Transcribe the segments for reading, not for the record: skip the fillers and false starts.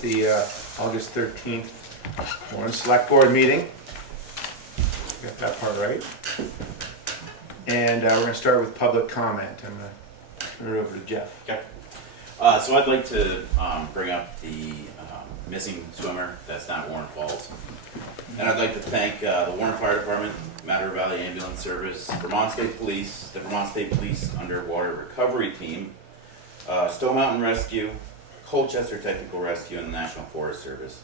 It's the August 13th morning select board meeting. Got that part right. And we're going to start with public comment. I'm going to turn it over to Jeff. Okay. So I'd like to bring up the missing swimmer that's not Warren Falls. And I'd like to thank the Warren Fire Department, Matter Valley Ambulance Service, Vermont State Police, the Vermont State Police Underwater Recovery Team, Stowe Mountain Rescue, Colchester Technical Rescue, and the National Forest Service.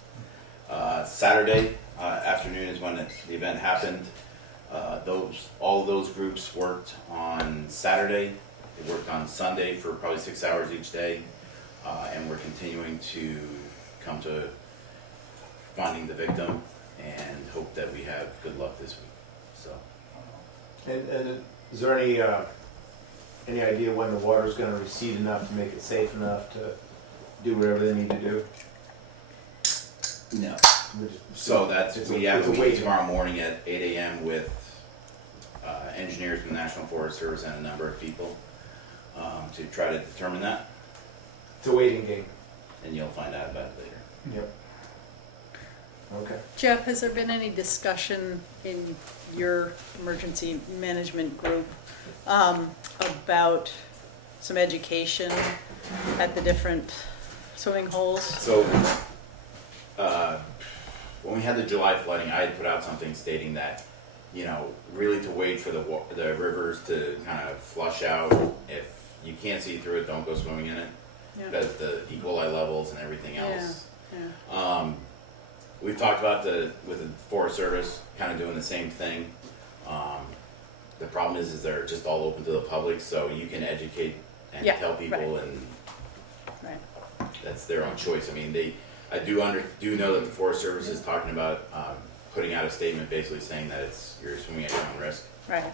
Saturday afternoon is when the event happened. All of those groups worked on Saturday. They worked on Sunday for probably 6 hours each day, and we're continuing to come to finding the victim and hope that we have good luck this week. So. And is there any idea when the water is going to recede enough to make it safe enough to do whatever they need to do? No. So we have a meeting tomorrow morning at 8 a.m. with engineers from the National Forest Service and a number of people to try to determine that. It's a waiting game. And you'll find out about it later. Yep. Okay. Jeff, has there been any discussion in your emergency management group about some education at the different swimming holes? So when we had the July flooding, I had put out something stating that, really to wait for the rivers to kind of flush out. If you can't see through it, don't go swimming in it. Yeah. Because the E. coli levels and everything else. Yeah. We've talked about with the Forest Service kind of doing the same thing. The problem is they're just all open to the public, so you can educate and tell people, right. and Right. that's their own choice. I mean, I do know that the Forest Service is talking about putting out a statement basically saying that you're swimming at your own risk. Right.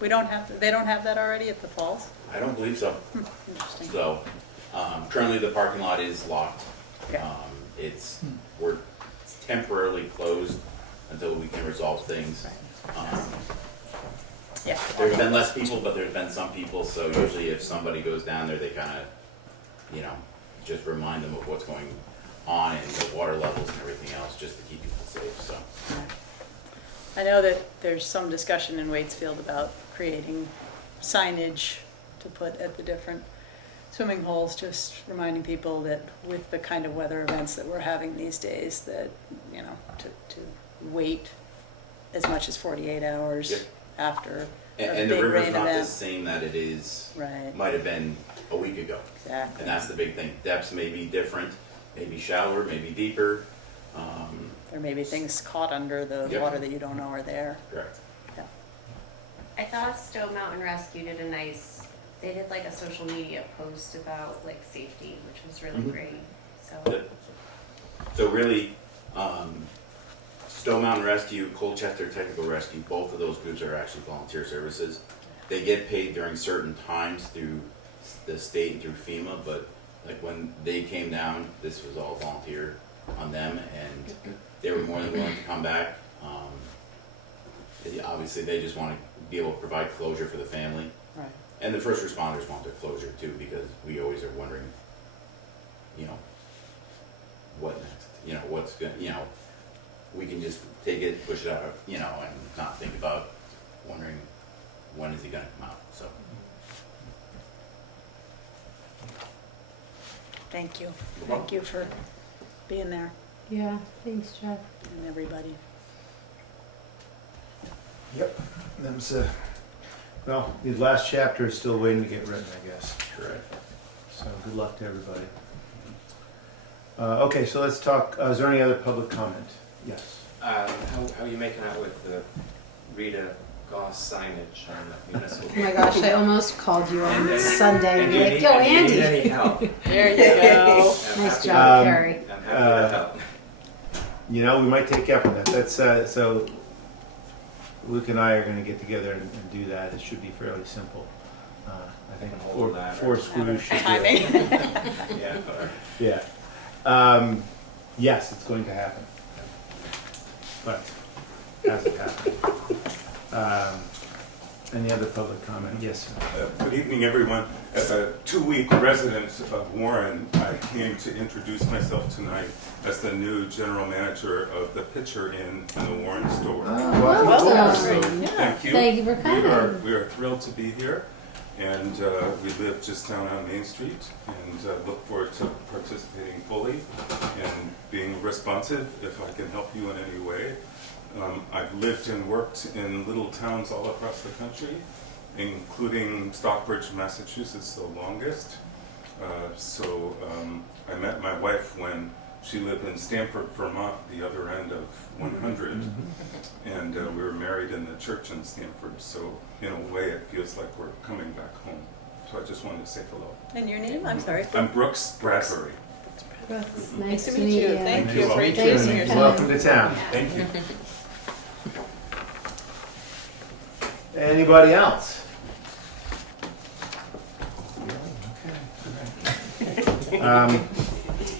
They don't have that already at the falls? I don't believe so. Interesting. So currently the parking lot is locked. Okay. It's temporarily closed until we can resolve things. Yeah. There's been less people, but there's been some people, so usually if somebody goes down there, they kind of, just remind them of what's going on and the water levels and everything else, just to keep people safe. So. I know that there's some discussion in Waitsfield about creating signage to put at the different swimming holes, just reminding people that with the kind of weather events that we're having these days, that, to wait as much as 48 hours Yep. after a And big the river's rain not the event. same that it is, Right. might have been a week ago. Exactly. And that's the big thing. Depths may be different, maybe shallower, maybe deeper. There may be things caught under the Yep. water that you don't know are there. Correct. Yeah. I thought Stowe Mountain Rescue did they did like a social media post about like safety, which was really great. So So really, Stowe Mountain Rescue, Colchester Technical Rescue, both of those groups are actually volunteer services. They get paid during certain times through the state and through FEMA, but like when they came down, this was all volunteer on them, and they were more than willing to come back. Obviously, they just want to be able to provide closure for the family. Right. And the first responders want their closure too, because we always are wondering, what next? What's good? We can just take it, push it out, and not think about wondering when is he going to come out. So. Thank you. Thank you for being there, Yeah, thanks, Jeff. and everybody. Yep. Well, the last chapter is still waiting to get written, I guess. Correct. So good luck to everybody. Okay, so let's talk. Is there any other public comment? Yes. How are you making out with the Rita Goss signage on the municipal? Oh my gosh, I almost called you on Sunday and And be like, yo, do you need Andy. any help? There you go. I'm Nice happy- job, Carrie. I'm happy to help. We might take you up on that. That's so. Luke and I are going to get together and do that. It should be fairly simple. I think Hold a ladder. four screws should do Timing. it. Yeah. Yeah. Yes, it's going to happen. But it hasn't happened. Any other public comment? Yes, sir. Good evening, everyone. As a 2-week resident of Warren, I came to introduce myself tonight as the new general manager of the Pitcher Inn in the Warren store. Welcome. So, thank you. Thank you for coming. We are thrilled to be here, and we live just down on Main Street, and look forward to participating fully and being responsive if I can help you in any way. I've lived and worked in little towns all across the country, including Stockbridge, Massachusetts, the longest. I met my wife when she lived in Stamford, Vermont, the other end of 100, and we were married in the church in Stamford, so in a way it feels like we're coming back home. So I just wanted to say hello. And your name? I'm sorry. I'm Brooks Bradbury. Brooks, Nice to meet you. Thank you for Thank you. introducing Thanks yourself. Welcome to town. Thank you. Anybody else?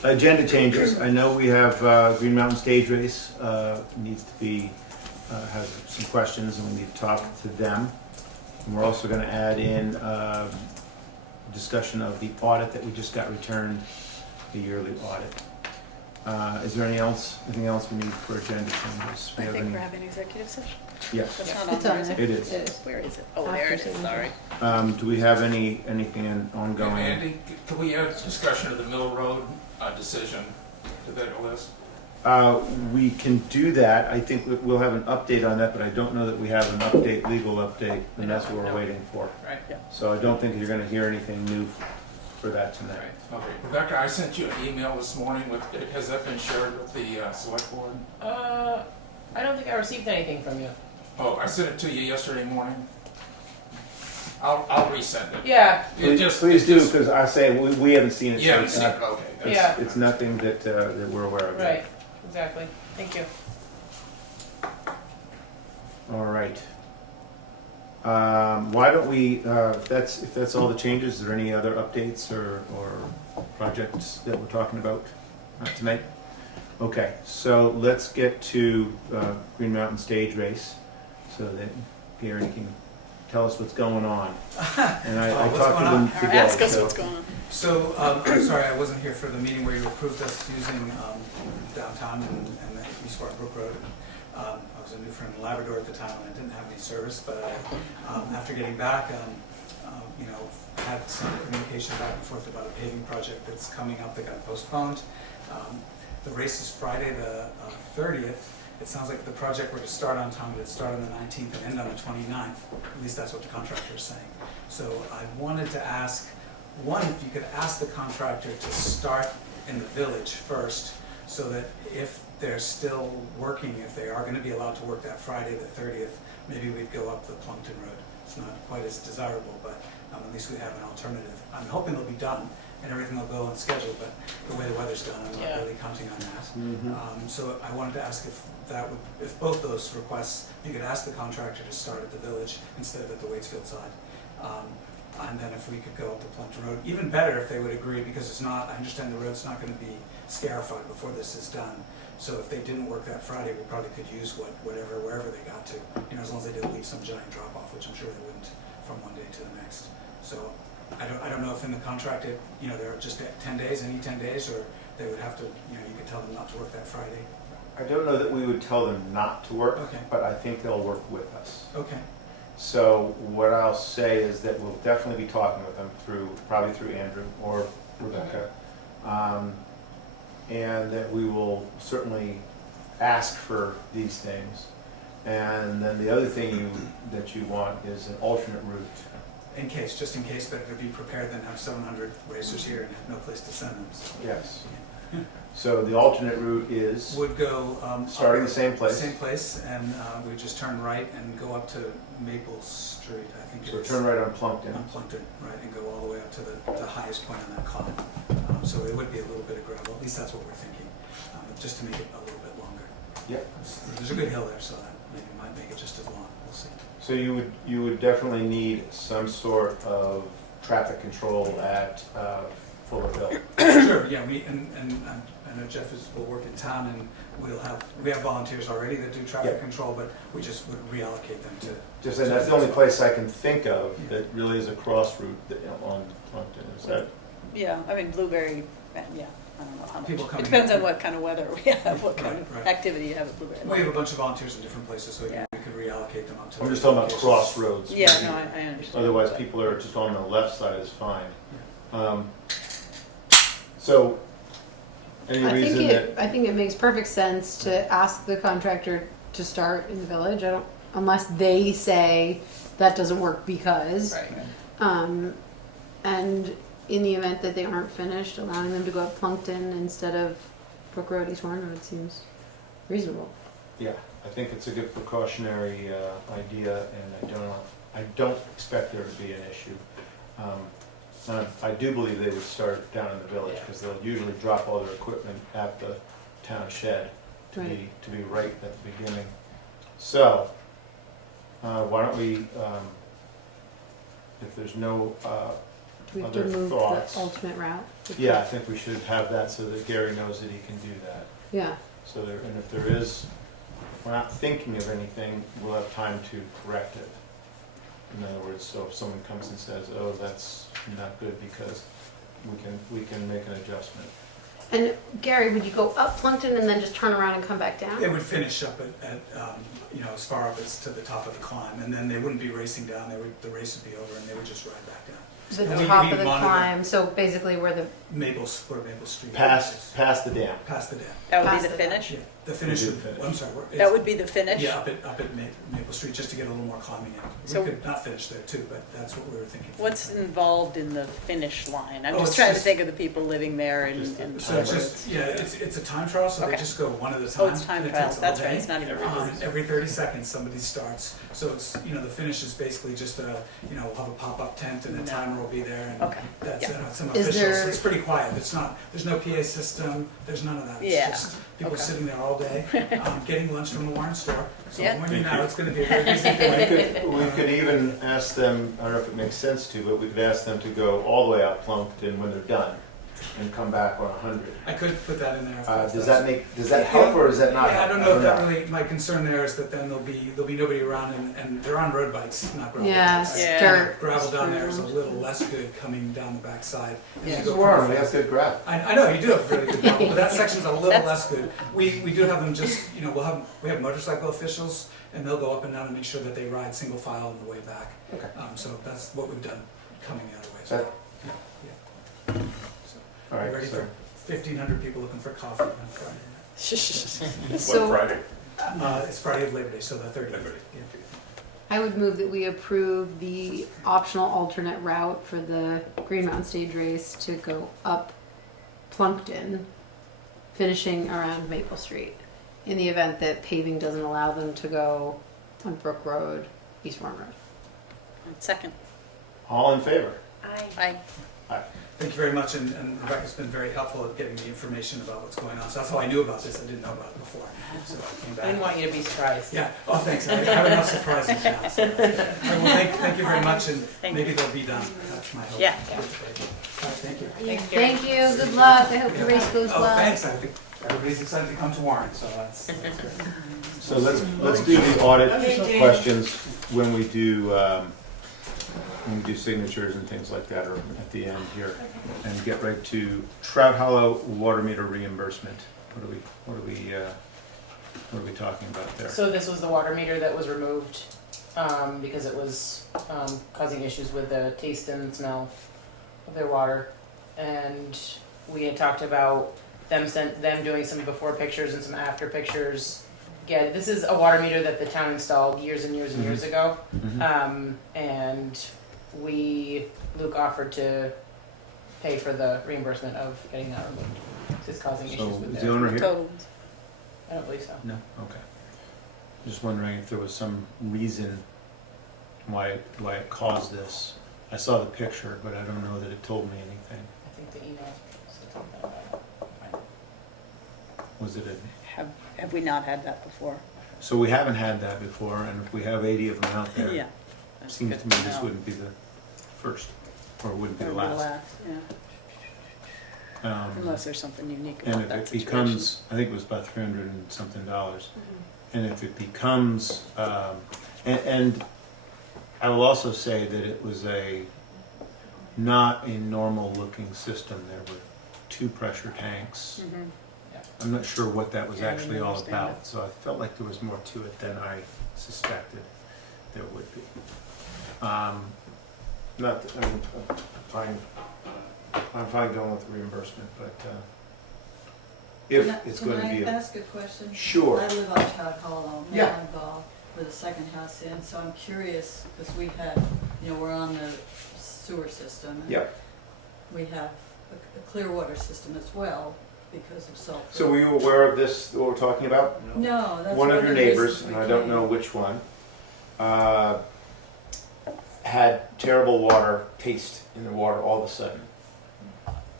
Agenda changes. I know we have Green Mountain Stage Race needs to be, has some questions and we need to talk to them. And we're also gonna add in discussion of the audit that we just got returned, the yearly audit. Is there anything else we need for agenda changes? I think we're having executive session. Yes, That's not on It's there, on is there. it? it is. It is. Where is it? Oh, there it is, sorry. Do we have anything ongoing? Andy, can we add discussion of the Mill Road decision to that list? We can do that. I think we'll have an update on that, but I don't know that we have an legal update, and that's what we're waiting for. Right. Yeah. So I don't think you're gonna hear anything new for that tonight. Okay. Rebecca, I sent you an email this morning with, has that been shared with the select board? I don't think I received anything from you. Oh, I sent it to you yesterday morning. I'll resend it. Yeah, Please do, because I say we haven't seen it. You haven't so seen it's it, not- okay. Yeah. It's nothing that we're aware of. yet. right, exactly. Thank you. All right. Why don't we, if that's all the changes, is there any other updates or projects that we're talking about tonight? Okay, so let's get to Green Mountain Stage Race so that Gary can tell us what's going on. And I What's talked to going them on? Or today. ask us so- what's going on. So, I'm sorry, I wasn't here for the meeting where you approved us using downtown and the East Warren Brook Road. I was a new friend in Labrador at the time and I didn't have any service, but after getting back, had some communication back and forth about a paving project that's coming up that got postponed. The race is Friday the 30th. It sounds like the project were to start on time, but it started on the 19th and end on the 29th. At least that's what the contractor is saying. So I wanted to ask, one, if you could ask the contractor to start in the village first, so that if they're still working, if they are going to be allowed to work that Friday the 30th, maybe we'd go up the Plunkton Road. It's not quite as desirable, but at least we have an alternative. I'm hoping they'll be done and everything will go on schedule, but the way the weather's done, I'm not really counting on that. Mhm. So I wanted to ask if both those requests, you could ask the contractor to start at the village instead of at the Waitsfield side. And then if we could go up the Plunkton Road, even better if they would agree, because it's not, I understand the road's not going to be scarified before this is done. So if they didn't work that Friday, we probably could use wherever they got to, as long as they didn't leave some giant drop off, which I'm sure they wouldn't from one day to the next. So I don't know if in the contract they're just at 10 days, any 10 days, or they would have to, you could tell them not to work that Friday. I don't know that we would tell them not to work, Okay. but I think they'll work with us. Okay. So what I'll say is that we'll definitely be talking with them probably through Andrew or Rebecca. And that we will certainly ask for these things. And then the other thing that you want is an alternate route. Just in case, better to be prepared than have 700 racers here and have no place to send them. So, Yes. So the alternate route is would go starting the same place. Same place, and we just turn right and go up to Maple Street, I think it So is. turn right on Plunkton. On Plunkton, right, and go all the way up to the highest point on that climb. So it would be a little bit of gravel, at least that's what we're thinking, just to make it a little bit longer. Yep. There's a good hill there, so that maybe might make it just as long. We'll see. So you would definitely need some sort of traffic control at Fuller Hill. Sure, yeah, I know Jeff will work in town, and we have volunteers already that do traffic Yeah. control, but we just would reallocate them to. Just, and that's the only place I can think of that really is a cross route on Plumpton, is that? Yeah, I mean, Blueberry, yeah, I don't know how much. People coming It depends in. on what kind of weather we have, what kind Right, of right. activity you have at Blueberry. We have a bunch of volunteers in different places, so Yeah. we could reallocate them up to. I'm just talking about locations. crossroads. Yeah, no, I understand. Otherwise, people are just on the left side is fine. So, any reason that, I think it makes perfect sense to ask the contractor to start in the village. Unless they say that doesn't work because. Right. And in the event that they aren't finished, allowing them to go up Plunkton instead of Brook Road, East Warren Road seems reasonable. yeah, I think it's a good precautionary idea, and I don't expect there to be an issue. I do believe they would start down in the village, because they'll usually drop all their equipment at the town shed to be right at the beginning. So, why don't we, if there's no, Do we have to Other move thoughts? the alternate route? yeah, I think we should have that so that Gary knows that he can do that. Yeah. So there, and if there is, if we're not thinking of anything, we'll have time to correct it. In other words, so if someone comes and says, oh, that's not good, because we can make an adjustment. And Gary, would you go up Plunkton and then just turn around and come back down? It would finish up at as far up as to the top of the climb, and then they wouldn't be racing down, the race would be over, and they would just ride back down. The And we- top we of the monitor climb, so basically where the, Maple Street. Past the dam. Past the dam. That would be Past the the- finish? Yeah, the finish We would, did finish. I'm sorry. That would be the finish? Yeah, up at Maple Street, just to get a little more climbing in. So- We could not finish there too, but that's what we were thinking. What's involved in the finish line? I'm Oh, just it's trying to just- think of the people living there and. Just- and So it's just, yeah, it's a time trial, so they Okay. just go one at a time. Oh, it's time and it trials, takes all that's right, day. it's not even. Every 30 seconds, somebody starts. So it's, the finish is basically just we'll have a pop-up tent and a timer will be there. And Okay, that's yeah. some Is officials. there- It's pretty quiet. There's no PA system. There's none of that. Yeah, It's just people okay. sitting there all day, getting lunch from the Warren store. So Yeah. when you know, it's going to be a very busy day. We could even ask them, I don't know if it makes sense to, but we could ask them to go all the way out Plumpton when they're done, and come back on 100. I could put that in there. if that's- Does that help, or is that not? Yeah, I don't know if that really, my concern there is that then there'll be nobody around and they're on road bikes, not gravel yeah, bikes. Yeah. dirt. Gravel down there is a little less good coming down the backside. As you Yeah. go Warren, pretty we have fast. good gravel. I know, you do have really good gravel, but that section's a little That's- less good. We do have them just, we have motorcycle officials and they'll go up and down and make sure that they ride single file on the way back. Okay. So that's what we've done coming the other way as That- well. Yeah. So, All we're right, ready so for 1,500 people looking for coffee on Friday night. So- What Friday? It's Friday of Labor Day, so the 30th. Labor Day. Yeah. I would move that we approve the optional alternate route for the Green Mountain Stage Race to go up Plunkton, finishing around Maple Street, in the event that paving doesn't allow them to go on Brook Road, East Warren Road. Second, all in favor? I, Thank you very much, and Rebecca's been very helpful at getting the information about what's going on. So that's how I knew about this. I didn't know about it before. So I came I didn't back. want you to be surprised. Yeah. Oh, thanks. I have enough surprises now. So that's good. All right, well, thank you very much, and Thank maybe they'll be done. That's my hope. Yeah. All right, thank you. Thanks, Gary. Thank you, good luck, I hope the race goes Oh, well. thanks. I think everybody's excited to come to Warren, so that's great. So let's do the audit questions when we do signatures and things like that, or at the end here, and get right to Trout Hollow water meter reimbursement. What are we talking about there? So this was the water meter that was removed, because it was, causing issues with the taste and smell of their water. And we had talked about them doing some before pictures and some after pictures. Yeah, this is a water meter that the town installed years and years and years ago. And Luke offered to pay for the reimbursement of getting that removed. It's causing issues So with is the their, owner here? total. I don't believe so. No? Okay. Just wondering if there was some reason why it caused this. I saw the picture, but I don't know that it told me anything. I think the email said something about it. Was it Have we not had that before? so we haven't had that before, and if we have 80 of them out there, Yeah. it That's seems good to me this know. wouldn't be the first, or wouldn't be the Or last. yeah. Unless there's something unique And about if that it situation. becomes, I think it was about 300 and something dollars. And if it becomes, and I will also say that it was not a normal looking system. There were 2 pressure tanks. Mhm. I'm not sure what that was Yeah, I actually didn't all understand about. it. So I felt like there was more to it than I suspected there would be. Not, I mean, I'm fine going with the reimbursement, but if it's going to be. Can I ask a question? Sure. I live on Todd Hollow, Yeah. Mallineball, with a second house in, so I'm curious, because we had, we're on the sewer system. and Yep. We have a clear water system as well, because of sulfur. So were you aware of this, what we're talking about? No, that's One of your the neighbors, reasons and we I don't came. know which one, had terrible water taste in the water all of a sudden.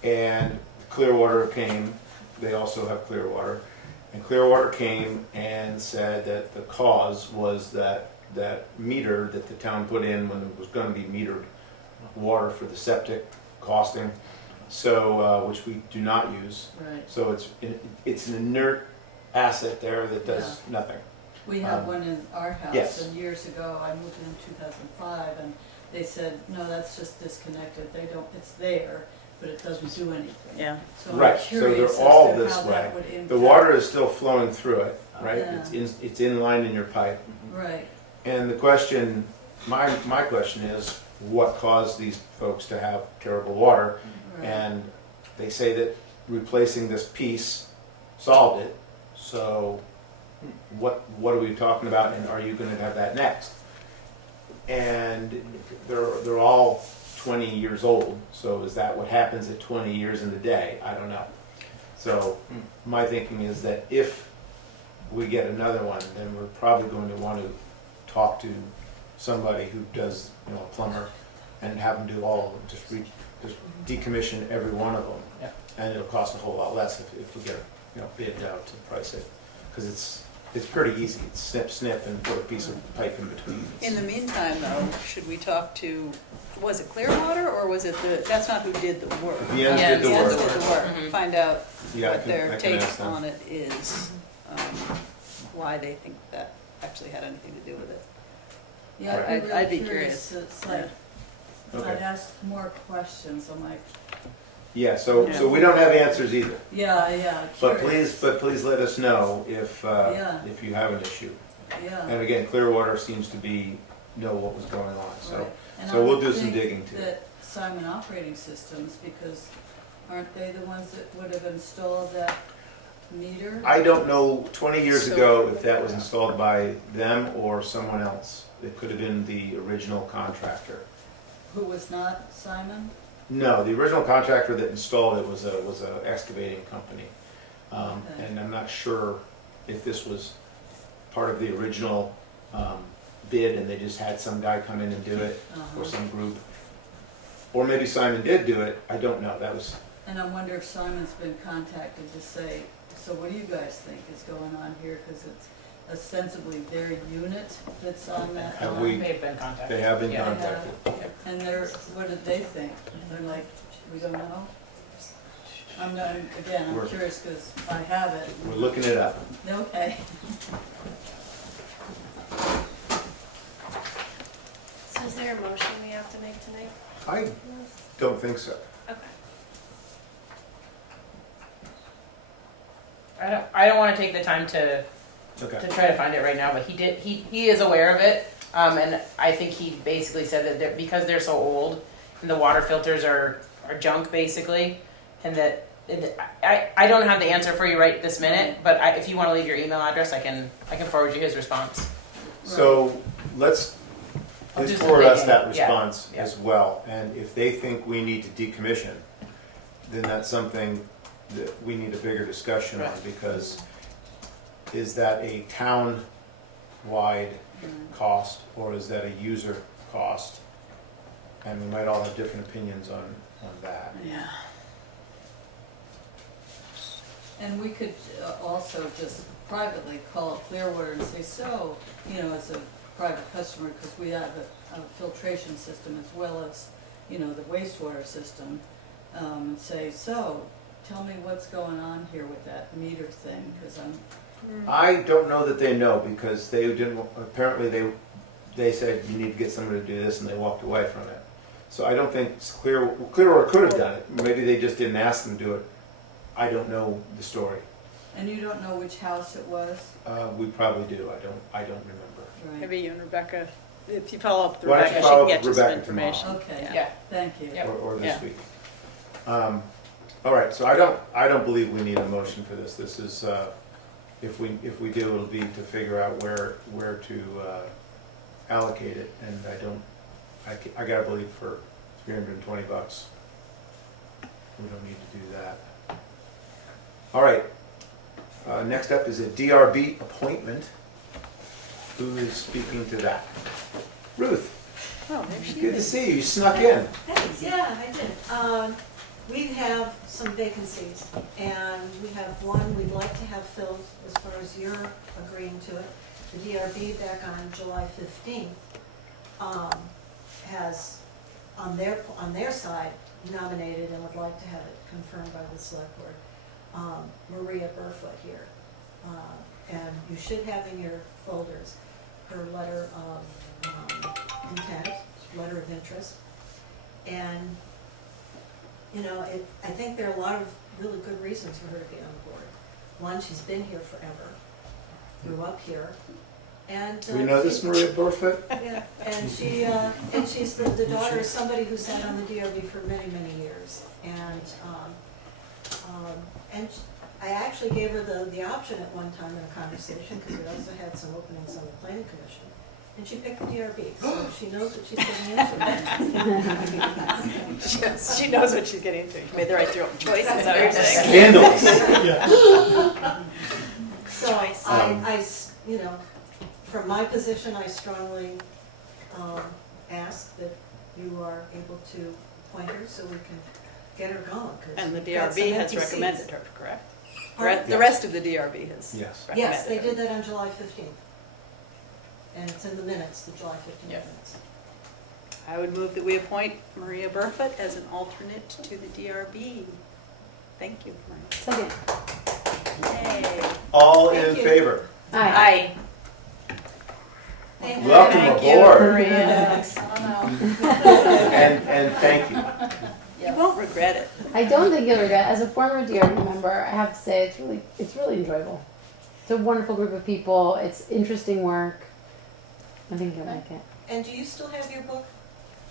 And Clearwater came, they also have Clearwater, and Clearwater came and said that the cause was that meter that the town put in when it was gonna be metered water for the septic costing, so, which we do not use. Right. So it's an inert asset there that does nothing. We had one in our house, yes. and years ago, I moved in 2005, and they said, no, that's just disconnected, it's there, but it doesn't do anything. Yeah. So I'm Right, so curious they're all as to this how way. that would impact. The water is still flowing through it, right? Yeah. It's in line in your pipe. Right, And the question, my question is, what caused these folks to have terrible water? right. And they say that replacing this piece solved it. So what are we talking about, and are you going to have that next? And they're all 20 years old. So is that what happens at 20 years in the day? I don't know. So my thinking is that if we get another one, then we're probably going to want to talk to somebody who does, a plumber, and have them do all of them, just decommission every one of them. Yeah. And it'll cost a whole lot less if we get a bid out to price it, because it's pretty easy. It's snip, and put a piece of pipe in between. In the meantime, though, should we talk to, was it Clearwater, or was it that's not who did the work? The ends Yeah, did the the The work. ends did the work, Mhm. find out Yeah, I what can- their I can take ask them. on it is, why they think that actually had anything to do with it. Yeah, I'd- I'd be I'd be really curious. curious. It's like, Okay. I'd ask more questions, I'm like, Yeah, so we don't have answers either. yeah, But curious. please let us know if Yeah. if you have an issue. Yeah. And again, Clearwater seems to know what was going on. So Right. And so I we'll would do some think digging too. that Simon Operating Systems, because aren't they the ones that would have installed that meter? I don't know 20 years So- ago if that was installed by them or someone else. It could have been the original contractor. Who was not Simon? No, the original contractor that installed it was a excavating company. Okay. And I'm not sure if this was part of the original bid and they just had some guy come in and do it, or Uh-huh. some group. Or maybe Simon did do it, I don't know, that was, And I wonder if Simon's been contacted to say, so what do you guys think is going on here? Because it's ostensibly their unit that's on that Have line. we- They've been contacted. they have been Yeah. contacted. And what did they think? They're like, we don't know? I'm not, again, I'm We're- curious because I have it. We're looking it up. Okay. So is there a motion we have to make tonight? I don't think so. Okay. I don't wanna take the time to Okay. try to find it right now, but he is aware of it. And I think he basically said that because they're so old and the water filters are junk basically, and that, I don't have the answer for you right this minute, but if you wanna leave your email address, I can forward you his response. So let's, I'll please do some forward us digging. that Yeah, response yeah. as well. And if they think we need to decommission, then that's something that we need a bigger discussion on, Right. because is that a town-wide cost or is that a user cost? And we might all have different opinions on that. Yeah. And we could also just privately call Clearwater and say, so, as a private customer, because we have a filtration system as well as, the wastewater system, and say, so, tell me what's going on here with that meter thing, because I'm, I don't know that they know, because they didn't, apparently they said you need to get somebody to do this, and they walked away from it. So I don't think it's Clearwater could have done it, maybe they just didn't ask them to do it. I don't know the story. and you don't know which house it was, We probably do, I don't remember. right? Maybe you and Rebecca, if you follow up with Why don't you Rebecca, she follow can up get with you some Rebecca tomorrow? information. Okay, Yeah. thank you. Yep. Or this Yeah. week. All right, so I don't believe we need a motion for this. This is, if we do, it'll be to figure out where to allocate it, and I gotta believe for $320, we don't need to do that. All right, next up is a DRB appointment. Who is speaking to that? Ruth, Oh, there she good to is. see you, you snuck in. Thanks, yeah, I did. We have some vacancies, and we have one we'd like to have filled as far as you're agreeing to it. The DRB back on July 15th has, on their side, nominated and would like to have it confirmed by the select board, Maria Burfoot here. And you should have in your folders her letter of intent, letter of interest. And you know, I think there are a lot of really good reasons for her to be on the board. One, she's been here forever, grew up here, and We know this Maria Burfoot? yeah, and she's the daughter of somebody who sat on the DRB for many, many years. And I actually gave her the option at one time in a conversation, because we also had some openings on the planning commission. And she picked the DRB, so she knows what she's getting into. She knows what she's getting into. She made the right choice, is that what you're saying? Scandalous. So I, you know, from my position, I strongly ask that you are able to appoint her so we can get her going. 'cause And the we've got some DRB has empty seats. recommended her, correct? Pardon? The rest of the DRB has Yes. recommended Yes, they her. did that on July 15th. And it's in the minutes, the July 15th Yep. minutes. I would move that we appoint Maria Burfoot as an alternate to the DRB. Thank you, Maria. Second. Yay. All in Thank you. favor? Aye. Thank you. Welcome Thank you, aboard. Maria. And thank you. You won't regret it. I don't think you'll regret. As a former DRB member, I have to say it's really enjoyable. It's a wonderful group of people. It's interesting work. I think you'll like it. And do you still have your book?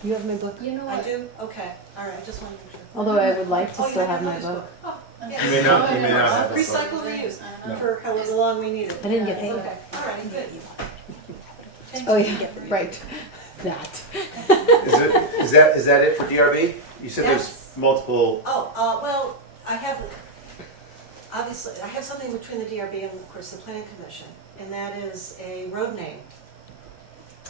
You have my book. You know I what? do? Okay, all right, I just wanted to make sure. Although I would like to Oh, you still have my Mother's book. Oh, yes. You may not have it. Recycle, reuse, No. for however long we need it. I didn't get paid. Okay, all right, good. Oh yeah, right. That. Is that it for DRB? You said there's Yes. multiple, Oh, well, I have something between the DRB and, of course, the planning commission, and that is a road name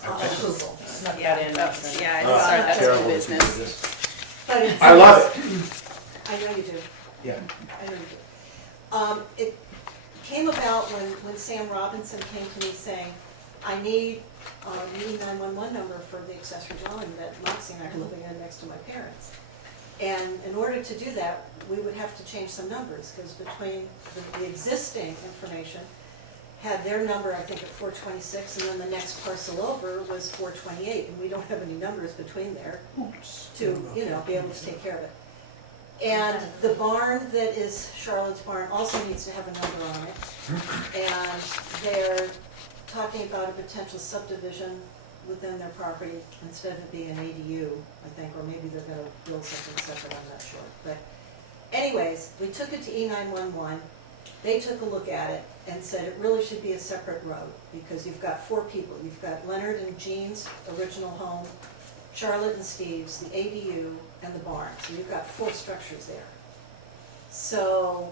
approval. Snuck Yeah, that in. yeah, I Oh, thought that's terrible good if you do business. this. But it's. I love it. I know you do. Yeah. I know you do. It came about when Sam Robinson came to me saying, I need an E911 number for the accessory dwelling that Moxie and I are living in next to my parents. And in order to do that, we would have to change some numbers, because between the existing information had their number, I think, at 426, and then the next parcel over was 428, and we don't have any numbers between there to, you know, be able to take care of it. And the barn that is Charlotte's barn also needs to have a number on it. And they're talking about a potential subdivision within their property instead of it being an ADU, I think, or maybe they're gonna build something separate, I'm not sure. But anyways, we took it to E911. They took a look at it and said it really should be a separate road, because you've got 4 people. You've got Leonard and Jean's original home, Charlotte and Steve's, the ADU, and the barn. So you've got 4 structures there. So,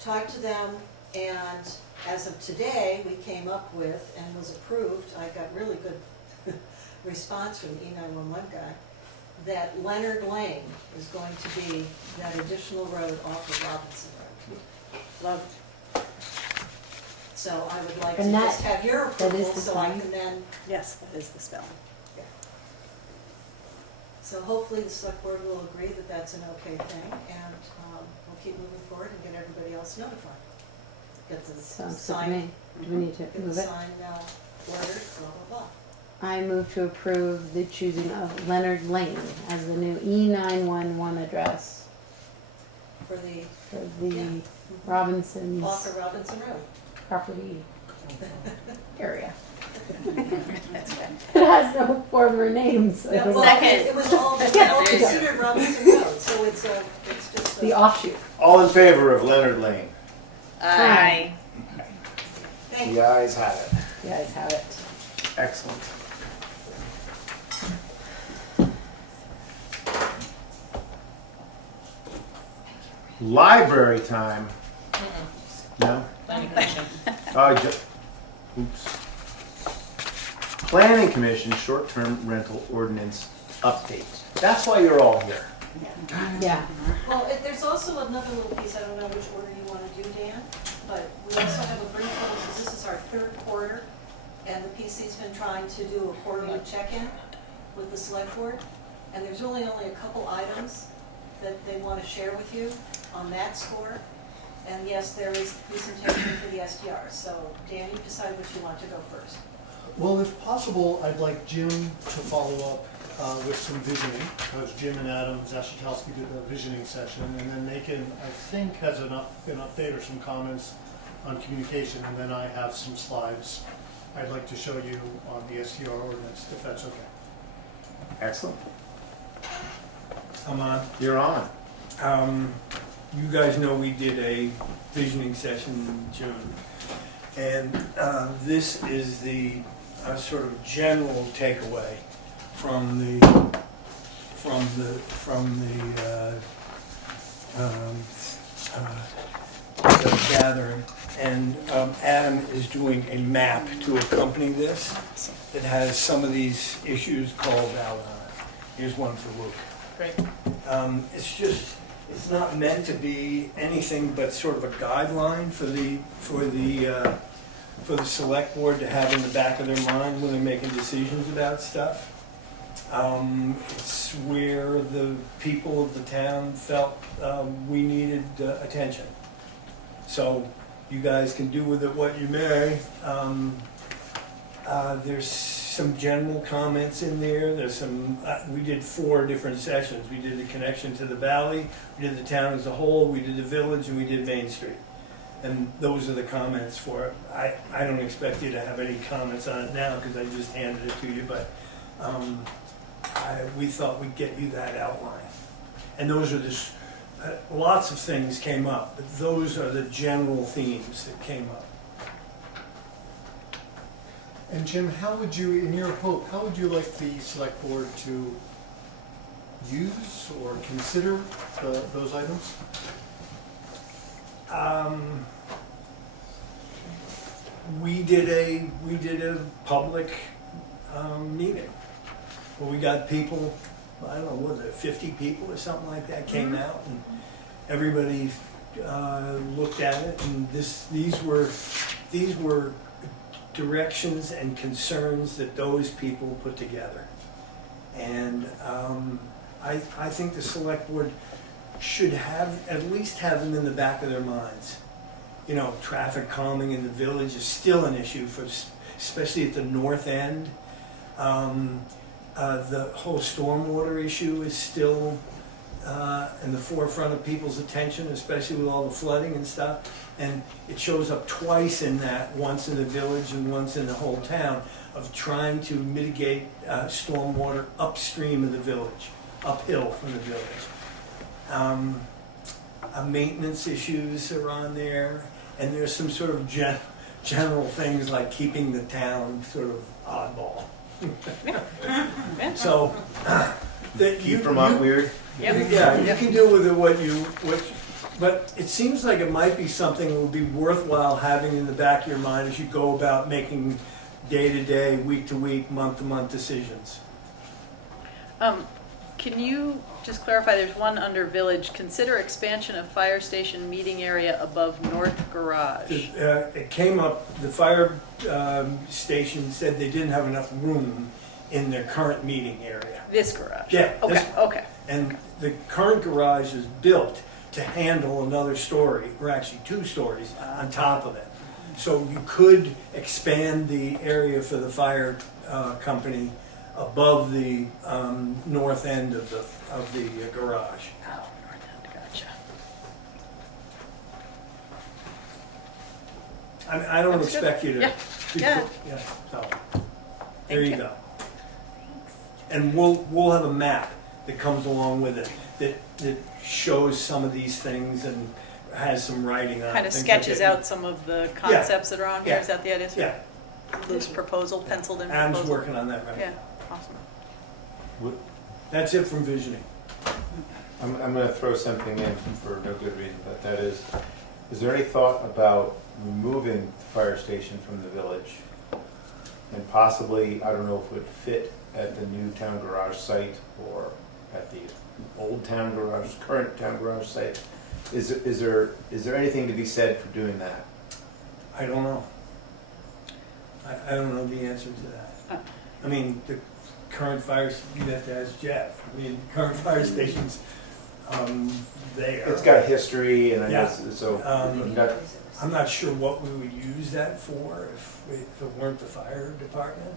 talked to them, and as of today, we came up with, and was approved, I got really good response from the E911 guy, that Leonard Lane is going to be that additional road off of Robinson Road. Love. So I would like to And that- just have your that is approval, the so I sign? can then, Yes, that is the spelling. So hopefully the select board will agree that that's an okay thing, and we'll keep moving forward and get everybody else notified. Get the Sounds good to sign, me. Do we need to get the move it? sign ordered, blah, blah, blah. I move to approve the choosing of Leonard Lane as the new E911 address For the, for the Yeah. Robinson's off of Robinson Road. property area. That's good. It has no former names. Yeah, well, Second. it was all Yeah. considered Robinson Road, so it's just The a, offshoot. All in favor of Leonard Lane? Aye. thank The ayes have it. You guys have it. Excellent. Library time. No? Planning commission. Oops. Planning Commission short-term rental ordinance update. That's why you're all here. Yeah. Well, there's also another little piece, I don't know which order you want to do, Dan, but we also have a brief one, because this is our third quarter, and the PC's been trying to do a quarterly check-in with the select board, and there's really only a couple items that they want to share with you on that score. And yes, there is presentation for the SDR, so Dan, you decide which you want to go first. Well, if possible, I'd like Jim to follow up with some visioning, because Jim and Adam Zashatowski did a visioning session, and then Macon, I think, has an update or some comments on communication, and then I have some slides I'd like to show you on the SDR ordinance, if that's okay. Excellent. I'm on. You're on. You guys know we did a visioning session in June, and this is the sort of general takeaway from the gathering. And Adam is doing a map to accompany this that has some of these issues called out on it. Here's one for Luke. Great. It's not meant to be anything but sort of a guideline for the select board to have in the back of their mind when they're making decisions about stuff. It's where the people of the town felt we needed attention. So you guys can do with it what you may. There's some general comments in there. There's some, we did 4 different sessions. We did the connection to the valley, we did the town as a whole, we did the village, and we did Main Street. And those are the comments for it. I don't expect you to have any comments on it now because I just handed it to you, but we thought we'd get you that outline. And those are just, lots of things came up, but those are the general themes that came up. And Jim, how would you, in your hope, how would you like the select board to use or consider those items? We did a public meeting where we got people, I don't know, what was it, 50 people or something like that came out, and everybody looked at it, and these were directions and concerns that those people put together. And I think the select board should at least have them in the back of their minds. You know, traffic calming in the village is still an issue, especially at the north end. The whole stormwater issue is still in the forefront of people's attention, especially with all the flooding and stuff. And it shows up twice in that, once in the village and once in the whole town, of trying to mitigate stormwater upstream of the village, uphill from the village. Maintenance issues are on there, and there's some sort of general things like keeping the town sort of oddball. So, Keep Vermont weird. Yep. yeah, you can do with it but it seems like it might be something that would be worthwhile having in the back of your mind as you go about making day-to-day, week-to-week, month-to-month decisions. Can you just clarify, there's one under village, consider expansion of fire station meeting area above north garage. It came up, the fire station said they didn't have enough room in their current meeting area. This garage? Yeah, Okay, this- okay. And the current garage is built to handle another story, or actually 2 stories on top of it. So you could expand the area for the fire company above the north end of the garage. Oh, north end, gotcha. I don't That's good. expect you to. Yeah. Yeah. Yeah, so, Thank there you you. go. And we'll have a map that comes along with it that shows some of these things and has some writing on it. Kind of things like sketches that. out some of the concepts that are on here, Yeah. is that the idea? Yeah, Loose proposal, penciled in Adam's proposal? working on that right Yeah, now. awesome. That's it from visioning. I'm gonna throw something in for no good reason, but that is there any thought about removing the fire station from the village? And possibly, I don't know if it would fit at the new town garage site or at the old town garage, current town garage site. Is there anything to be said for doing that? I don't know. I don't know the answer to that. I mean, the current fire, you'd have to ask Jeff. I mean, current fire stations, there. It's got history and I Yeah. guess, so, you got, I'm not sure what we would use that for if it weren't the fire department.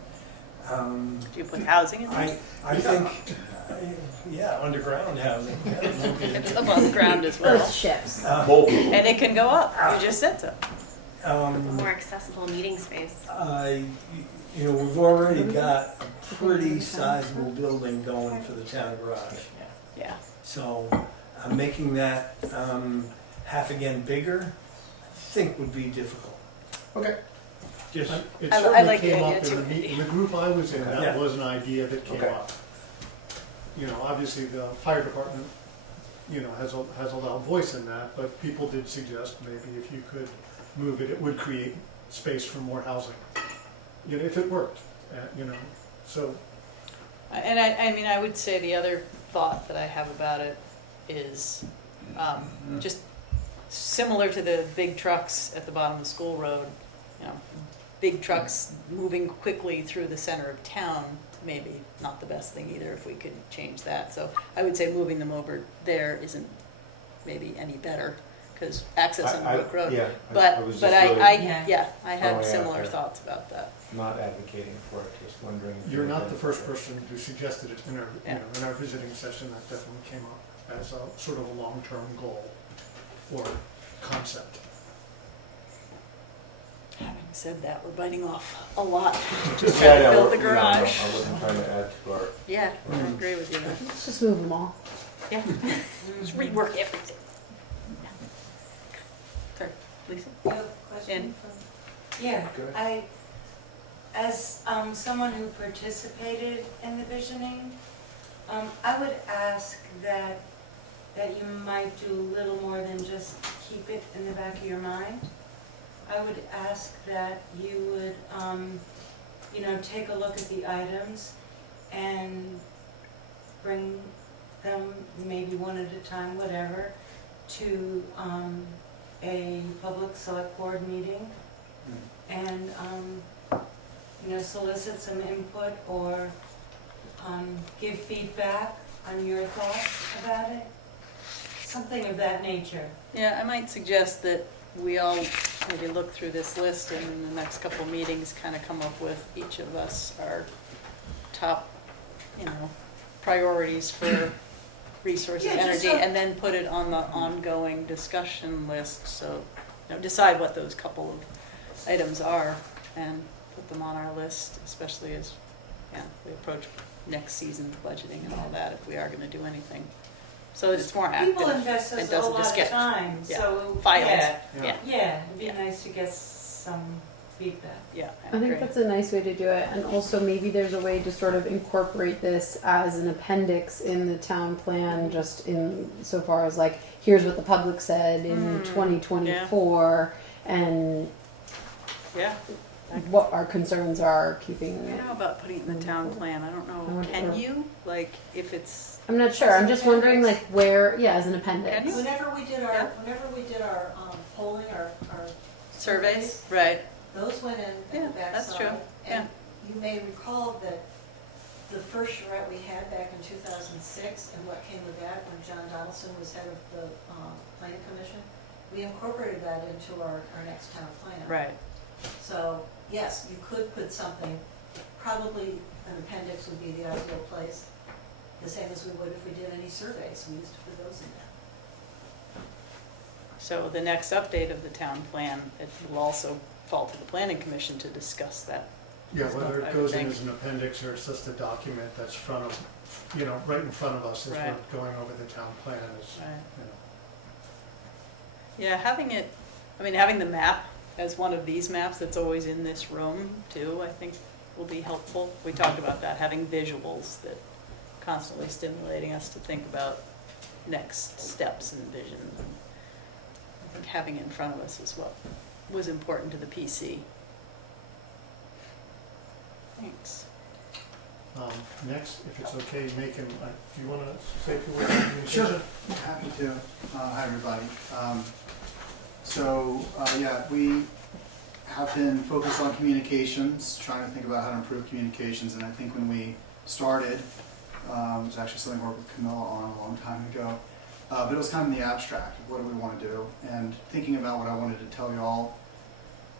Do you put housing in there? I think, yeah, underground housing. It's above ground as well. Earth ships. And it can go up, you just said so. More accessible meeting space. You know, we've already got a pretty sizable building going for the town garage. Yeah. So making that half again bigger, I think would be difficult. okay. It I certainly like the came idea up too. in the group I was in, Yeah. that was an idea that came Okay. up. You know, obviously the fire department, you know, has a loud voice in that, but people did suggest maybe if you could move it, it would create space for more housing. You know, if it worked, you know, so. And I mean, I would say the other thought that I have about it is just similar to the big trucks at the bottom of School Road, you know, big trucks moving quickly through the center of town, maybe not the best thing either if we could change that. So I would say moving them over there isn't maybe any better because access on Brook Road. Yeah, But, I was but just really I Yeah. have throwing out similar there. thoughts about that. not advocating for it, just wondering. if You're you not had- the first person who suggested it in our, you Yeah. know, in our visiting session, that definitely came up as a sort of a long-term goal or concept. Having said that, we're biting off a lot. Just Yeah, trying to no, build the you know, garage. I wasn't trying to add to our, Yeah, I agree with you there. Let's just move them all. Yeah, just rework everything. Sorry, Lisa? You have a question And- from? Yeah, Go as someone who participated in the visioning, I would ask that you might do a little more than just keep it in the back of your mind. I would ask that you would, take a look at the items and bring them maybe one at a time, whatever, to a public select board meeting and, solicit some input or give feedback on your thoughts about it, something of that nature. Yeah, I might suggest that we all maybe look through this list and in the next couple meetings kind of come up with each of us our top, priorities for resources, Yeah, just energy, so- and then put it on the ongoing discussion list. So, decide what those couple of items are and put them on our list, especially as, we approach next season's budgeting and all that, if we are gonna do anything. So that it's more active. People invest and a doesn't lot just of get time, yeah, so, filed. yeah, Yeah, yeah, it'd be Yeah. nice to get some feedback. yeah, I think that's a nice way to do it, and also maybe there's a way to sort of incorporate this as an appendix in the town plan, just in so far as like, here's what the public said in 2024, and Yeah. what our concerns are I keeping don't it. know about putting it in the town plan, I don't know, can you, like, if it's, I'm not sure, I'm just wondering like where, as an appendix. Can you? Whenever we did our polling, our surveys, right, those went in Yeah, at the backside. that's true. Yeah. And you may recall that the first charrette we had back in 2006 and what came with that when John Donaldson was head of the planning commission, we incorporated that into our next town plan. Right. So, yes, you could put something, probably an appendix would be the ideal place, the same as we would if we did any surveys, we used to put those in there. So the next update of the town plan, it will also fall to the planning commission to discuss that. Yeah, whether I it would goes in think. as an appendix or it's just a document that's front of, right in front of us as Right. we're going over the town plan is, Right. you know. Yeah, having the map as one of these maps that's always in this room too, I think will be helpful. We talked about that, having visuals that constantly stimulating us to think about next steps and vision. I think having it in front of us is what was important to the PC. Thanks. Next, if it's okay, Macon, do you want to say a few words on communication? Sure, happy to. Hi, everybody. We have been focused on communications, trying to think about how to improve communications, and I think when we started, it was actually something I worked with Camilla on a long time ago, but it was kind of in the abstract of what do we want to do, and thinking about what I wanted to tell you all.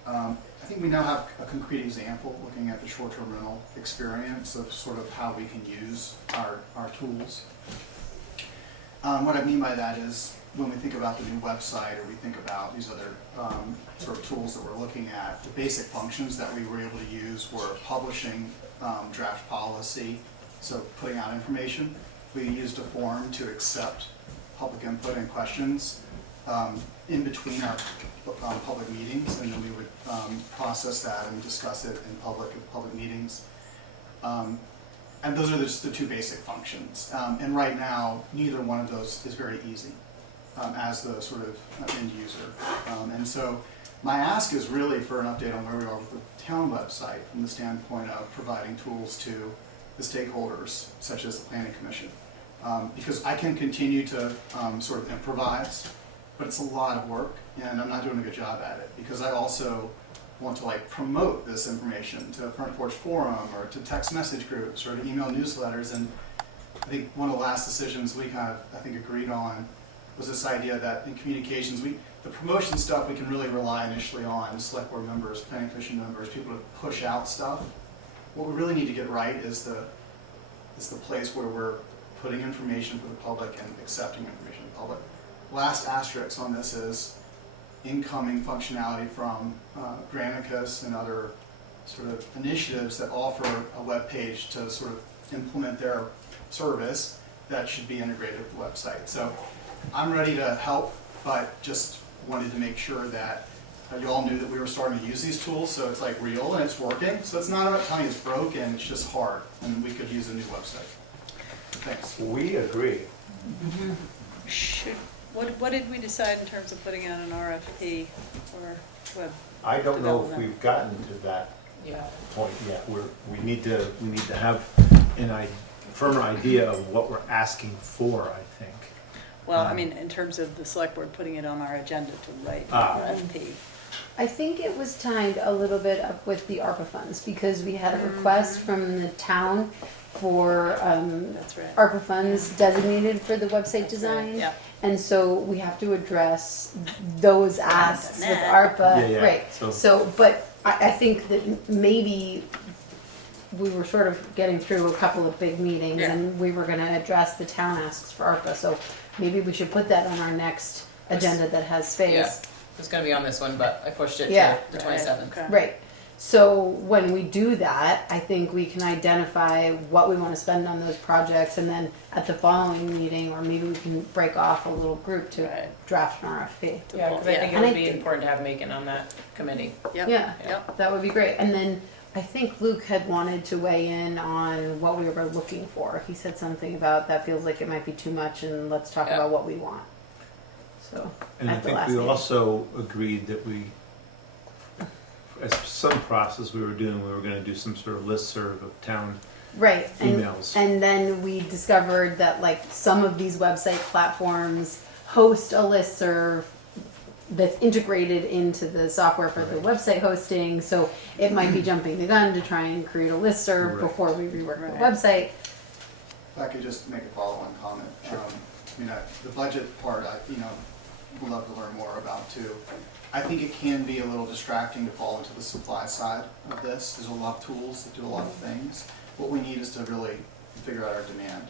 I think we now have a concrete example looking at the short-term rental experience of sort of how we can use our tools. What I mean by that is when we think about the new website or we think about these other sort of tools that we're looking at, the basic functions that we were able to use were publishing draft policy, so putting out information. We used a form to accept public input and questions in between our public meetings, and then we would process that and discuss it in public meetings. And those are just the two basic functions. And right now, neither one of those is very easy as the sort of end user. And so my ask is really for an update on where we are with the town website from the standpoint of providing tools to the stakeholders, such as the Planning Commission. Because I can continue to sort of improvise, but it's a lot of work, and I'm not doing a good job at it, because I also want to promote this information to Front Porch Forum or to text message groups or to email newsletters. And I think one of the last decisions we kind of, I think, agreed on was this idea that in communications, the promotion stuff we can really rely initially on select board members, planning commission members, people to push out stuff. What we really need to get right is the place where we're putting information for the public and accepting information for the public. Last asterisk on this is incoming functionality from Granicus and other sort of initiatives that offer a web page to sort of implement their service that should be integrated with the website. So I'm ready to help, but just wanted to make sure that you all knew that we were starting to use these tools, so it's real and it's working. So it's not about telling you it's broken, it's just hard, and we could use a new website. Thanks. We agree. What did we decide in terms of putting out an RFP or web? I don't know if development? we've gotten to that Yeah. point yet. We need to have a firmer idea of what we're asking for, I think. Well, in terms of the select board putting it on our agenda to write an RFP. I think it was tied a little bit up with the ARPA funds because we had a request from the town for That's right. ARPA funds designated for the website design. Yeah. And so we have to address those asks with ARPA. Yeah. Right. So, but I think that maybe we were sort of getting through a couple of big meetings and we were going to address the town asks for ARPA. So maybe we should put that on our next agenda that has space. Yeah. It's gonna be on this one, but I pushed it Yeah. to the 27th. Okay. Right. So when we do that, I think we can identify what we want to spend on those projects, and then at the following meeting, or maybe we can break off a little group to draft an RFP. Yeah, because I think it And would be important to have Macon on that committee. Yep. Yeah, Yep. that would be great. And then I think Luke had wanted to weigh in on what we were looking for. He said something about that feels like it might be too much, and let's talk about what we want. So, And I at the think last we meeting. also agreed that as some process we were doing, we were going to do some sort of listserv of town Right. emails. And then we discovered that some of these website platforms host a listserv that's integrated into the software for the website hosting. So it might be jumping the gun to try and create a listserv Right. before we rework the Right. website. If I could just make a follow-on comment. The budget part, would love to learn more about too. I think it can be a little distracting to fall into the supply side of this. There's a lot of tools that do a lot of things. What we need is to really figure out our demand,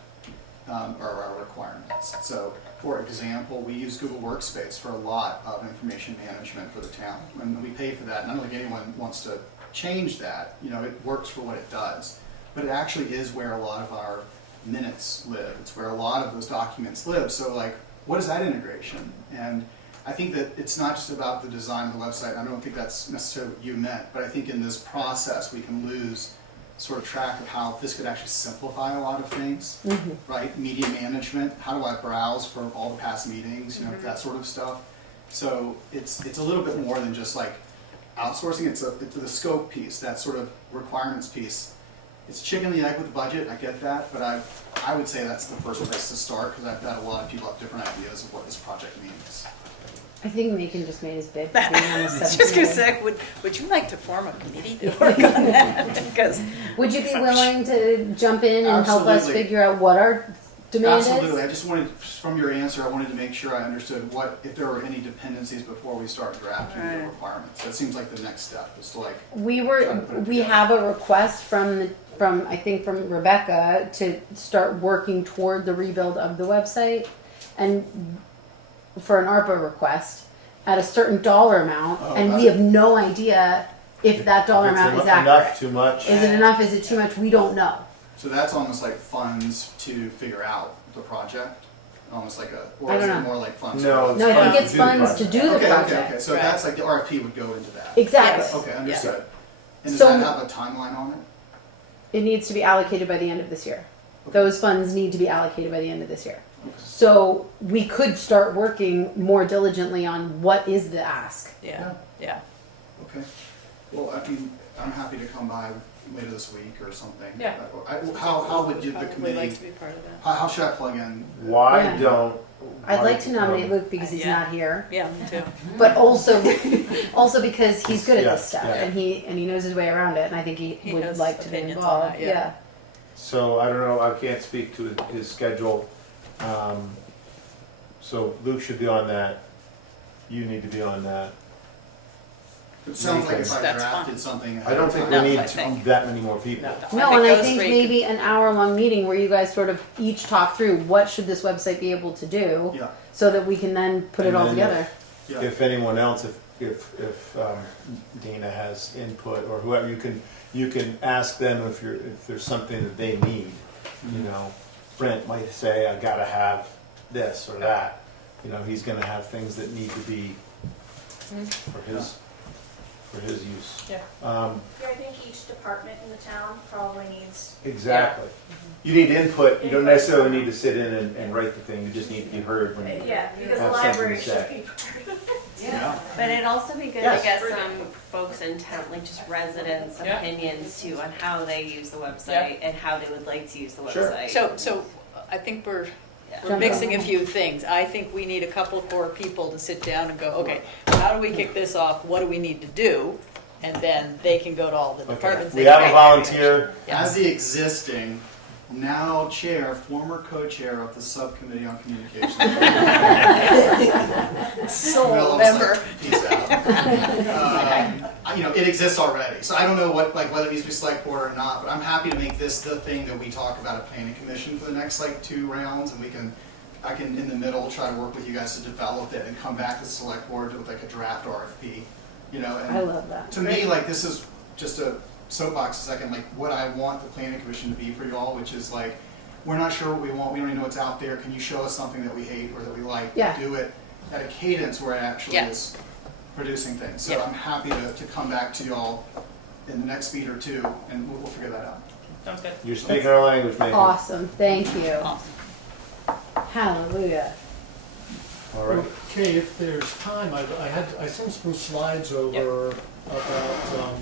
or our requirements. So, for example, we use Google Workspace for a lot of information management for the town. And we pay for that, and I don't think anyone wants to change that. It works for what it does. But it actually is where a lot of our minutes live. It's where a lot of those documents live. So what is that integration? And I think that it's not just about the design of the website. I don't think that's necessarily what you meant, but I think in this process we can lose sort of track of how this could actually simplify a lot of things, right? Media management, how do I browse for all the past meetings, that sort of stuff. So it's a little bit more than just outsourcing. It's the scope piece, that sort of requirements piece. It's chicken and the egg with the budget, I get that, but I would say that's the first place to start, because I've got a lot of people have different ideas of what this project means. I think Macon just made his bid. I was just gonna say, would you like to form a committee to work on that? Because Would you be willing to jump in and help us Absolutely. figure out what our demand Absolutely. is? I just wanted, from your answer, I wanted to make sure I understood if there were any dependencies before we start drafting the Right. requirements. That seems like the next step, is to We have a request from Rebecca to start working toward the rebuild of the website, and for an ARPA request at a certain dollar amount, and we have no idea if that dollar amount is accurate. Enough, too much? Is it enough? Is it too much? We don't know. So that's almost like funds to figure out the project? Almost like or I is don't it know. more like funds? No, No, I think it's funds to do the Okay, project. okay. So that's like the RFP would go into that? Exactly. Yes. Okay, understood. And does So- that have a timeline on it? It needs to be allocated by the end of this year. Those funds need to be allocated by the end of this year. So we could start working more diligently on what is the ask. yeah. Okay. Well, I'm happy to come by later this week or something. Yeah. How would the Probably like committee, to be part of that. how should I plug in? Why Yeah. don't? I'd like to nominate Luke because he's Yeah. not here, Yeah, me too. but also because he's good at Yeah, this stuff yeah. and he knows his way around it, and I think he would has like to be opinions on involved. that, yeah. So I don't know, I can't speak to his schedule. So Luke should be on that. You need to be on that. It sounds like if I That's drafted fine. something. I don't think we No, need I think- that many more people. No, and I think maybe an hour-long meeting where you guys sort of each talk through what should this website be able to do, Yeah, so that we can then put it And all then together. yeah. If anyone else, if Dana has input or whoever, you can ask them if there's something that they need. Brent might say, I gotta have this or that. He's gonna have things that need to be for his use. Yeah. Yeah, I think each department in the town probably needs. Exactly. You need input. You don't necessarily need to sit in and write the thing. You just need to be heard when you Yeah, because the have something to library should say. be. Yeah. But it'd also be good Yes. to get some folks in town, like just residents' Yeah. opinions too, on how they use the website and how they would like to use the Sure. website. So I think we're Jump mixing a on. few things. I think we need a couple core people to sit down and go, okay, how do we kick this off? What do we need to do? And then they can go to all the departments. We they have can a make volunteer. Yeah. As the existing, now chair, former co-chair of the subcommittee on communications. Sole Will, member. Peace out. It exists already, so I don't know whether it needs to be select board or not, but I'm happy to make this the thing that we talk about at planning commission for the next 2 rounds, and I can in the middle try to work with you guys to develop it and come back to the select board with a draft RFP. And I love that. to me, this is just a soapbox a second, what I want the planning commission to be for y'all, which is we're not sure what we want, we don't even know what's out there, can you show us something that we hate or that we like? Yeah. Do it at a cadence where it actually Yeah. is producing things. So Yeah. I'm happy to come back to y'all in the next meet or two, and we'll figure that out. Sounds good. You're speaking our language, maybe. Awesome, thank you. Awesome. Hallelujah. All right. Okay, if there's time, I sent some slides over about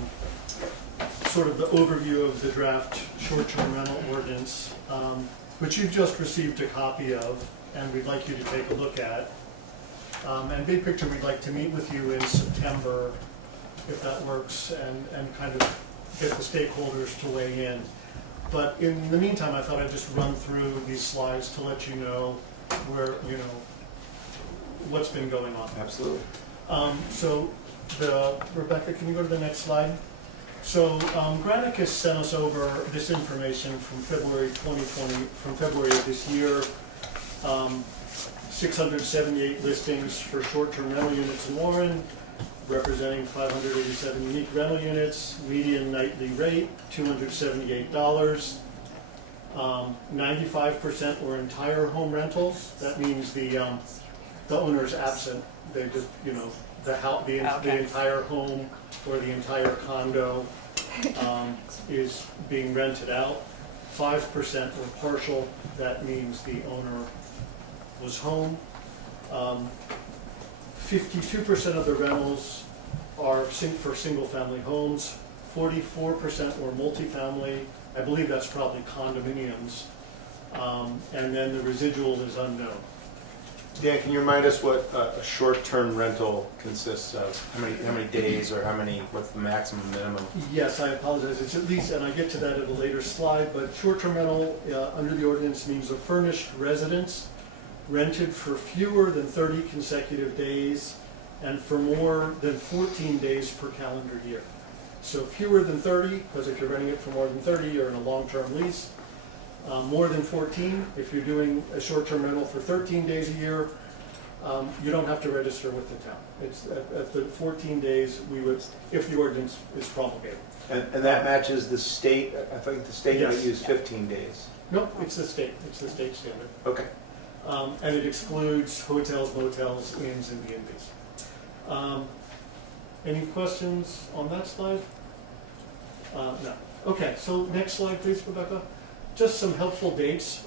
sort of the overview of the draft short-term rental ordinance, which you've just received a copy of, and we'd like you to take a look at. And big picture, we'd like to meet with you in September, if that works, and kind of get the stakeholders to weigh in. But in the meantime, I thought I'd just run through these slides to let you know where, what's been going on. Absolutely. So Rebecca, can you go to the next slide? So Granicus sent us over this information from February 2020, from February of this year. 678 listings for short-term rental units in Warren, representing 587 unique rental units, median nightly rate, $278. 95% were entire home rentals. That means the owner's absent. They just, the entire home or the entire condo is being rented out. 5% were partial. That means the owner was home. 52% of the rentals are for single-family homes. 44% were multifamily. I believe that's probably condominiums. And then the residual is unknown. Dan, can you remind us what a short-term rental consists of? How many days, or what's the maximum, minimum? Yes, I apologize. It's at least, and I get to that at a later slide, but short-term rental under the ordinance means a furnished residence rented for fewer than 30 consecutive days and for more than 14 days per calendar year. So fewer than 30, because if you're renting it for more than 30, you're in a long-term lease. More than 14, if you're doing a short-term rental for 13 days a year, you don't have to register with the town. It's at the 14 days we would, if the ordinance is promulgated. And that matches the state. I think the state might use 15 days. No, it's the state. It's the state standard. Okay. And it excludes hotels, motels, inns, and B&Bs. Any questions on that slide? No. Okay, so next slide, please, Rebecca. Just some helpful dates.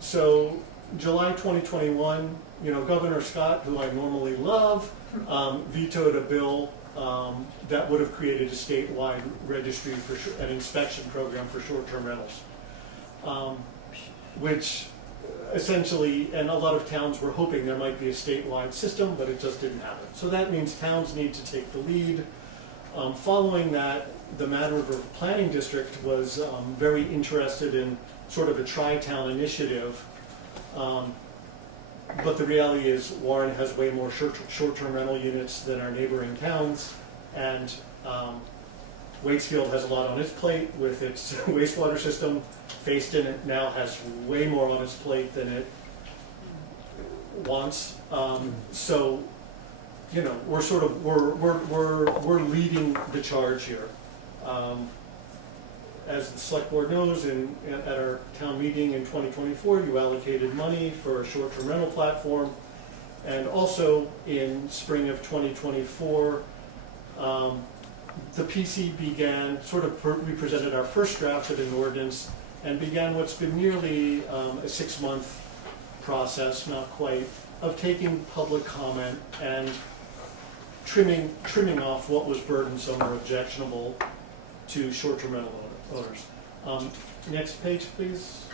So July 2021, Governor Scott, who I normally love, vetoed a bill that would have created a statewide registry for an inspection program for short-term rentals, which essentially, and a lot of towns were hoping there might be a statewide system, but it just didn't happen. So that means towns need to take the lead. Following that, the Mad River Planning District was very interested in sort of a tri-town initiative. But the reality is Warren has way more short-term rental units than our neighboring towns, and Waitsfield has a lot on its plate with its wastewater system. Facein now has way more on its plate than it wants. So, we're sort of we're leading the charge here. As the select board knows, at our town meeting in 2024, you allocated money for a short-term rental platform, and also in spring of 2024, the PC began we presented our first draft of an ordinance and began what's been nearly a 6-month process, not quite, of taking public comment and trimming off what was burdensome or objectionable to short-term rental owners. Next page, please,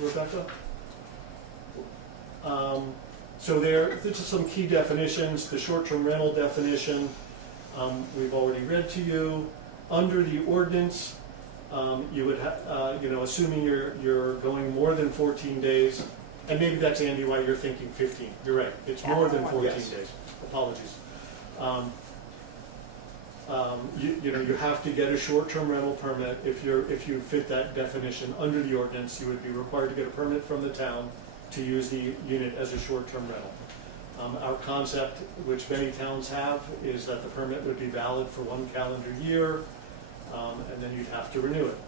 Rebecca. So there's just some key definitions. The short-term rental definition we've already read to you. Under the ordinance, you would assuming you're going more than 14 days, and maybe that's, Andy, why you're thinking 15. You're right. It's more than 14 Yes. days. Apologies. You have to get a short-term rental permit. If you fit that definition under the ordinance, you would be required to get a permit from the town to use the unit as a short-term rental. Our concept, which many towns have, is that the permit would be valid for 1 calendar year, and then you'd have to renew it.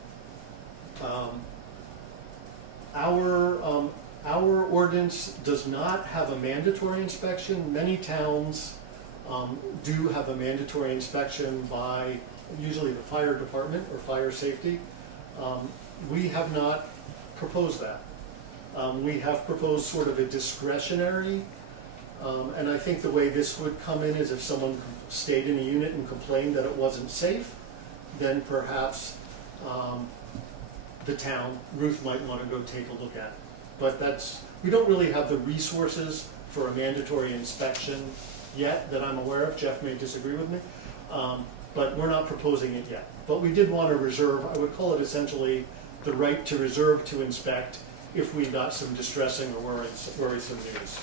Our ordinance does not have a mandatory inspection. Many towns do have a mandatory inspection by usually the fire department or fire safety. We have not proposed that. We have proposed sort of a discretionary, and I think the way this would come in is if someone stayed in a unit and complained that it wasn't safe, then perhaps the town, Ruth might want to go take a look at it. but we don't really have the resources for a mandatory inspection yet that I'm aware of. Jeff may disagree with me, but we're not proposing it yet. But we did want to reserve, I would call it essentially the right to reserve to inspect if we got some distressing or worrisome news.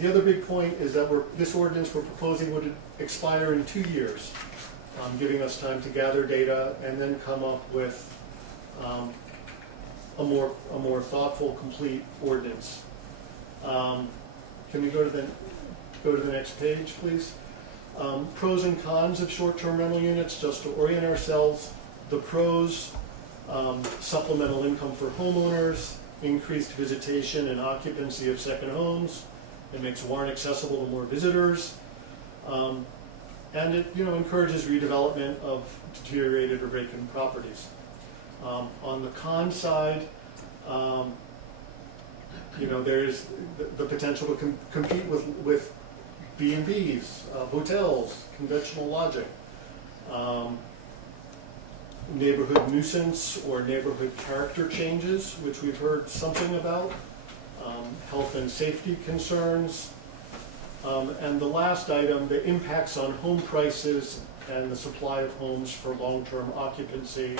The other big point is that this ordinance we're proposing would expire in 2 years, giving us time to gather data and then come up with a more thoughtful, complete ordinance. Can we go to the next page, please? Pros and cons of short-term rental units, just to orient ourselves. The pros, supplemental income for homeowners, increased visitation and occupancy of second homes. It makes Warren accessible to more visitors. And it encourages redevelopment of deteriorated or vacant properties. On the con side, there's the potential to compete with B&Bs, hotels, conventional lodging, neighborhood nuisance or neighborhood character changes, which we've heard something about, health and safety concerns, and the last item, the impacts on home prices and the supply of homes for long-term occupancy.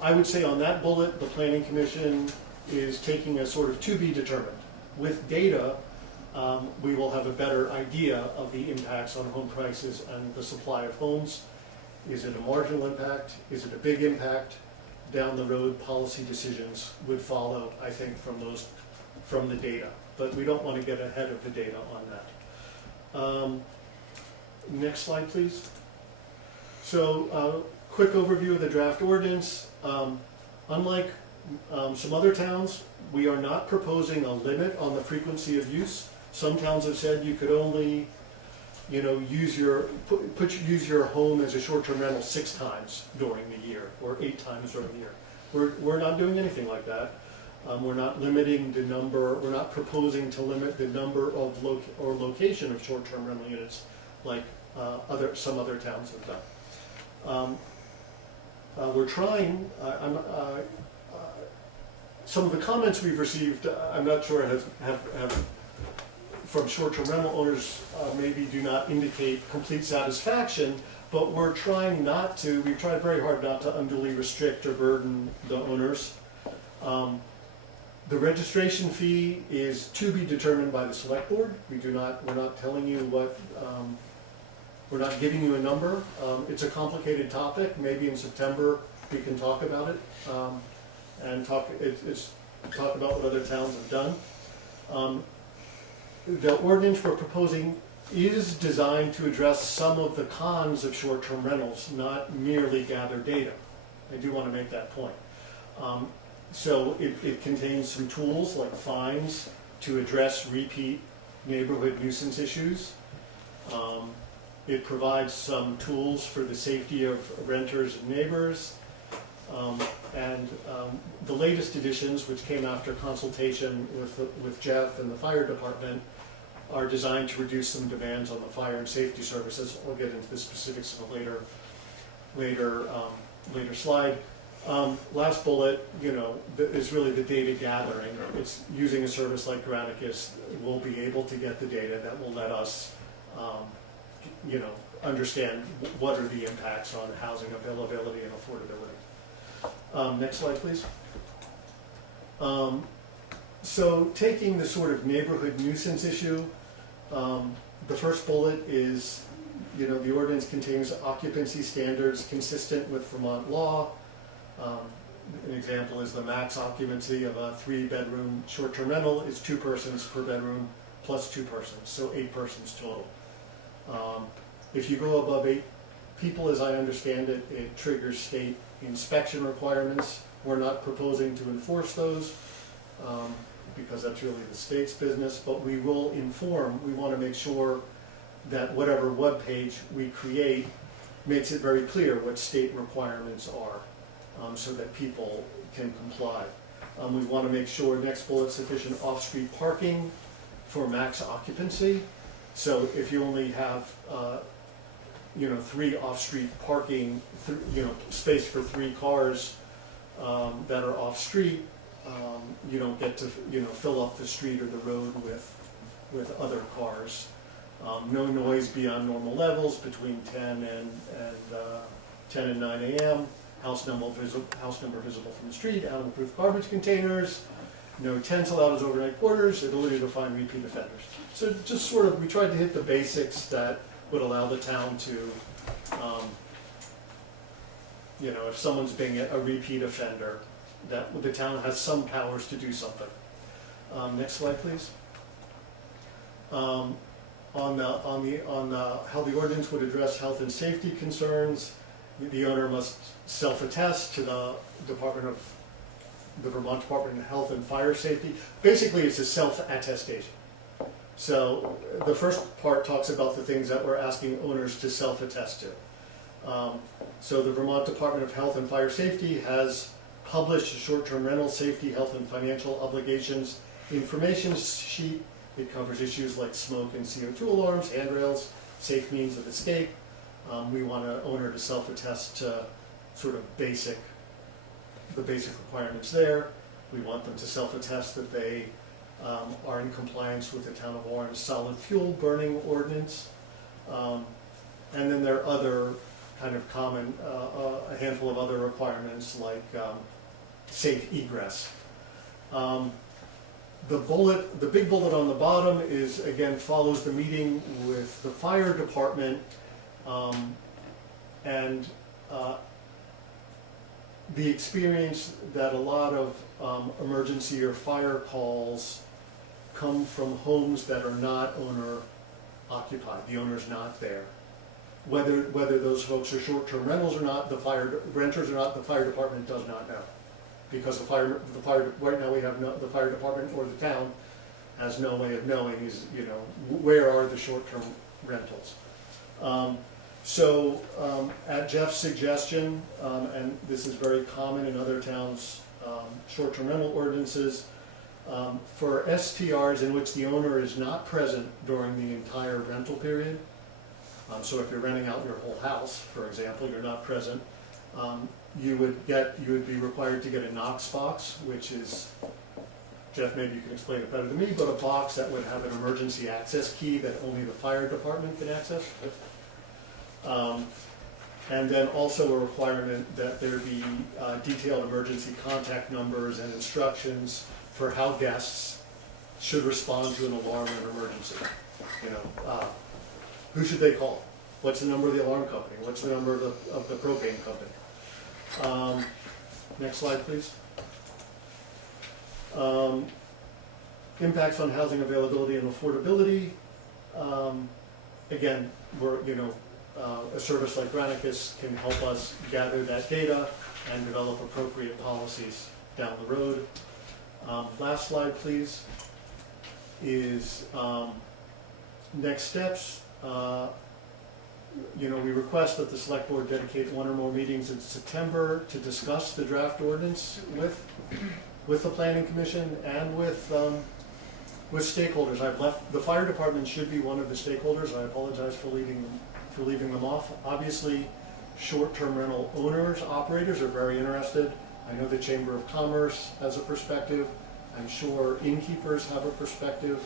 I would say on that bullet, the Planning Commission is taking a sort of to be determined. With data, we will have a better idea of the impacts on home prices and the supply of homes. Is it a marginal impact? Is it a big impact? Down the road, policy decisions would follow, I think, from the data. But we don't want to get ahead of the data on that. Next slide, please. So, quick overview of the draft ordinance. Unlike some other towns, we are not proposing a limit on the frequency of use. Some towns have said you could only, use your home as a short-term rental 6 times during the year, or 8 times during the year. We're not doing anything like that. We're not limiting the number. We're not proposing to limit the number of location of short-term rental units, like some other towns have done. We're trying. Some of the comments we've received, I'm not sure have from short-term rental owners maybe do not indicate complete satisfaction, but we're trying not to. We've tried very hard not to unduly restrict or burden the owners. The registration fee is to be determined by the select board. We're not telling you what. We're not giving you a number. It's a complicated topic. Maybe in September we can talk about it and talk about what other towns have done. The ordinance we're proposing is designed to address some of the cons of short-term rentals, not merely gather data. I do want to make that point. So it contains some tools like fines to address repeat neighborhood nuisance issues. It provides some tools for the safety of renters and neighbors. The latest editions, which came after consultation with Jeff and the fire department, are designed to reduce some demands on the fire and safety services. I'll get into the specifics in a later slide. Last bullet, is really the data gathering. It's using a service like Granicus. We'll be able to get the data that will let us, understand what are the impacts on housing availability and affordability. Next slide, please. So taking the sort of neighborhood nuisance issue, the first bullet is, the ordinance contains occupancy standards consistent with Vermont law. An example is the max occupancy of a 3-bedroom short-term rental is 2 persons per bedroom plus 2 persons, so 8 persons total. If you go above 8 people, as I understand it, it triggers state inspection requirements. We're not proposing to enforce those because that's really the state's business, but we will inform. We want to make sure that whatever web page we create makes it very clear what state requirements are, so that people can comply. We want to make sure, next bullet, sufficient off-street parking for max occupancy. So if you only have 3 off-street parking, space for 3 cars that are off-street, you don't get to, fill up the street or the road with other cars. No noise beyond normal levels between 10 and 9 a.m. House number visible from the street. Animal-proof garbage containers. No tents allowed as overnight quarters. Ability to find repeat offenders. So just sort of, we tried to hit the basics that would allow the town to, if someone's being a repeat offender, that the town has some powers to do something. Next slide, please. On how the ordinance would address health and safety concerns, the owner must self-attest to the Vermont Department of Health and Fire Safety. Basically, it's a self-attestation. So the first part talks about the things that we're asking owners to self-attest to. So the Vermont Department of Health and Fire Safety has published a short-term rental safety, health, and financial obligations information sheet. It covers issues like smoke and CO2 alarms, handrails, safe means of escape. We want an owner to self-attest to sort of the basic requirements there. We want them to self-attest that they are in compliance with the Town of Warren's solid fuel burning ordinance. And then there are other kind of common, a handful of other requirements like safe egress. The big bullet on the bottom is, again, follows the meeting with the fire department, and the experience that a lot of emergency or fire calls come from homes that are not owner occupied. The owner's not there. Whether those folks are short-term rentals or not, renters or not, the fire department does not know. Because right now we have the fire department or the town has no way of knowing where are the short-term rentals. At Jeff's suggestion, and this is very common in other towns' short-term rental ordinances, for STRs in which the owner is not present during the entire rental period, so if you're renting out your whole house, for example, you're not present, you would be required to get a Knox box, which is, Jeff, maybe you can explain it better than me, but a box that would have an emergency access key that only the fire department can access. And then also a requirement that there be detailed emergency contact numbers and instructions for how guests should respond to an alarm or an emergency. Who should they call? What's the number of the alarm company? What's the number of the propane company? Next slide, please. Impacts on housing availability and affordability. Again, a service like Granicus can help us gather that data and develop appropriate policies down the road. Last slide, please, is next steps. We request that the select board dedicate one or more meetings in September to discuss the draft ordinance with the planning commission and with stakeholders. I've left, the fire department should be one of the stakeholders. I apologize for leaving them off. Obviously, short-term rental owners, operators are very interested. I know the Chamber of Commerce has a perspective. I'm sure innkeepers have a perspective.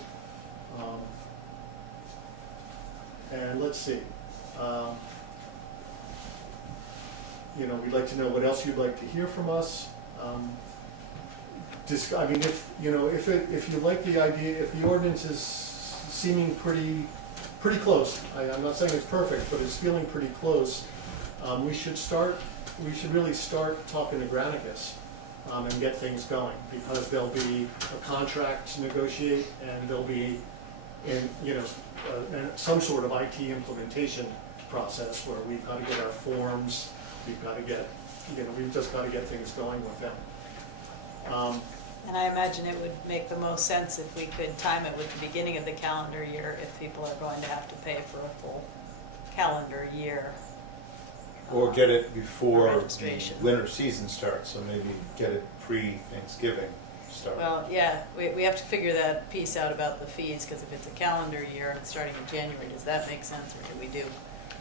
And let's see. We'd like to know what else you'd like to hear from us. If you like the idea, if the ordinance is seeming pretty close, I'm not saying it's perfect, but it's feeling pretty close, we should really start talking to Granicus and get things going, because there'll be a contract to negotiate, and there'll be some sort of IT implementation process where we've got to get our forms, we've just got to get things going with them. And I imagine it would make the most sense if we could time it with the beginning of the calendar year if people are going to have to pay for a full calendar year. Or get it before the registration. winter season starts, so maybe get it pre-Thanksgiving start. Well, yeah, we have to figure that piece out about the fees, because if it's a calendar year and starting in January, does that make sense, or do we do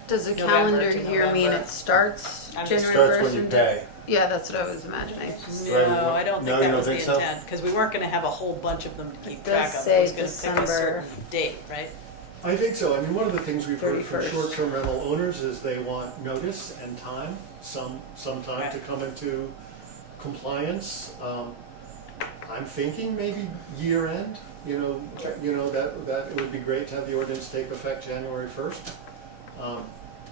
Does a November calendar to year mean November. it starts I'm January just- 1st? Starts when you and pay. Yeah, that's what I was imagining. No, I don't No, think you that don't was the think so? intent, because we weren't gonna have a whole bunch of them to keep It does track of. say It was gonna pick a December. certain date, right? I think so. I mean, one of the things we've heard from 31st. short-term rental owners is they want notice and time, some time to Right. come into compliance. I'm thinking maybe year end, that it would be great to have the ordinance take effect January 1st.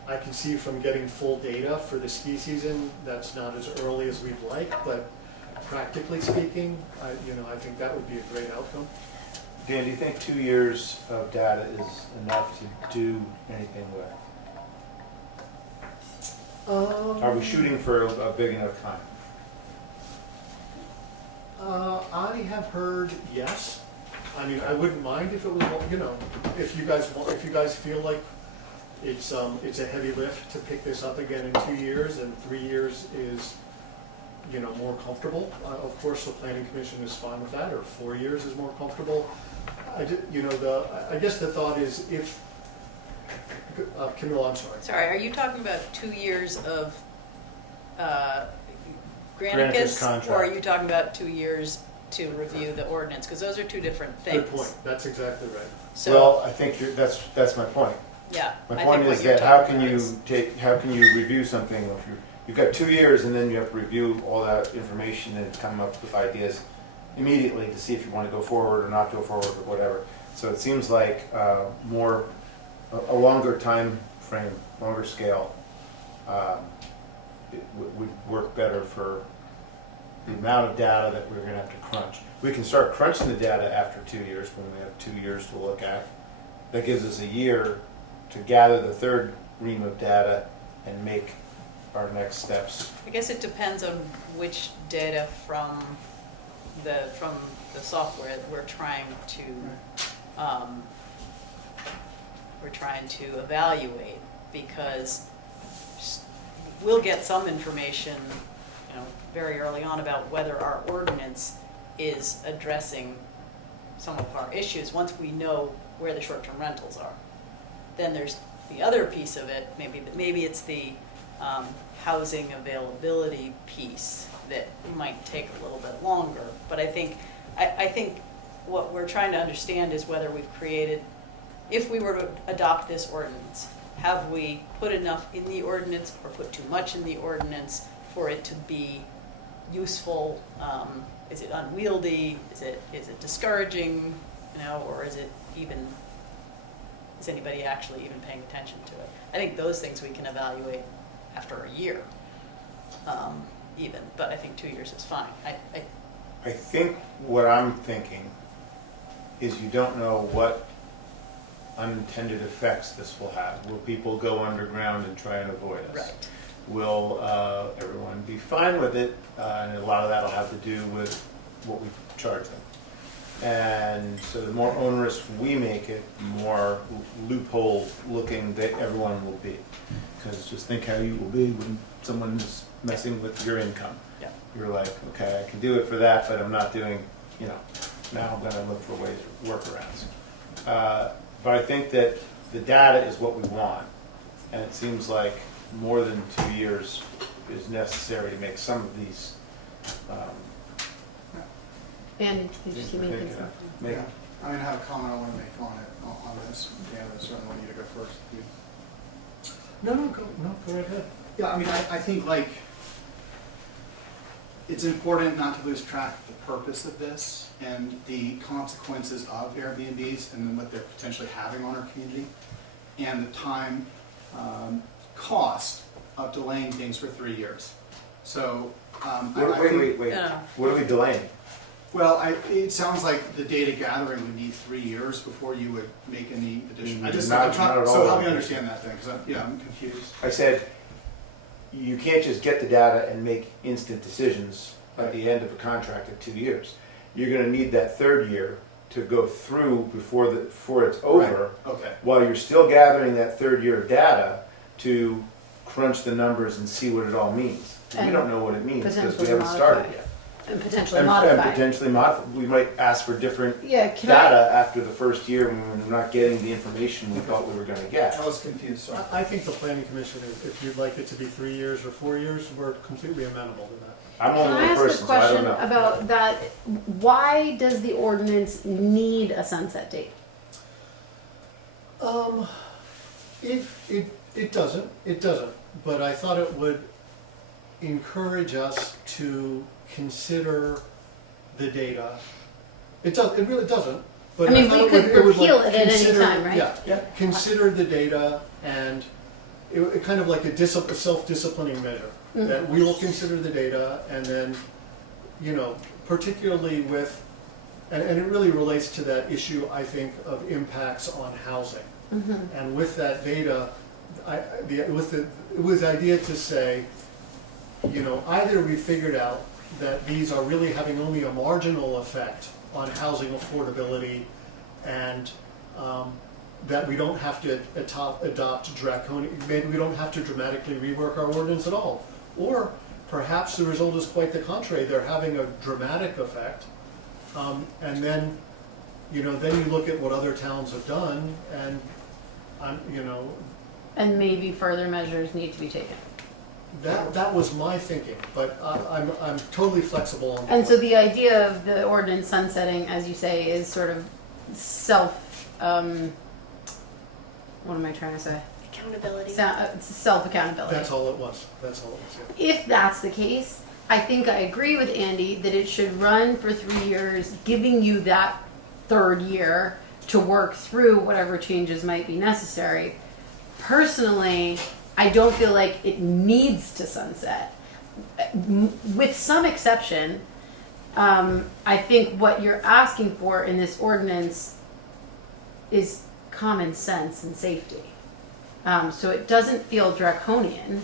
I can see from getting full data for the ski season, that's not as early as we'd like, but practically speaking, I think that would be a great outcome. Dan, do you think 2 years of data is enough to do anything with? Are we shooting for a big enough time? I have heard yes. I mean, I wouldn't mind if it was, if you guys feel like it's a heavy lift to pick this up again in 2 years, and 3 years is, more comfortable. Of course, the planning commission is fine with that, or 4 years is more comfortable. I guess the thought is if, Camille, I'm sorry. Sorry, are you talking about 2 years of Granicus Granicus? contract. Or are you talking about 2 years to review the ordinance? Because those are two different things. Good point. That's exactly right. So, Well, I think that's my point. yeah. My I point think what is you're that how talking can about how can you review something if you've got 2 years and then you have to review all that information and come up with ideas immediately to see if you want to go forward or not go forward or whatever. So it seems like a longer time frame, longer scale would work better for the amount of data that we're going to have to crunch. We can start crunching the data after 2 years when we have 2 years to look at. That gives us a year to gather the third ream of data and make our next steps. I guess it depends on which data from the software that we're trying to evaluate, because we'll get some information, very early on about whether our ordinance is addressing some of our issues. Once we know where the short-term rentals are, then there's the other piece of it. Maybe it's the housing availability piece that might take a little bit longer. But I think what we're trying to understand is whether we've created, if we were to adopt this ordinance, have we put enough in the ordinance or put too much in the ordinance for it to be useful? Is it unwieldy? Is it discouraging? Or is anybody actually even paying attention to it? I think those things we can evaluate after a year, even. But I think 2 years is fine. I think what I'm thinking is you don't know what unintended effects this will have. Will people go underground and try and avoid us? Right. Will everyone be fine with it? And a lot of that will have to do with what we charge them. And so the more onerous we make it, the more loophole looking that everyone will be. Because just think how you will be when someone is messing with your income. Yeah. You're like, okay, I can do it for that, but I'm not doing, now I'm going to look for ways, workarounds. But I think that the data is what we want. And it seems like more than 2 years is necessary to make some of these Andy, did you see me think something? make Yeah. I mean, I have a comment I want to make on this. Dan, I certainly want you to go first. No, go right ahead. Yeah, I mean, I think it's important not to lose track of the purpose of this and the consequences of Airbnbs and then what they're potentially having on our community, and the time cost of delaying things for 3 years. So, wait. No. What are we delaying? Well, it sounds like the data gathering would need 3 years before you would make any addition. Not at So all. help me understand that then, because I'm confused. I said, you can't just get the data and make instant decisions at the end of a contract of 2 years. You're going to need that third year to go through before it's over. Right. Okay. While you're still gathering that third year of data to crunch the numbers and see what it all means. We And don't know what it means because we potentially haven't started modify. yet. And potentially and modify. potentially modify. We might ask for different Yeah, can data after the first year when we're not getting the information we thought we were gonna get. I was confused, sorry. I think the planning commission, if you'd like it to be 3 years or 4 years, we're completely amenable to that. I'm Can only I one ask a person, so I don't question know. about that? Why does the ordinance need a sunset date? It doesn't, but I thought it would encourage us to consider the data. It really doesn't, but I mean, thought we it could would- it would, repeal like, it at any consider- time, right? Yeah, consider the data and it kind of like a self-disciplining measure. Mm. That we will consider the data and then, particularly with, and it really relates to that issue, I think, of impacts on housing. Mm-hmm. And with that data, it was the idea to say, either we figured out that these are really having only a marginal effect on housing affordability, and that we don't have to adopt draconian, maybe we don't have to dramatically rework our ordinance at all. Or perhaps the result is quite the contrary, they're having a dramatic effect, and then, then you look at what other towns have done, and And maybe further measures need to be taken. that was my thinking, but I'm totally flexible on. And so the idea of the ordinance sunsetting, as you say, is sort of what am I trying to say? Accountability. Self-accountability. That's all it was, yeah. If that's the case, I think I agree with Andy that it should run for 3 years, giving you that third year to work through whatever changes might be necessary. Personally, I don't feel like it needs to sunset. With some exception, I think what you're asking for in this ordinance is common sense and safety. So it doesn't feel draconian.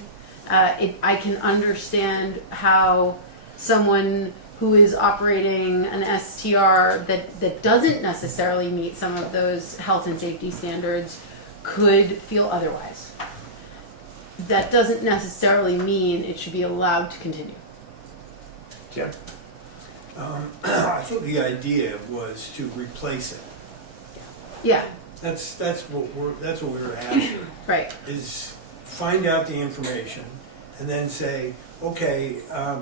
I can understand how someone who is operating an STR that doesn't necessarily meet some of those health and safety standards could feel otherwise. That doesn't necessarily mean it should be allowed to continue. Jim? I think the idea was to replace it. Yeah, That's what we were after. right. Is find out the information and then say, okay,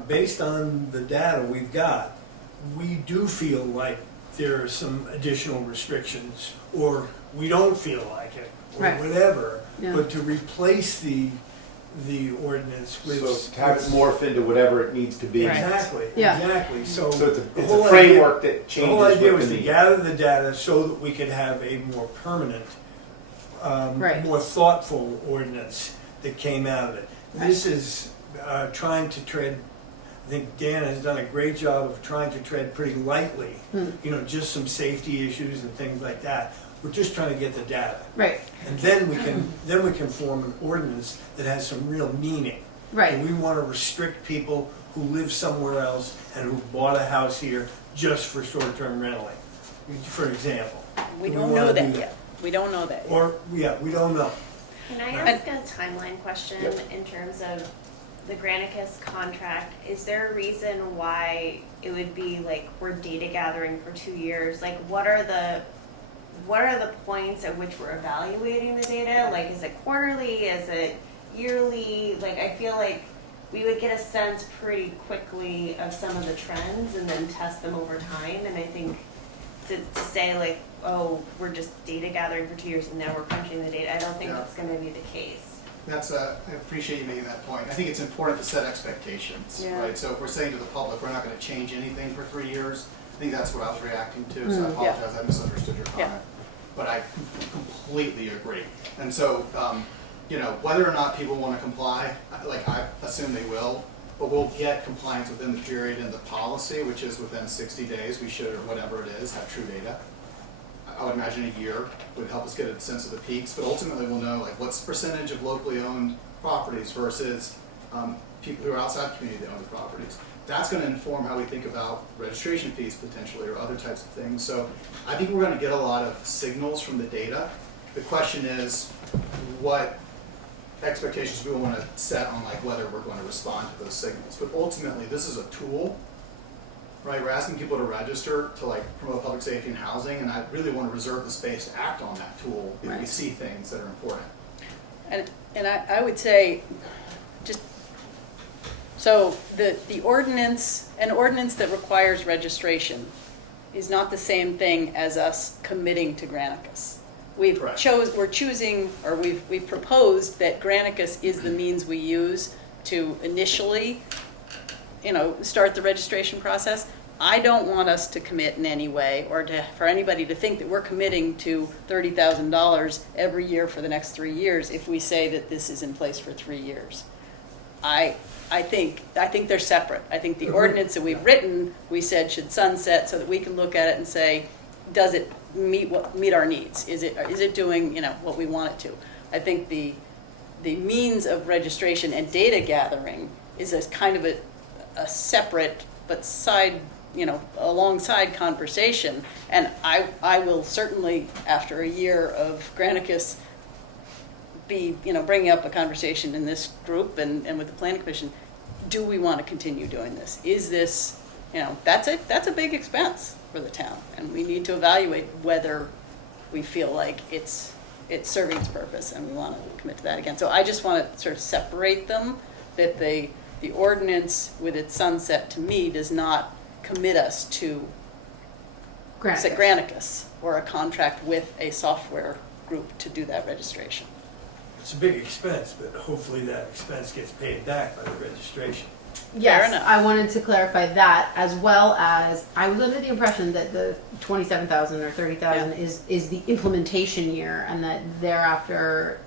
based on the data we've got, we do feel like there are some additional restrictions, or we don't feel like it, or Right. whatever. Yeah. But to replace the ordinance with So to have it morph into whatever it needs to be. Right. exactly, Yeah. exactly. So So it's the a whole framework that idea, the changes whole idea with was the to need. gather the data so that we could have a more permanent, Right. more thoughtful ordinance that came out of it. This is trying to tread. I think Dan has done a great job of trying to tread pretty lightly. Just some safety issues and things like that. We're just trying to get the data, Right, and then we can form an ordinance that has some real meaning. right. And we want to restrict people who live somewhere else and who bought a house here just for short-term rental, for example. We Do don't wanna know that do yet. We don't know that yet. Or, yeah, we don't know. Can I ask a timeline question in terms of the Granicus contract? Is there a reason why it would be like we're data gathering for 2 years? Like what are the points at which we're evaluating the data? Like is it quarterly? Is it yearly? Like I feel like we would get a sense pretty quickly of some of the trends and then test them over time. And I think to say like, oh, we're just data gathering for 2 years and now we're crunching the data, I don't think that's going to be the case. I appreciate you making that point. I think it's important to set expectations, Yeah. right? So if we're saying to the public, we're not going to change anything for 3 years, I think that's what I was reacting to, so I apologize, I misunderstood your comment. But I completely agree. And so, whether or not people want to comply, like I assume they will, but we'll get compliance within the period in the policy, which is within 60 days, we should, or whatever it is, have true data. I would imagine a year would help us get a sense of the peaks, but ultimately we'll know like what's the percentage of locally owned properties versus people who are outside the community that own the properties. That's going to inform how we think about registration fees potentially or other types of things. So I think we're going to get a lot of signals from the data. The question is what expectations we want to set on like whether we're going to respond to those signals. But ultimately this is a tool right? We're asking people to register to like promote public safety and housing, and I really want to reserve the space to act on that tool if we Right. see things that are important. And I would say, just, so the ordinance, an ordinance that requires registration is not the same thing as us committing to Granicus. Correct. We're choosing, or we've proposed that Granicus is the means we use to initially, start the registration process. I don't want us to commit in any way, or for anybody to think that we're committing to $30,000 every year for the next 3 years if we say that this is in place for 3 years. I think they're separate. I think the ordinance that we've written, we said should sunset so that we can look at it and say, does it meet our needs? Is it doing what we want it to? I think the means of registration and data gathering is a kind of a separate but alongside conversation. And I will certainly, after a year of Granicus, be bringing up a conversation in this group and with the planning commission. Do we want to continue doing this? Is this that's a big expense for the town, and we need to evaluate whether we feel like it's serving its purpose and we want to commit to that again. So I just want to sort of separate them, that the ordinance with its sunset to me does not commit us to Granicus or a contract with a software group to do that registration. It's a big expense, but hopefully that expense gets paid back by the registration. Yes, enough. I wanted to clarify that, as well as I was under the impression that the 27,000 or 30,000 is the implementation year, and that thereafter,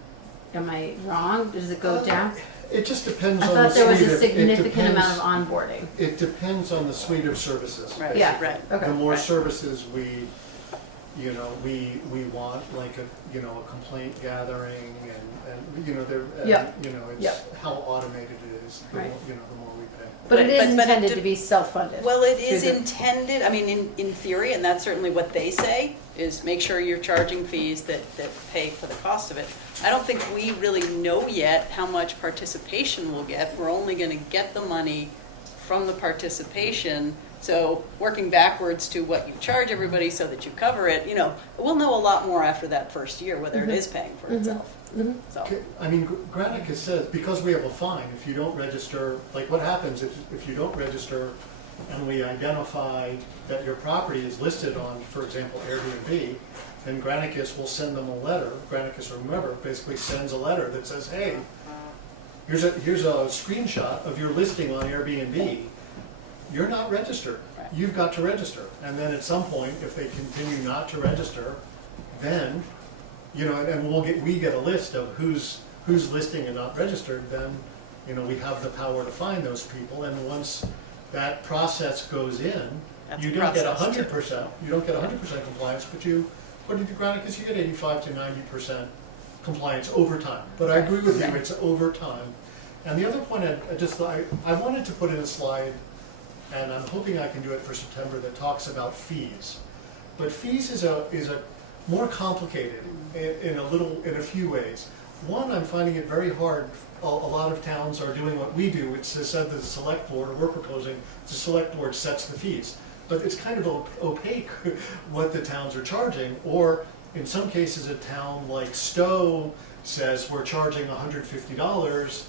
am I wrong? Does it go down? It just depends I on the thought there was suite a of- significant amount of onboarding. It depends on the suite of services. Right. Yeah. Right. Okay. The more Right. services we want, like a complaint gathering and there, Yep. it's Yep. how automated it is, the Right. more, the more we pay. But it is But it intended de- to be self-funded. Well, it is through the- intended, I mean, in theory, and that's certainly what they say, is make sure you're charging fees that pay for the cost of it. I don't think we really know yet how much participation we'll get. We're only gonna get the money from the participation. So working backwards to what you charge everybody so that you cover it, we'll know a lot more after that first year, whether it is paying for itself. So, Okay, I mean, Granicus says, because we have a fine, if you don't register, like what happens if you don't register and we identify that your property is listed on, for example, Airbnb, then Granicus will send them a letter, Granicus or whomever basically sends a letter that says, hey, here's a screenshot of your listing on Airbnb. You're not registered. Right. You've got to register. And then at some point, if they continue not to register, then, and we get a list of who's listing and not registered, then, we have the power to find those people. And once that process goes in, That's you a don't get process, too. 100%. You don't get 100% compliance, but according to Granicus, you get 85 to 90% compliance over time. But I agree with you, it's over time. And the other point I wanted to put in a slide, and I'm hoping I can do it for September, that talks about fees. But fees is a more complicated in a few ways. One, I'm finding it very hard. A lot of towns are doing what we do. It's said that the Selectboard, or we're proposing, the Selectboard sets the fees. But it's kind of opaque what the towns are charging. Or in some cases, a town like Stowe says we're charging $150,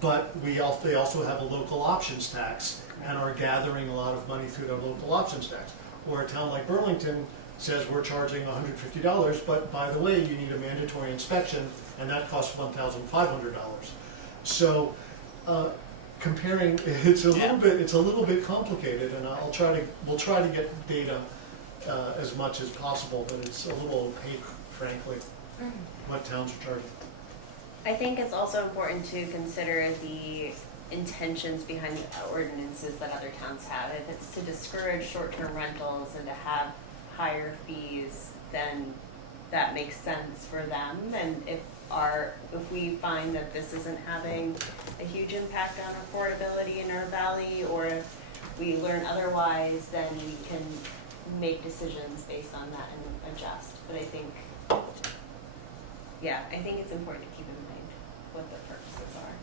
but they also have a local options tax and are gathering a lot of money through their local options tax. Or a town like Burlington says we're charging $150, but by the way, you need a mandatory inspection, and that costs $1,500. So comparing, it's a little bit complicated, and we'll try to get data as much as possible, but it's a little opaque, frankly, what towns are charging. I think it's also important to consider the intentions behind the ordinances that other towns have. If it's to discourage short-term rentals and to have higher fees, then that makes sense for them. And if we find that this isn't having a huge impact on affordability in our valley, or if we learn otherwise, then we can make decisions based on that and adjust. But I think it's important to keep in mind what the purposes are.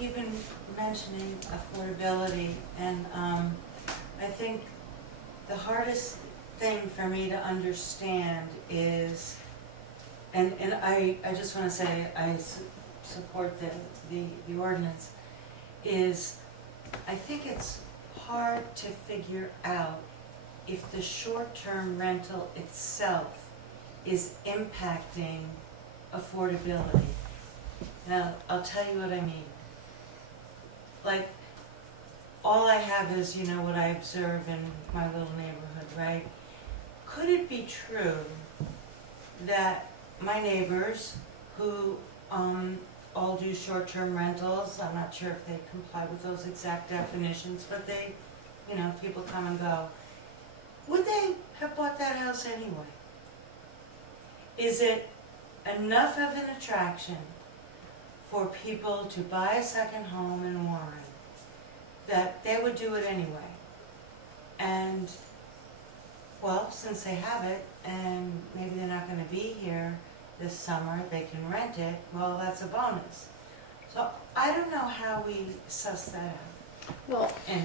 you've been mentioning affordability, and I think the hardest thing for me to understand is, and I just want to say I support the ordinance, is I think it's hard to figure out if the short-term rental itself is impacting affordability. Now, I'll tell you what I mean. Like, all I have is, you know, what I observe in my little neighborhood, right? Could it be true that my neighbors who all do short-term rentals, I'm not sure if they comply with those exact definitions, but they, you know, people come and go, would they have bought that house anyway? Is it enough of an attraction for people to buy a second home in Warren that they would do it anyway? And, well, since they have it, and maybe they're not gonna be here this summer, they can rent it, well, that's a bonus. So I don't know how we suss that out. Well, And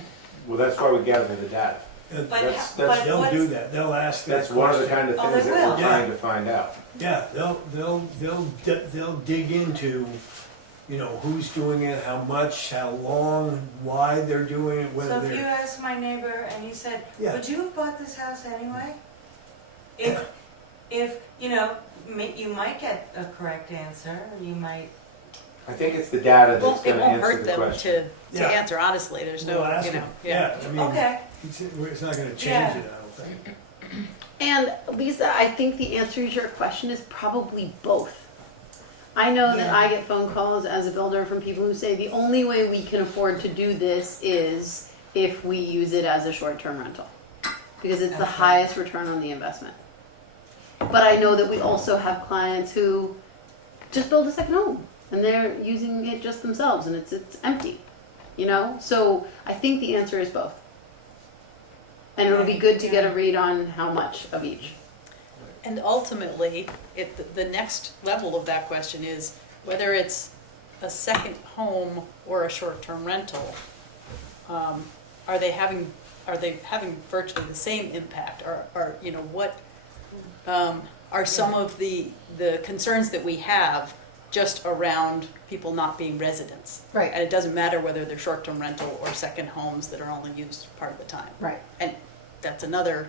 Well, that's why we gather the data. They'll do that, they'll ask that That's one of the question. kind of Oh, things they that we're will. trying to find out. Yeah, they'll dig into, you know, who's doing it, how much, how long, why they're doing it, so whether if you they're. asked my neighbor and he said, Yeah. would you have bought this house anyway? If, you know, you might get a correct answer, you might, I think it's the data Well, that's it gonna won't answer hurt the them question. to Yeah. answer honestly, there's no, We'll ask you know, them. yeah. I mean, okay. it's not gonna change Yeah. it, I don't think. and Lisa, I think the answer to your question is probably both. I know that Yeah. I get phone calls as a builder from people who say the only way we can afford to do this is if we use it as a short-term rental, because it's the Okay. highest return on the investment. But I know that we also have clients who just build a second home and they're using it just themselves and it's empty, you know? So I think the answer is both. And it'll be good to get a read on how much of each. And ultimately, the next level of that question is whether it's a second home or a short-term rental, are they having virtually the same impact? Or you know, what are some of the concerns that we have just around people not being residents? Right. And it doesn't matter whether they're short-term rental or second homes that are only used part of the time. Right. And that's another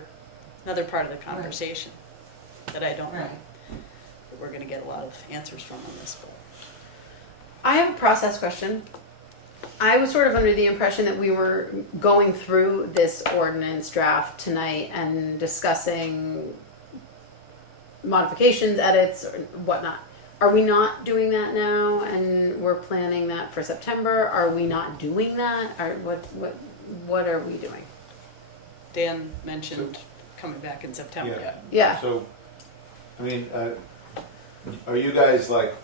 part of the conversation that I don't know Right. that we're gonna get a lot of answers from on this. But I have a process question. I was sort of under the impression that we were going through this ordinance draft tonight and discussing modifications, edits, or whatnot. Are we not doing that now and we're planning that for September? Are we not doing that? Or what are we doing? Dan mentioned coming back in September. Yeah. Yeah. So, I mean, are you guys like,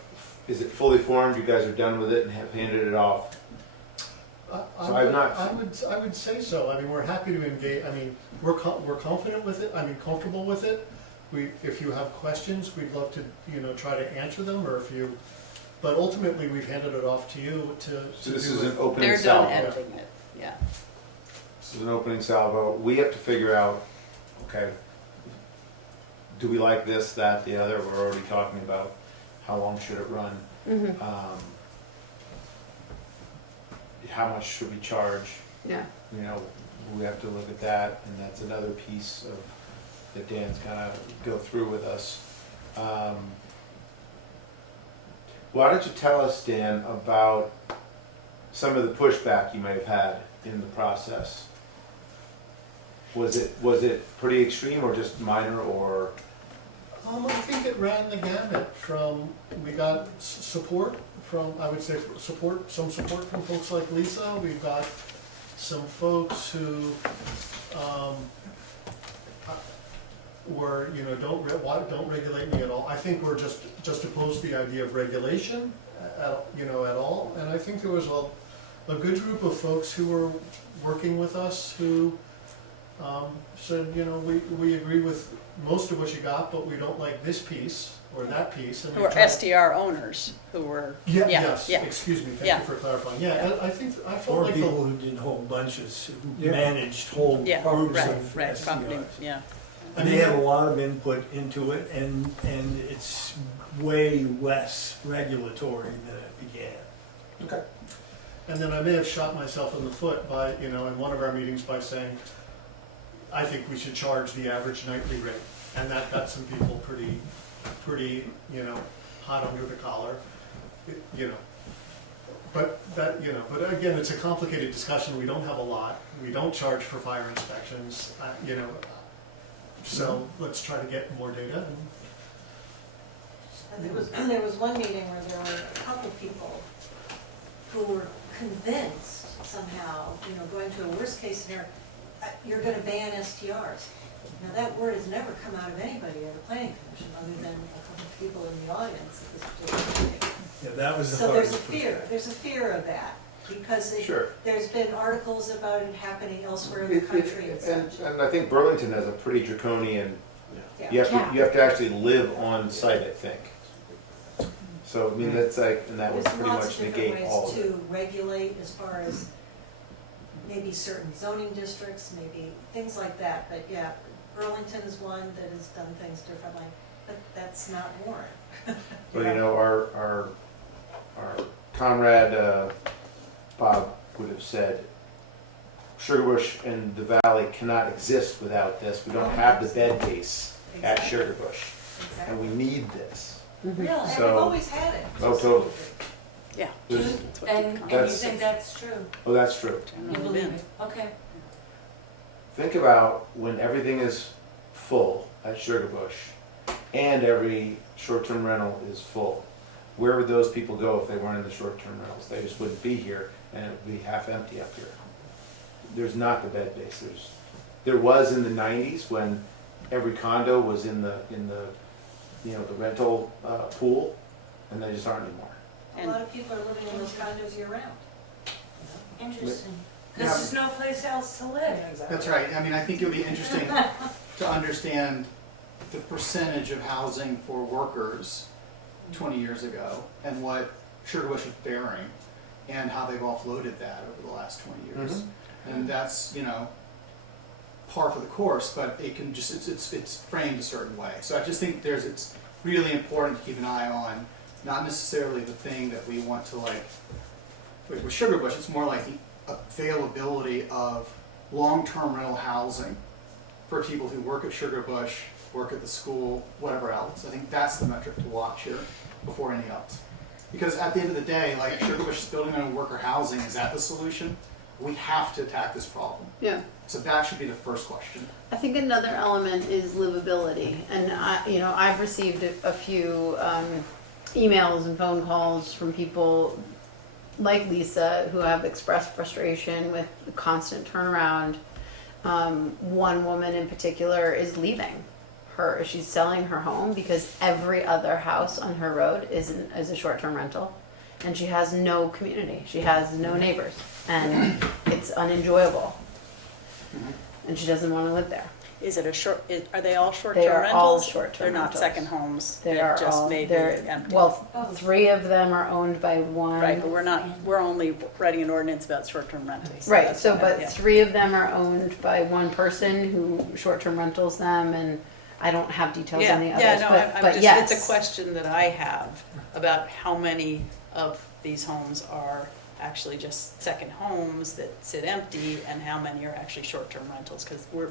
is it fully formed? You guys are done with it and have handed it off? So I've not- I would say so. I mean, we're happy to engage. I mean, we're confident with it. I mean, comfortable with it. If you have questions, we'd love to, you know, try to answer them. But ultimately, we've handed it off to you to. So this do is it. an opening They're salvo. done editing it, yeah. This is an opening salvo. We have to figure out, okay, do we like this, that, the other? We're already talking about how long should it run? Mm-hmm. How much should we charge? Yeah. You know, we have to look at that, and that's another piece of that Dan's gonna go through with us. Why don't you tell us, Dan, about some of the pushback you may have had in the process? Was it pretty extreme or just minor, or? I think it ran the gamut from, we got support from, I would say, some support from folks like Lisa. We've got some folks who were, you know, don't regulate me at all. I think we're just opposed to the idea of regulation, you know, at all. And I think there was a good group of folks who were working with us who said, you know, we agree with most of what you got, but we don't like this piece or that piece. And Who we are tried- STR owners, who were, Yeah, yeah, yes, yeah. excuse me, Yeah. thank you for clarifying. Yeah, I think, I felt Or like people the, who did whole bunches, who Yeah. managed whole Yeah, groups right, of right, property, STRs. yeah. And they have a lot of input into it, and it's way less regulatory than it began. Okay. and then I may have shot myself in the foot by, you know, in one of our meetings by saying, I think we should charge the average nightly rate. And that got some people pretty, you know, hot under the collar, you know. But that, you know, but again, it's a complicated discussion. We don't have a lot. We don't charge for fire inspections, you know. So let's try to get more data. And there was one meeting where there were a couple people who were convinced somehow, you know, going to a worst case scenario, you're gonna ban STRs. Now, that word has never come out of anybody at the planning commission, other than a couple of people in the audience at this particular meeting. Yeah, that was the So hardest. there's a fear of that, because Sure. there's been articles about it happening elsewhere in the country and such. And I think Burlington has a pretty draconian, Yeah. you have to actually live on site, I think. So, I mean, that's like, and that would There's pretty lots much of different negate all ways of it. to regulate as far as maybe certain zoning districts, maybe things like that. But yeah, Burlington is one that has done things differently, but that's not Warren. Well, you know, our comrade, Bob would have said, Sugarbush and the Valley cannot exist without this. We don't have the bed base at Exactly. Sugarbush, and we need this. Real, and we've So- always had it. Oh, totally. Yeah. There's- That's what keep And coming. you That's- think that's true? Oh, that's true. You Generally believe been. it? Okay. Think about when everything is full at Sugarbush and every short-term rental is full. Where would those people go if they weren't in the short-term rentals? They just wouldn't be here and it would be half empty up here. There's not the bed base. There was in the 90s when every condo was in the you know, the rental pool, and they just aren't anymore. A lot of people are living in those condos year round. Interesting. Because there's no place else to live. That's right. I mean, I think it would be interesting to understand the percentage of housing for workers 20 years ago and what Sugarbush is bearing and how they've offloaded that over the last 20 years. And that's, you know, par for the course, but it can just, it's framed a certain way. So I just think it's really important to keep an eye on, not necessarily the thing that we want to like, with Sugarbush, it's more like the availability of long-term rental housing for people who work at Sugarbush, work at the school, whatever else. I think that's the metric to watch here before any else. Because at the end of the day, like Sugarbush is building their own worker housing, is that the solution? We have to attack this problem. Yeah. So that should be the first question. I think another element is livability, and I've received a few emails and phone calls from people like Lisa who have expressed frustration with the constant turnaround. One woman in particular is leaving. She's selling her home because every other house on her road is a short-term rental, and she has no community. She has no neighbors, and it's unenjoyable. And she doesn't want to live there. Is it are they all They short-term are rentals? all short-term They're not rentals. second homes, They they're are just all, maybe they're, empty. well, 3 of them are owned by one. Right, but we're only writing an ordinance about short-term rentals. Right, that's so, why, but yeah. 3 of them are owned by one person who short-term rentals them, and I don't have details on the others, Yeah, no, but I'm yes. it's a question that I have about how many of these homes are actually just second homes that sit empty and how many are actually short-term rentals, because we're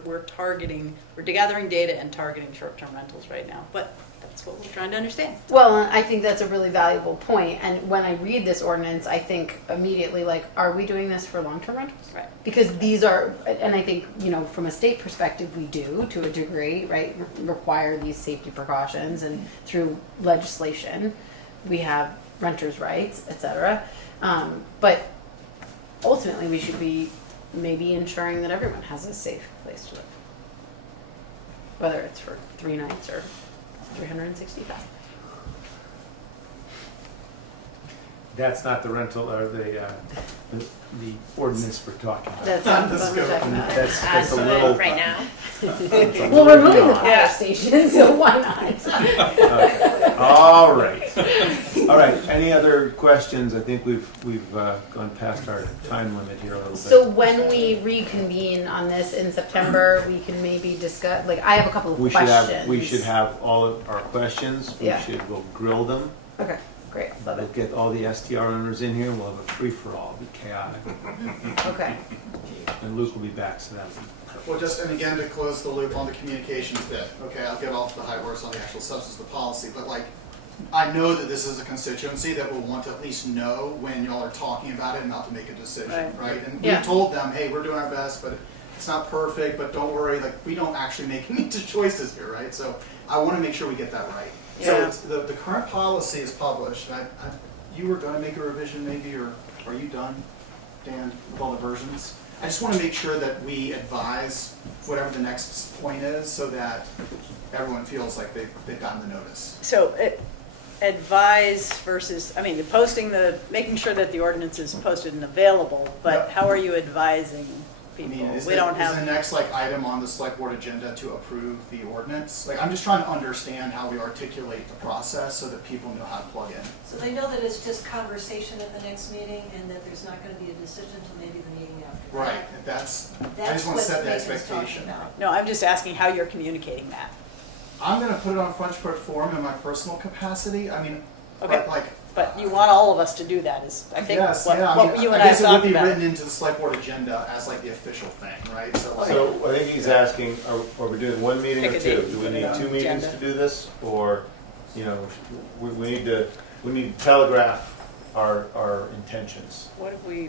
gathering data and targeting short-term rentals right now, but that's what we're trying to understand. Well, I think that's a really valuable point, and when I read this ordinance, I think immediately, like, are we doing this for long-term rentals? Right. Because these are, and I think, from a state perspective, we do, to a degree, right, require these safety precautions, and through legislation, we have renters' rights, et cetera. But ultimately, we should be maybe ensuring that everyone has a safe place to live, whether it's for 3 nights or 365. That's not the rental or the ordinance we're talking about. That's not the Let's one go. we're talking about. That's a little. Right now. it's a Well, little we're moving the beyond. fire station, so why not? Okay. All right. All right. Any other questions? I think we've gone past our time limit here a little bit. So when we reconvene on this in September, we can maybe discuss, like, I have a couple of questions. We should have all of our questions. Yeah. We'll grill them. Okay, great, love We'll it. get all the STR owners in here. We'll have a free-for-all. It'll be chaotic. Okay. And Luke will be back, so that'll be Well, just, and again, to close the loop on the communications bit, okay, I'll get off the high horse on the actual substance of the policy, but like, I know that this is a constituency that will want to at least know when y'all are talking about it and not to make a decision, right? And Yeah. we've told them, hey, we're doing our best, but it's not perfect, but don't worry, like, we don't actually make any choices here, right? So I want to make sure we get that right. So Yeah. it's, the current policy is published, and you were going to make a revision maybe, or are you done, Dan, with all the versions? I just want to make sure that we advise whatever the next point is so that everyone feels like they've gotten the notice. So advise versus, I mean, making sure that the ordinance is posted and available, but Yep. how are you advising I people? mean, is We don't the have, next like item on the select board agenda to approve the ordinance? Like, I'm just trying to understand how we articulate the process so that people know how to plug in. So they know that it's just conversation at the next meeting and that there's not gonna be a decision until maybe the meeting after. Right, I just That's want what to set the Megan's talking expectation. about. no, I'm just asking how you're communicating that. I'm gonna put it on Frenchport Forum in my personal capacity. I mean, Okay. like, But you want all of us to do that is, I think, yes, what yeah, I what mean, you I and I have guess it would talked be about. written into the select board agenda as like the official thing, right? So, like, So I think he's asking, are we doing one meeting or Pick a two? date, Do we put it need on 2 the meetings agenda. to do this? Or, we need to telegraph our intentions.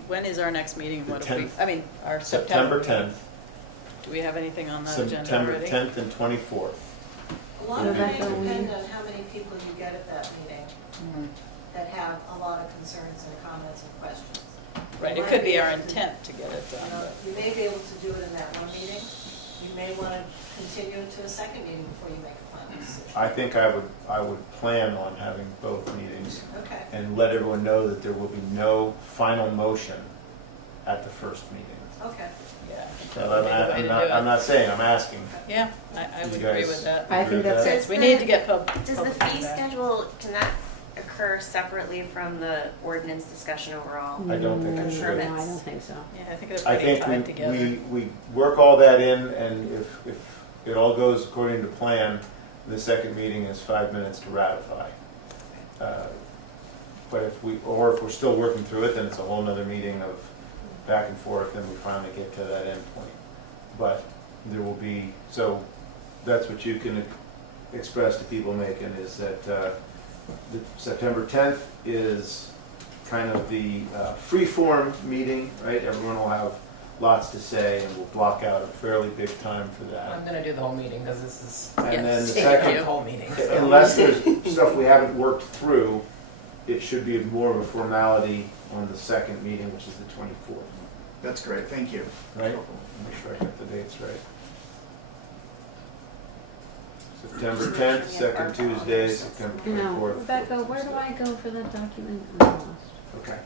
When is our next meeting? The What if we, 10th. I mean, our September September. 10th, Do we have anything on that agenda September already? 10th and 24th. A lot of it Rebecca, may we- depend on how many people you get at that meeting mm, that have a lot of concerns and comments and questions. Right, it Might could be be our able to- intent to get it You done, know, but. you may be able to do it in that one meeting. You may want to continue it to a second meeting before you make a final decision. I think I would plan on having both meetings Okay. and let everyone know that there will be no final motion at the first meeting. Okay. Yeah, I think So that would be the way to do it. I'm not saying, I'm asking. Yeah, I would You agree guys with that. I think that's Does We the- need to get Does the public fee feedback. schedule, can that occur separately from the ordinance discussion overall? I don't think it I'm should. sure No, it's- I don't think so. Yeah, I think they're I pretty think tied together. we work all that in, and if it all goes according to plan, the second meeting is 5 minutes to ratify. But if we're still working through it, then it's a whole nother meeting of back and forth, and we finally get to that end point. But there will be, so that's what you can express to people, Macon, is that the September 10th is kind of the free-form meeting, right? Everyone will have lots to say, and we'll block out a fairly big time for that. I'm gonna do the whole meeting, because this is. And then the Yes, second, The whole meeting. so. unless there's stuff we haven't worked through, it should be more of a formality on the second meeting, which is the 24th, that's great, thank you. right? Make sure I got the dates right. September 10th, second Tuesday, September No, 24th. Rebecca, where do I go for the document? I'm lost. Okay.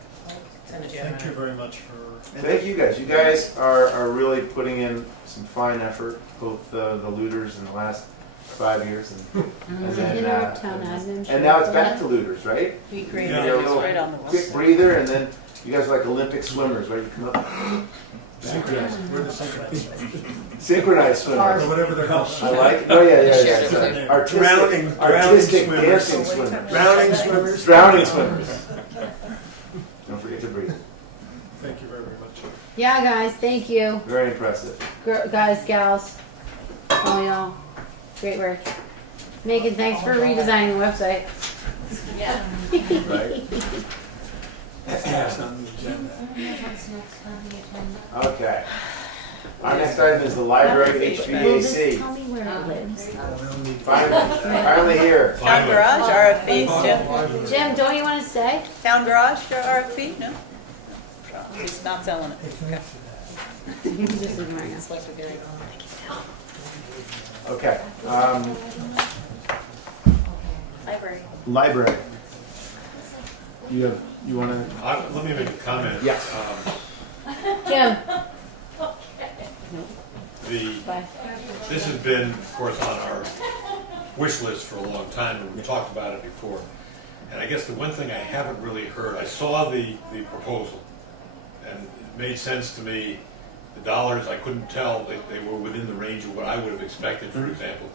Send it to you. Thank you very much for. Thank you guys. You guys are really putting in some fine effort, both the looters in the last 5 years and then, In our town admin. and now it's back to looters, right? We created Yeah. it, A it's little right on the quick website. breather, and then you guys are like Olympic swimmers, right? You come up, Synchronized, we're the synchronized. synchronized swimmers. Or whatever they're called. I like. Oh yeah. Shared It's, it. artistic Drowning dancing swimmers. swimmers. Drowning swimmers. Drowning swimmers. Don't forget to breathe. Thank you very, very much. Yeah, guys, thank you. Very impressive. Guys, gals, all y'all, great work. Megan, thanks for redesigning the website. Yeah. Right. Next on the agenda. Okay. Our next item is the library Will this HVAC. tell me where it lives? We'll need- Finally here. Town garage, RFP, Jim? Jim, don't you want to stay? Town garage, RFP, no? He's not selling it. Okay. Just ignoring us. Select with Gary. Okay. Library. Library. you wanna? Let me make a comment. Yes. Jim. This has been, of course, on our wish list for a long time, and we've talked about it before. And I guess the one thing I haven't really heard, I saw the proposal, and it made sense to me. The dollars, I couldn't tell, they were within the range of what I would have expected, for example.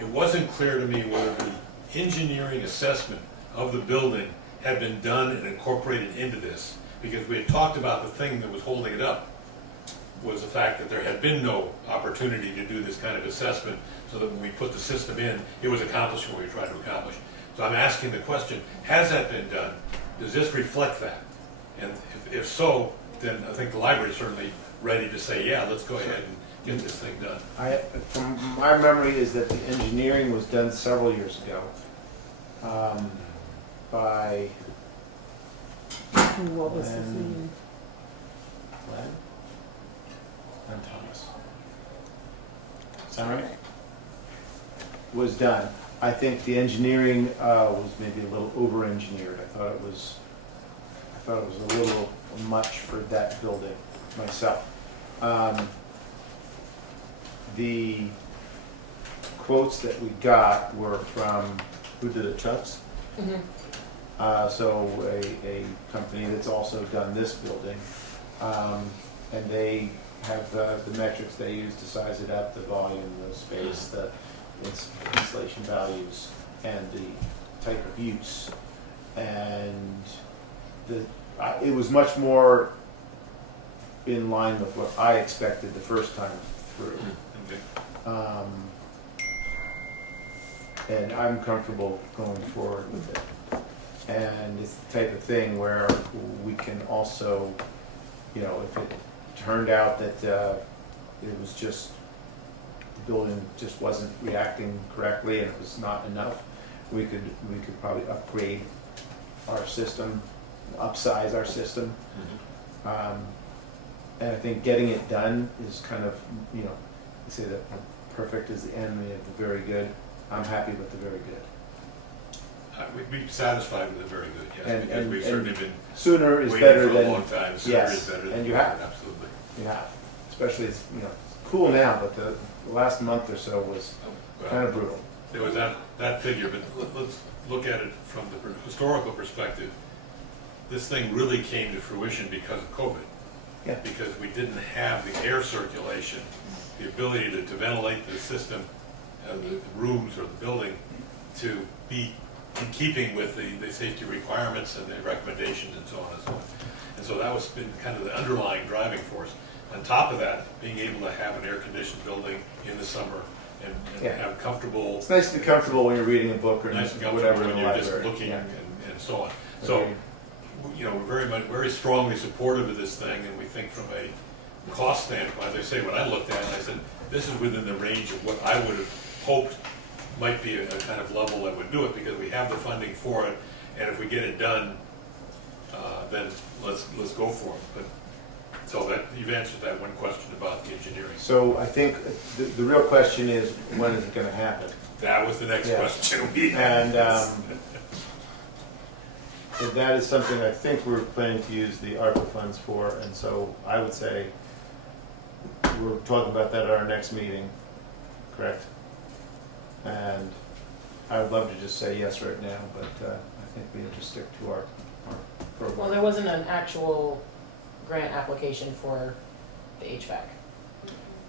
It wasn't clear to me whether the engineering assessment of the building had been done and incorporated into this, because we had talked about the thing that was holding it up was the fact that there had been no opportunity to do this kind of assessment, so that when we put the system in, it was accomplishing what we tried to accomplish. So I'm asking the question, has that been done? Does this reflect that? And if so, then I think the library is certainly ready to say, yeah, let's go ahead and get this thing done. From my memory is that the engineering was done several years ago by What was his Glenn name? Thomas. Sound right? Was done. I think the engineering was maybe a little over-engineered. I thought it was a little much for that building myself. The quotes that we got were from, who did it, Chuck's? So a company that's also done this building. And they have the metrics they use to size it up, the volume, the space, the insulation values, and the type of use. And it was much more in line with what I expected the first time through. And I'm comfortable going forward with it. And it's the type of thing where we can also, if it turned out that it was just, the building just wasn't reacting correctly and it was not enough, we could probably upgrade our system, upsize our system. And I think getting it done is kind of, they say that perfect is the enemy of the very good. I'm happy with the very good. We'd be satisfied with the very good, yes, because we've certainly been sooner is waiting better for than, a long time. Sooner yes, is better than and you later, have. absolutely. You have, especially it's cool now, but the last month or so was kind of brutal. There was that figure, but let's look at it from the historical perspective. This thing really came to fruition because of COVID. Yeah. Because we didn't have the air circulation, the ability to ventilate the system, the rooms or the building, to be in keeping with the safety requirements and the recommendations and so on and so on. And so that was been kind of the underlying driving force. On top of that, being able to have an air-conditioned building in the summer and have comfortable. It's nice to be comfortable when you're reading a book or nice and whatever when in the you're library. just looking and so on. Okay. So, we're very strongly supportive of this thing, and we think from a cost standpoint, as I say, when I looked at it, I said, this is within the range of what I would have hoped might be a kind of level that would do it, because we have the funding for it, and if we get it done, then let's go for it. But so that you've answered that one question about the engineering. So I think the real question is, when is it going to happen? That was the next question we had. And that is something I think we're planning to use the ARPA funds for, and so I would say we're talking about that at our next meeting, correct? And I would love to just say yes right now, but I think we have to stick to our program. Well, there wasn't an actual grant application for the HVAC.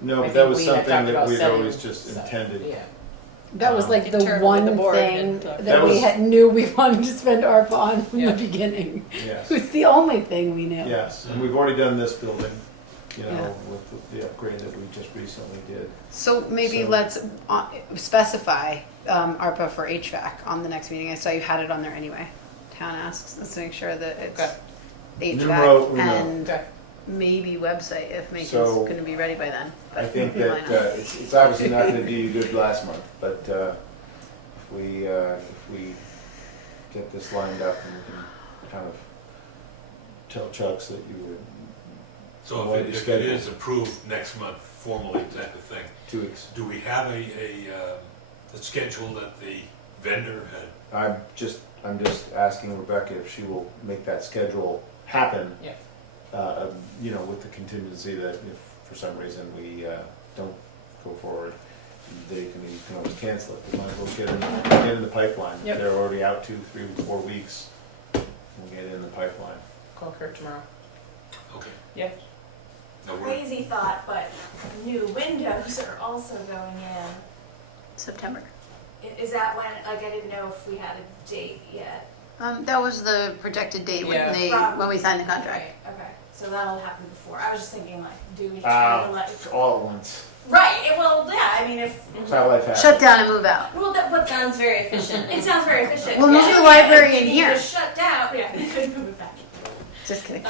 No, I but that think was we had something talked that about we'd setting always just stuff. intended. Yeah. That was like the Internally, one the board thing had talked that we about. knew we wanted to spend ARPA on from the beginning. Yes. It was the only thing we knew. Yes, and we've already done this building, Yeah. with the upgrade that we just recently did. So maybe So- let's specify ARPA for HVAC on the next meeting. I saw you had it on there anyway. Town asks. Let's make sure that it's HVAC Numero uno. and maybe website if Macon's So, going to be ready by then. I think Why that not? it's obviously not going to do you good last month, but if we get this lined up and we can kind of tell Chucks that you would. so if it is approved next month formally, type of thing, 2 weeks. do we have a schedule that the vendor had? I'm just I'm just asking Rebecca if she will make that schedule happen. Yeah. You know, with the contingency that if for some reason we don't go forward, you can always cancel it. We might as well get in the pipeline. Yep. They're already out 2, 3, 4 weeks. We'll get it in the pipeline. Call Kurt tomorrow. Okay. Yeah. No, we're, Crazy thought, but new windows are also going in. September. Is that when, like, I didn't know if we had a date yet. That was the projected date Yeah. when we signed the contract. Right, okay, so that'll happen before. I was just thinking, like, do we try to let? All at once. Right, well, yeah, I mean, if. That's how life happens. Shut down and move out. Well, that sounds very efficient. It sounds very efficient. We'll move Yeah, the yeah, library if we in need here. to shut down, yeah, move it back. Just kidding.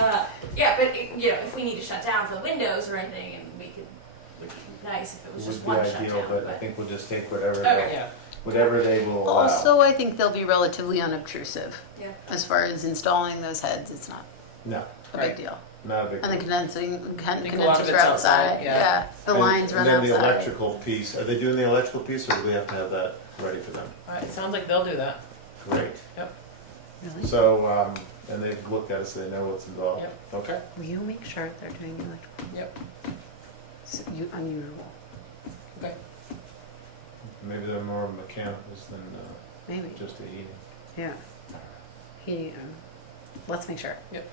Yeah, but you know, if we need to shut down for the windows or anything, and we could, would be nice if it was It just would one be shutdown. ideal, but I think we'll just take whatever Okay. Yeah. whatever they will allow. Also, I think they'll be relatively unobtrusive. Yeah. As far as installing those heads, it's not No, a Right. big deal. not a big And the deal. think a lot of condensers it's are outside. outside, yeah. The And- lines run And then the outside. electrical piece, are they doing the electrical piece or do we have to have that ready for them? It sounds like they'll do that. Great. Really? So, and they've looked at it, so they know what's involved? Yep. Okay. Will you make sure they're doing the electrical? Yep. Unusual. Okay. Maybe they're more mechanicals than Maybe. just the heating. Yeah. Let's make sure. Yep.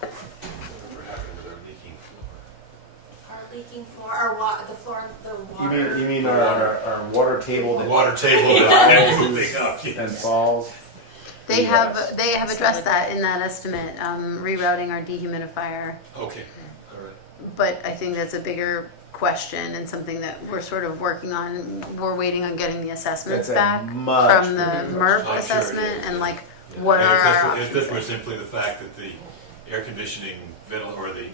whatever happened to their leaking floor? Our leaking floor, our the floor, the water. You mean our water table The that water table is moving up, and yes. falls? They Yes. have addressed that in that estimate, rerouting our dehumidifier. Okay, all right. But I think that's a bigger question and something that we're sort of working on. We're waiting on getting the assessments That's a back much from the bigger MRF I'm sure, assessment yeah. and like Yeah. what And are if our this were- options. If this were there. simply the fact that the air conditioning, or the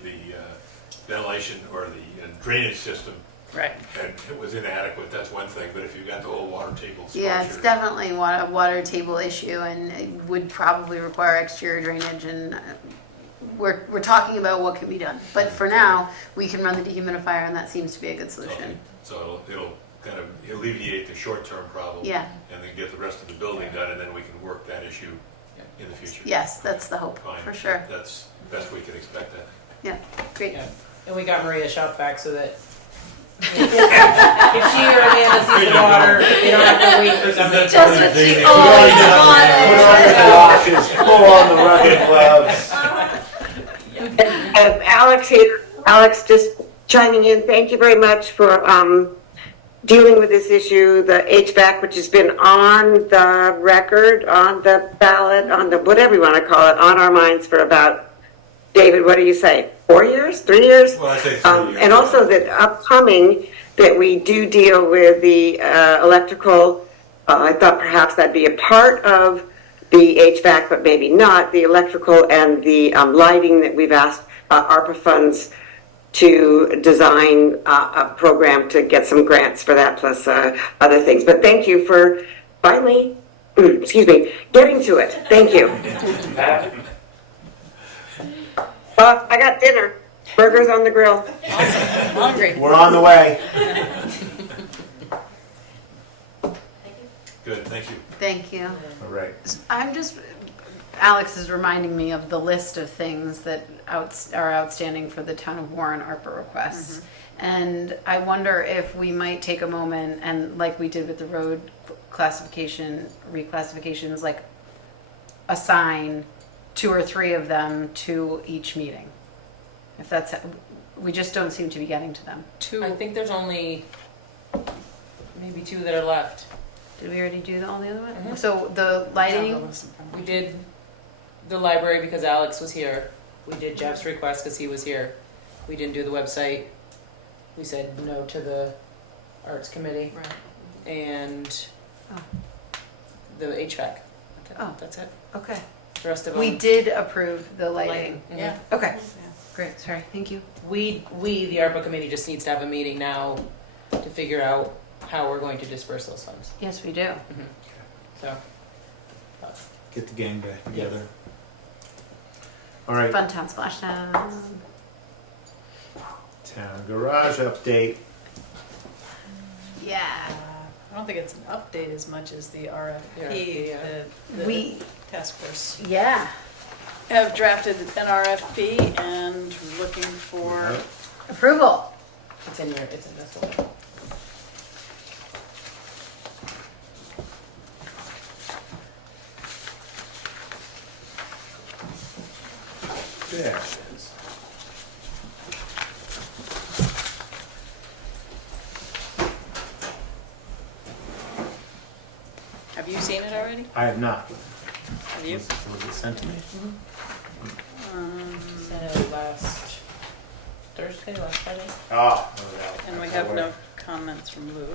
ventilation or the drainage system Right. and it was inadequate, that's one thing, but if you've got the whole water table structure. Yeah, it's definitely a water table issue and it would probably require exterior drainage and we're talking about what can be done. But for now, we can run the dehumidifier and that seems to be a good Okay, solution. so it'll kind of alleviate the short-term problem. Yeah. And then get the rest of the building done, and then we can work that issue in the future. Yes, that's the hope, Fine. for sure. That's best we can expect that. Yeah, great. Yeah. And we got Maria shop vac so that if she or Amanda sees the water, they don't have to wait for somebody. Just what she Put on your washes, pull on the rubber gloves. Alex here. Alex, just chiming in. Thank you very much for dealing with this issue, the HVAC, which has been on the record, on the ballot, on the whatever you want to call it, on our minds for about, David, what do you say, 4 years, 3 years? Well, I say 3 years. And also that upcoming, that we do deal with the electrical. I thought perhaps that'd be a part of the HVAC, but maybe not, the electrical and the lighting that we've asked ARPA funds to design a program to get some grants for that, plus other things. But thank you for finally, getting to it. Thank you. I got dinner. Burgers on the grill. I'm hungry. We're on the way. Good, thank you. Thank you. All right. Alex is reminding me of the list of things that are outstanding for the town of Warren ARPA requests. And I wonder if we might take a moment and like we did with the road reclassifications, like assign 2 or 3 of them to each meeting. If that's, we just don't seem to be getting to them. I think there's only maybe 2 that are left. Did we already do all the other ones? So the lighting, We did the library because Alex was here. We did Jeff's request because he was here. We didn't do the website. We said no to the arts committee. Right. And Oh. the HVAC. Oh. That's it. okay. The rest of them. We did approve the lighting. Mhm. Yeah. Okay, great, sorry, thank you. We, the ARPA committee, just needs to have a meeting now to figure out how we're going to disperse those funds. Yes, we do. So, Get the gang back together. All right. Funtown Splashdown. Town garage update. Yeah. I don't think it's an update as much as the RFP. RFP, yeah. The We- task force Yeah. have drafted an RFP and looking for, Approval. It's in this one. There it is. have you seen it already? I have not. Have you? Was it sent to me? Sent it last Thursday, last Friday. Ah, no doubt. And we have no comments from Lou.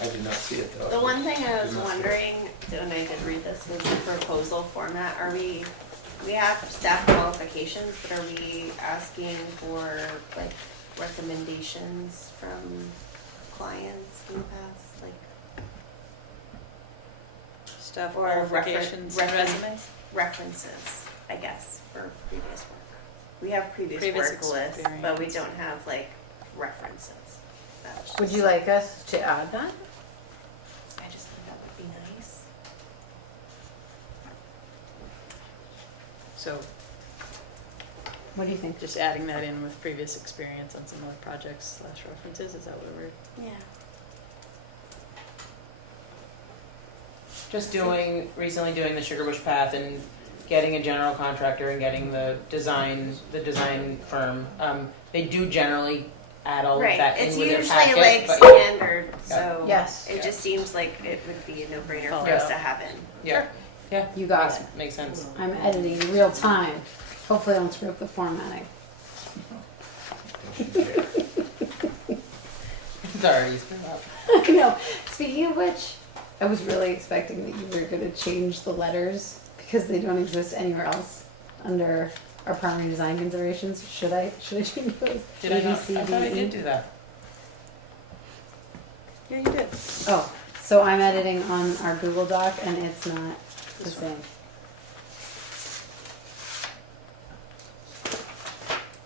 I did not see it though. The one thing I was Did not see it. wondering, when I did read this, was the proposal format. Are we have staff qualifications, but are we asking for like recommendations from clients in the past? Like, Staff or qualifications and resumes? references, I guess, for previous work. We have previous Previous work lists, but we experience. don't have like references. That's Would just- you like us to add that? I just think that would be nice. So What do you think? just adding that in with previous experience on some other projects / references, is that what we're? Yeah. Just recently doing the Sugar Bush Path and getting a general contractor and getting the design firm. They do generally add all of Right, that it's in with their usually packet. like but- standard, so Yes. it just seems like it would be a no-brainer Oh, for us yeah. to have in. Yeah, yeah, You got it. makes sense. I'm editing in real time. Hopefully I don't screw up the formatting. It's already screwed up. I know. Speaking of which, I was really expecting that you were going to change the letters because they don't exist anywhere else under our primary design considerations. Should I change those? Did I A, B, not? C, I thought I D, did E? do that. Yeah, you did. Oh, so I'm editing on our Google Doc and it's not the same.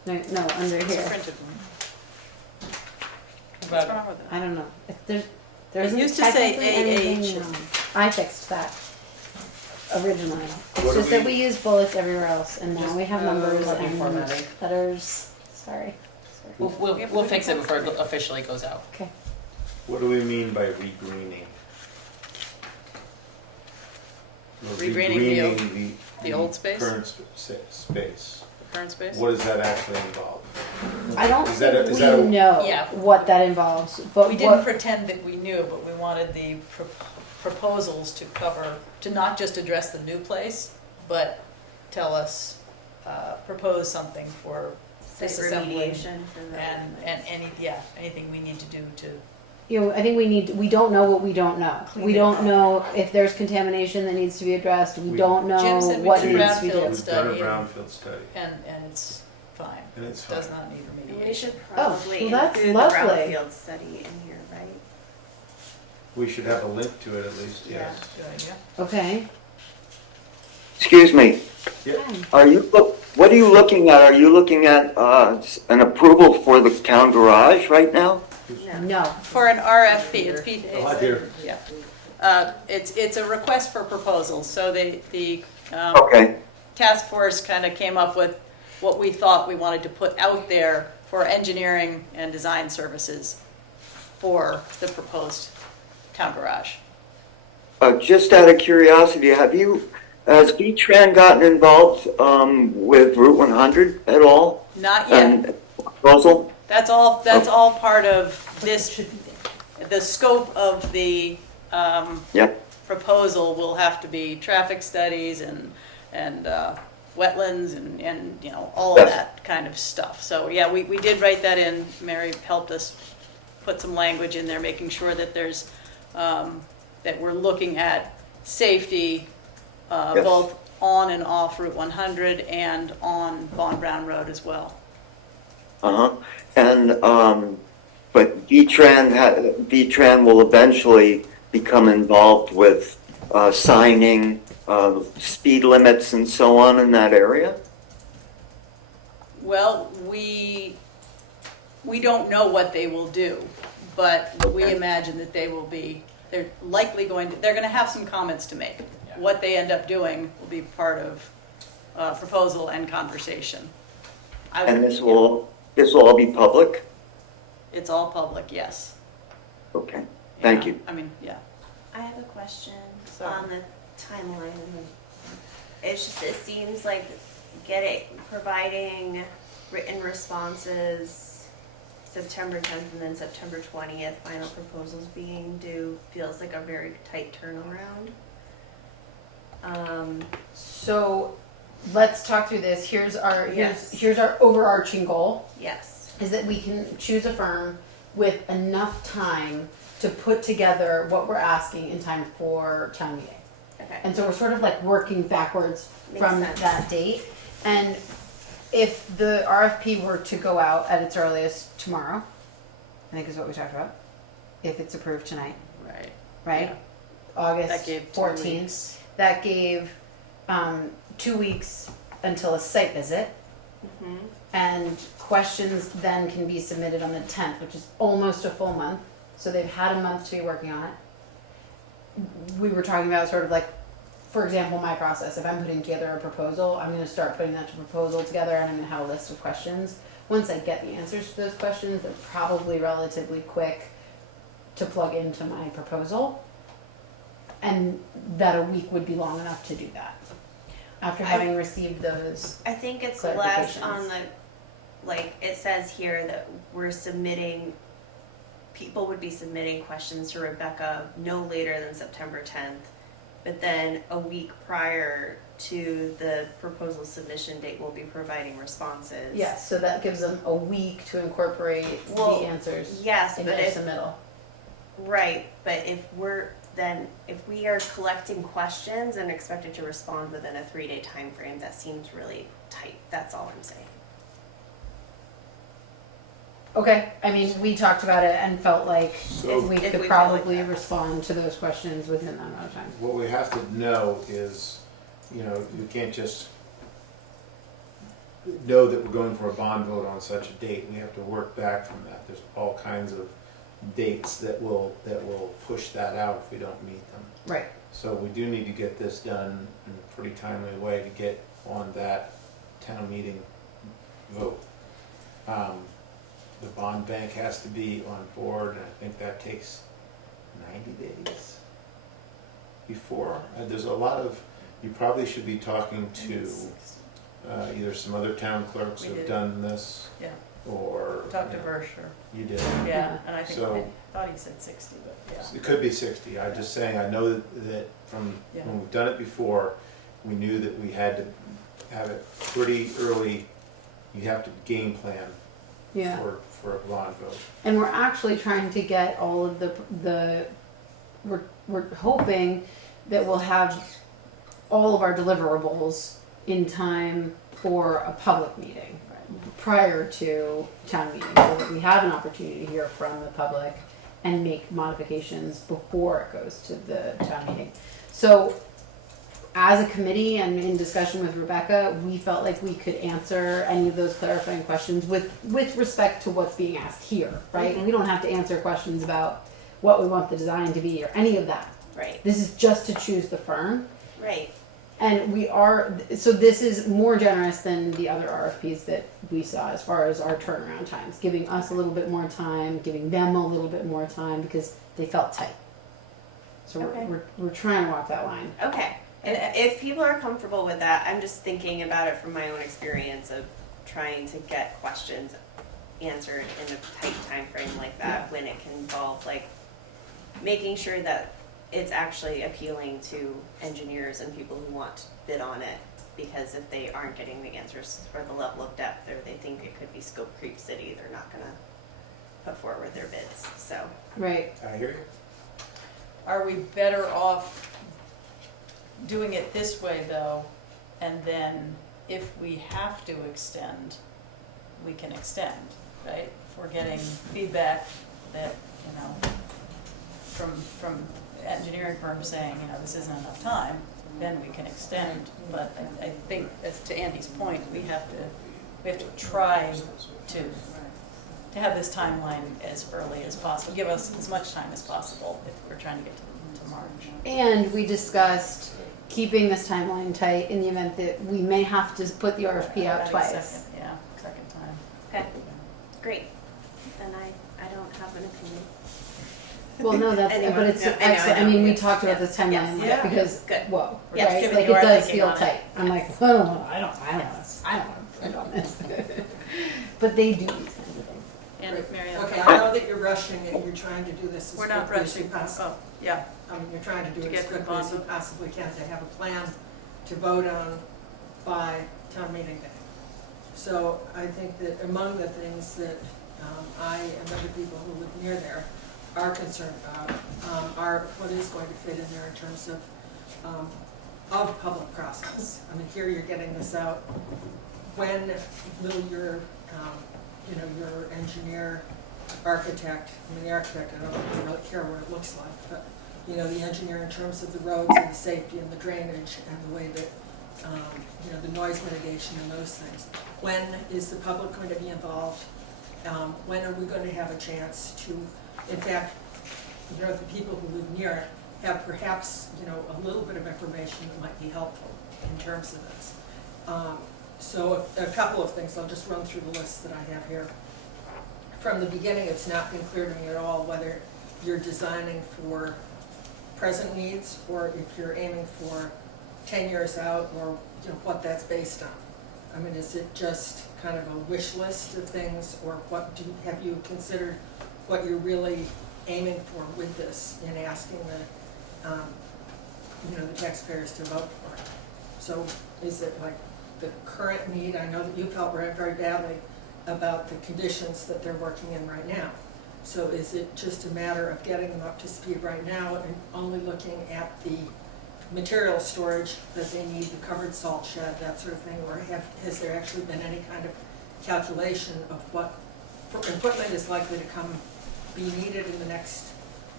No, under It's a here. printed one. What What's about wrong with it? I don't know. There isn't used to say technically anything AH. wrong. I fixed that originally. It's What do just that we- we use bullets everywhere else, and now Just, we have numbers looking and formatting. letters. Sorry. We'll fix it before it officially goes out. Okay. What do we mean by regreening? We're Regreening the old space? Current space. Current space? What does that actually involve? I don't Is that a- think is we that a- know Yeah. what that involves, but We didn't what, pretend that we knew, but we wanted the proposals to cover, to not just address the new place, but tell us, propose something for Site disassembling remediation for the. and anything we need to do to. I think we don't know what we don't know. Clean We it don't up. know if there's contamination that needs to be addressed. We don't know Jim said we what did needs to be brownfield done. We've done a study brownfield study. And it's fine. And it's Does fine. not need And we remediation. should Oh, probably well, that's include lovely. the brownfield study in here, right? We should have a link to it at least, yes. Good idea. Okay. Excuse me, Yep. what are you looking at? Are you looking at an approval for the town garage right now? No. For an RFP, it's Pete. Oh, hi, dear. Yeah. It's a request for proposals, so the Okay, task force kind of came up with what we thought we wanted to put out there for engineering and design services for the proposed town garage. just out of curiosity, has V-Tran gotten involved with Route 100 at all? Not yet. And proposal? That's all part of this, the scope of the Yep. proposal will have to be traffic studies and wetlands and all of Yes. that kind of stuff. So yeah, we did write that in. Mary helped us put some language in there, making sure that there's that we're looking at safety Yes. both on and off Route 100 and on Von Brown Road as well. Uh-huh. And, but V-Tran will eventually become involved with signing speed limits and so on in that area? Well, we don't know what they will do, but we imagine that they're likely they're gonna have some comments to make. Yeah. What they end up doing will be part of proposal and conversation. And this will all be public? It's all public, yes. Okay, thank Yeah, you. I mean, yeah. I have a question So- on the timeline. It's just, it seems like providing written responses September 10th and then September 20th, final proposals being due, feels like a very tight turnaround. So let's talk through this. Here's our Yes. here's our overarching goal. Yes. Is that we can choose a firm with enough time to put together what we're asking in time for town meeting. Okay. And so we're sort of like working backwards Makes from sense. that date. And if the RFP were to go out at its earliest tomorrow, I think is what we talked about, if it's approved tonight, Right. right? Yeah. August That gave 2 14th. weeks. That gave 2 weeks until a site visit. Mhm. And questions then can be submitted on the 10th, which is almost a full month. So they've had a month to be working on it. We were talking about sort of like, for example, my process. If I'm putting together a proposal, I'm going to start putting that proposal together and I'm going to have a list of questions. Once I get the answers to those questions, they're probably relatively quick to plug into my proposal. And that a week would be long enough to do that. After having received those. I think it's less clarifications. on the, like, it says here that people would be submitting questions to Rebecca no later than September 10th. But then a week prior to the proposal submission date, we'll be providing responses. Yes, so that gives them a week to incorporate Well, the answers yes, in but their if- submittal. Right, but if we are collecting questions and expected to respond within a 3-day time frame, that seems really tight. That's all I'm saying. Okay, I mean, we talked about it and felt like So- we If could we feel probably like that. respond to those questions within that amount of time. What we have to know is, you can't just know that we're going for a bond vote on such a date. We have to work back from that. There's all kinds of dates that will push that out if we don't meet them. Right. So we do need to get this done in a pretty timely way to get on that town meeting vote. The bond bank has to be on board, and I think that takes 90 days before. There's a lot of, you probably should be talking to either some other town clerks We who've did. done this, Yeah. or. Talk to Versher. You did. Yeah, and I So- thought he said 60, but yeah. It could be 60. I'm just saying, I know that from Yeah. when we've done it before, we knew that we had to have it pretty early. You have to game plan Yeah. for a bond vote. And we're actually trying to get all of we're hoping that we'll have all of our deliverables in time for a public meeting prior to town meeting, so that we have an opportunity to hear from the public and make modifications before it goes to the town meeting. So as a committee and in discussion with Rebecca, we felt like we could answer any of those clarifying questions with respect to what's being asked here, right? Mhm. We don't have to answer questions about what we want the design to be or any of that. Right. This is just to choose the firm. Right. And so this is more generous than the other RFPs that we saw as far as our turnaround times, giving us a little bit more time, giving them a little bit more time because they felt tight. So Okay. we're trying to walk that line. Okay. And if people are comfortable with that, I'm just thinking about it from my own experience of trying to get questions answered in a tight time frame like that, when it can involve like making sure that it's actually appealing to engineers and people who want to bid on it. Because if they aren't getting the answers for the level of depth, or they think it could be Scope Creek City, they're not gonna put forward their bids. So Right. I hear you. Are we better off doing it this way though, and then if we have to extend, we can extend, right? If we're getting feedback that, from engineering firms saying, this isn't enough time, then we can extend. But I think, as to Andy's point, we have to try to to have this timeline as early as possible, give us as much time as possible if we're trying to get to March. And we discussed keeping this timeline tight in the event that we may have to put the RFP out twice. Second time. Okay, great. Then I don't have an opinion. Well, no, that's, Anyway, but it's no, I know, excellent. I I know. mean, we Yes, talked about yes, this timeline yes, yeah. because, Good. whoa, Yes, right? given Like it your does thinking feel on it. tight. I'm like, oh, I don't want this. But they do these kinds of things. And Mary Ellen? Okay, I know that you're rushing and you're trying to do this as We're not quickly as you rushing. possibly. Yeah. I mean, you're trying to do To it as get quickly as you involved. possibly can to have a plan to vote on by town meeting day. So I think that among the things that I and other people who live near there are concerned about are what is going to fit in there in terms of public process. I mean, here you're getting this out. When will your, you know, your engineer, architect, I mean, the architect, I don't really care what it looks like, but, you know, the engineer in terms of the roads and the safety and the drainage and the way that, you know, the noise mitigation and those things. When is the public going to be involved? When are we going to have a chance to, in fact, you know, the people who live near it have perhaps, you know, a little bit of information that might be helpful in terms of this. So a couple of things, I'll just run through the list that I have here. From the beginning, it's not been clear to me at all whether you're designing for present needs or if you're aiming for 10 years out, or you know, what that's based on. I mean, is it just kind of a wish list of things, or what have you considered what you're really aiming for with this in asking the, you know, the taxpayers to vote for it? So is it like the current need? I know that you felt very badly about the conditions that they're working in right now. So is it just a matter of getting them up to speed right now and only looking at the material storage that they need, the covered salt shed, that sort of thing, or has there actually been any kind of calculation of what equipment is likely to be needed in the next,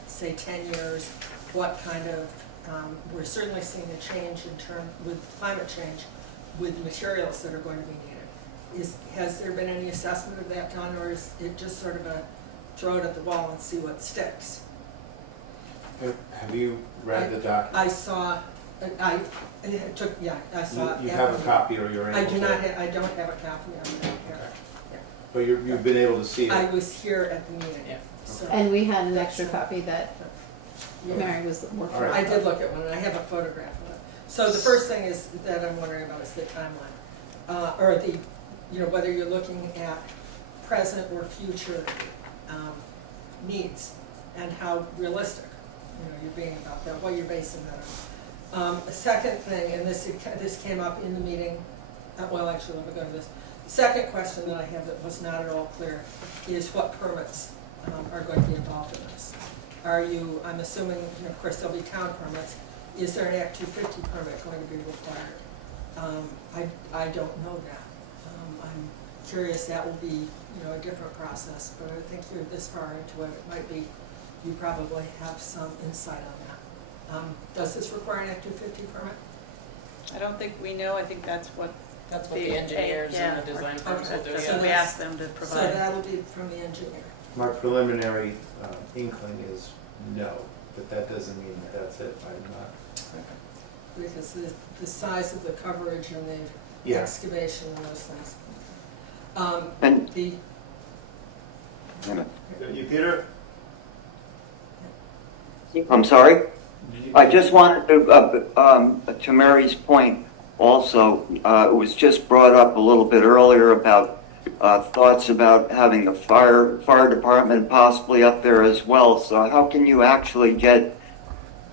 say, 10 years? What kind of, we're certainly seeing a change in term with climate change, with materials that are going to be needed. Has there been any assessment of that done, or is it just sort of a throw it at the wall and see what sticks? Have you read the document? I saw, I saw it. You have a copy, or you're able I to? do not have, I don't have a copy of it here. Yeah. But you've been able to see it? I was here at the meeting. Yeah. So And we had an that's extra copy that yeah. Mary was working on. I did look at one, and I have a photograph of it. So the first thing is that I'm wondering about is the timeline, or the, you know, whether you're looking at present or future needs, and how realistic, you know, you're being about that, what you're basing that on. The second thing, and this came up in the meeting, well, actually, let me go to this. The second question that I have that was not at all clear is what permits are going to be involved in this. Are you, I'm assuming, you know, of course, there'll be town permits. Is there an Act 250 permit going to be required? I don't know that. I'm curious, that will be, you know, a different process, but I think you're this far into it, it might be, you probably have some insight on that. Does this require an Act 250 permit? I don't think we know, I think that's what the engineers and the design firms will do. So we asked them to provide. So that'll be from the engineer. My preliminary inkling is no, but that doesn't mean that that's it. I'm not. Because the size of the coverage and the Yeah. excavation and those things. And- The, You, Peter? I'm sorry? I just wanted to Mary's point also, it was just brought up a little bit earlier about thoughts about having the fire department possibly up there as well. So how can you actually get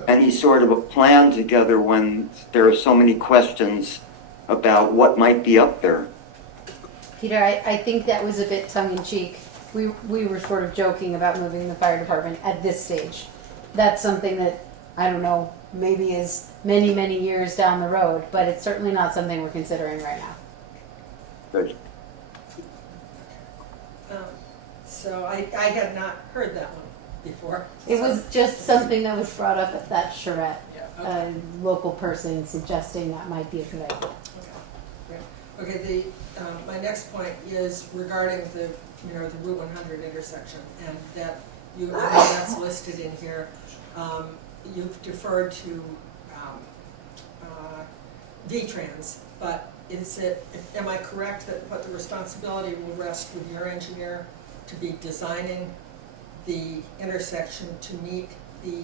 any sort of a plan together when there are so many questions about what might be up there? Peter, I think that was a bit tongue-in-cheek. We were sort of joking about moving the fire department at this stage. That's something that, I don't know, maybe is many, many years down the road, but it's certainly not something we're considering right now. Good. so I had not heard that one before. It was just something that was brought up at that charrette. Okay. A local person suggesting that might be a good idea. Great. Okay, my next point is regarding the Route 100 intersection, and that that's listed in here. You've deferred to V-Trans, but am I correct that what the responsibility will rest with your engineer to be designing the intersection to meet the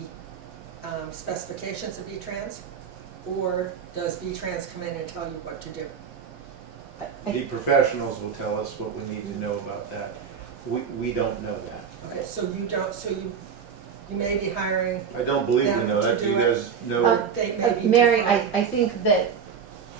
specifications of V-Trans? Or does V-Trans come in and tell you what to do? The professionals will tell us what we need to know about that. We don't know that. Okay, so you may be hiring. I don't believe we know that. Do you guys know? Mary, I think that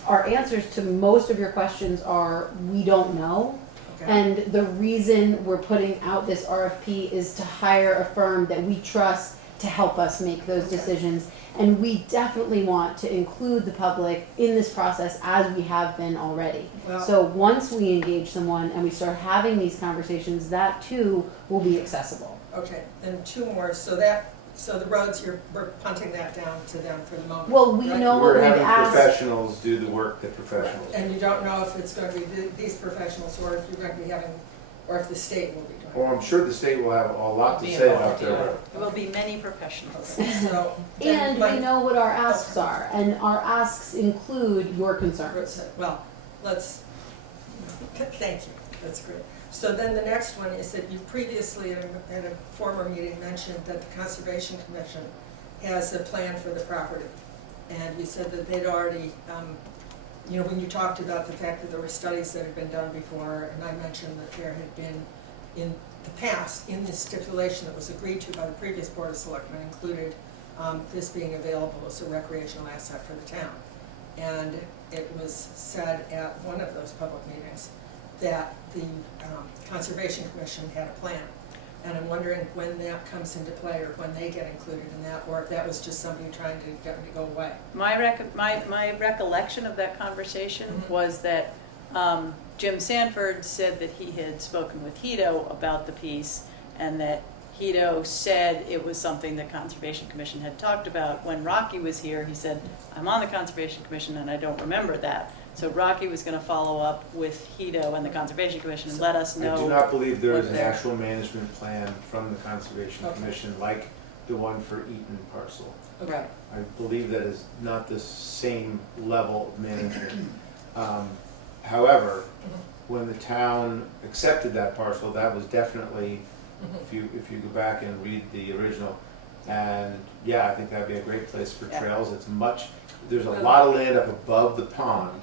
our answers to most of your questions are, we don't know. Okay. And the reason we're putting out this RFP is to hire a firm that we trust to help us make those decisions. And we definitely want to include the public in this process as we have been already. Well, so once we engage someone and we start having these conversations, that too will be accessible. Okay, and two more. So the roads, we're punting that down to them for the moment. Well, we right? know what We're we've having asked. professionals do the work that professionals do. And you don't know if it's going to be these professionals, or if you're going to be having, or if the state will be doing it. Well, I'm sure the state will have a lot to Be say involved, about their yeah. work. There will be many professionals. So, And we know what our asks are, and our asks include your concerns. Well, thank you, that's great. So then the next one is that you previously, in a former meeting, mentioned that the Conservation Commission has a plan for the property. And you said that they'd already, when you talked about the fact that there were studies that had been done before, and I mentioned that there had been, in the past, in this stipulation that was agreed to by the previous Board of Selectmen, included this being available as a recreational asset for the town. And it was said at one of those public meetings that the Conservation Commission had a plan. And I'm wondering when that comes into play, or when they get included in that, or if that was just somebody trying to get me to go away. My recollection of that conversation was that Jim Sanford said that he had spoken with Hito about the piece, and that Hito said it was something the Conservation Commission had talked about. When Rocky was here, he said, I'm on the Conservation Commission and I don't remember that. So Rocky was going to follow up with Hito and the Conservation Commission and let us know. I do not believe there is an what their- actual management plan from the Conservation Commission like the one for Eaton parcel. Right. I believe that is not the same level of management. However, when the town accepted that parcel, that was definitely, if you go back and read the original, and yeah, I think that'd be a great place for Yeah. trails. There's a lot of land up above the pond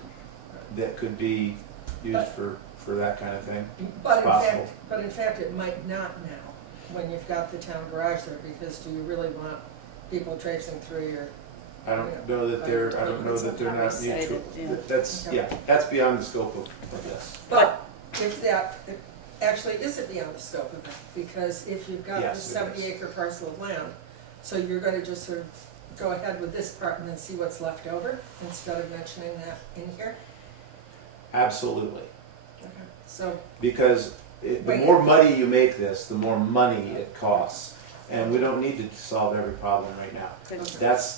that could be used for that kind of thing. But It's possible. in fact, it might not now, when you've got the town garage there, because do you really want people traipsing through your? I don't know that they're not mutual. That's beyond the scope of this. But if that, it actually isn't beyond the scope of that, because if you've got Yes, the it is. 70-acre parcel of land, so you're gonna just sort of go ahead with this part and then see what's left over, instead of mentioning that in here? Absolutely. Okay. So, Because the more muddy you make this, the more money it costs. And we don't need to solve every problem right now. That's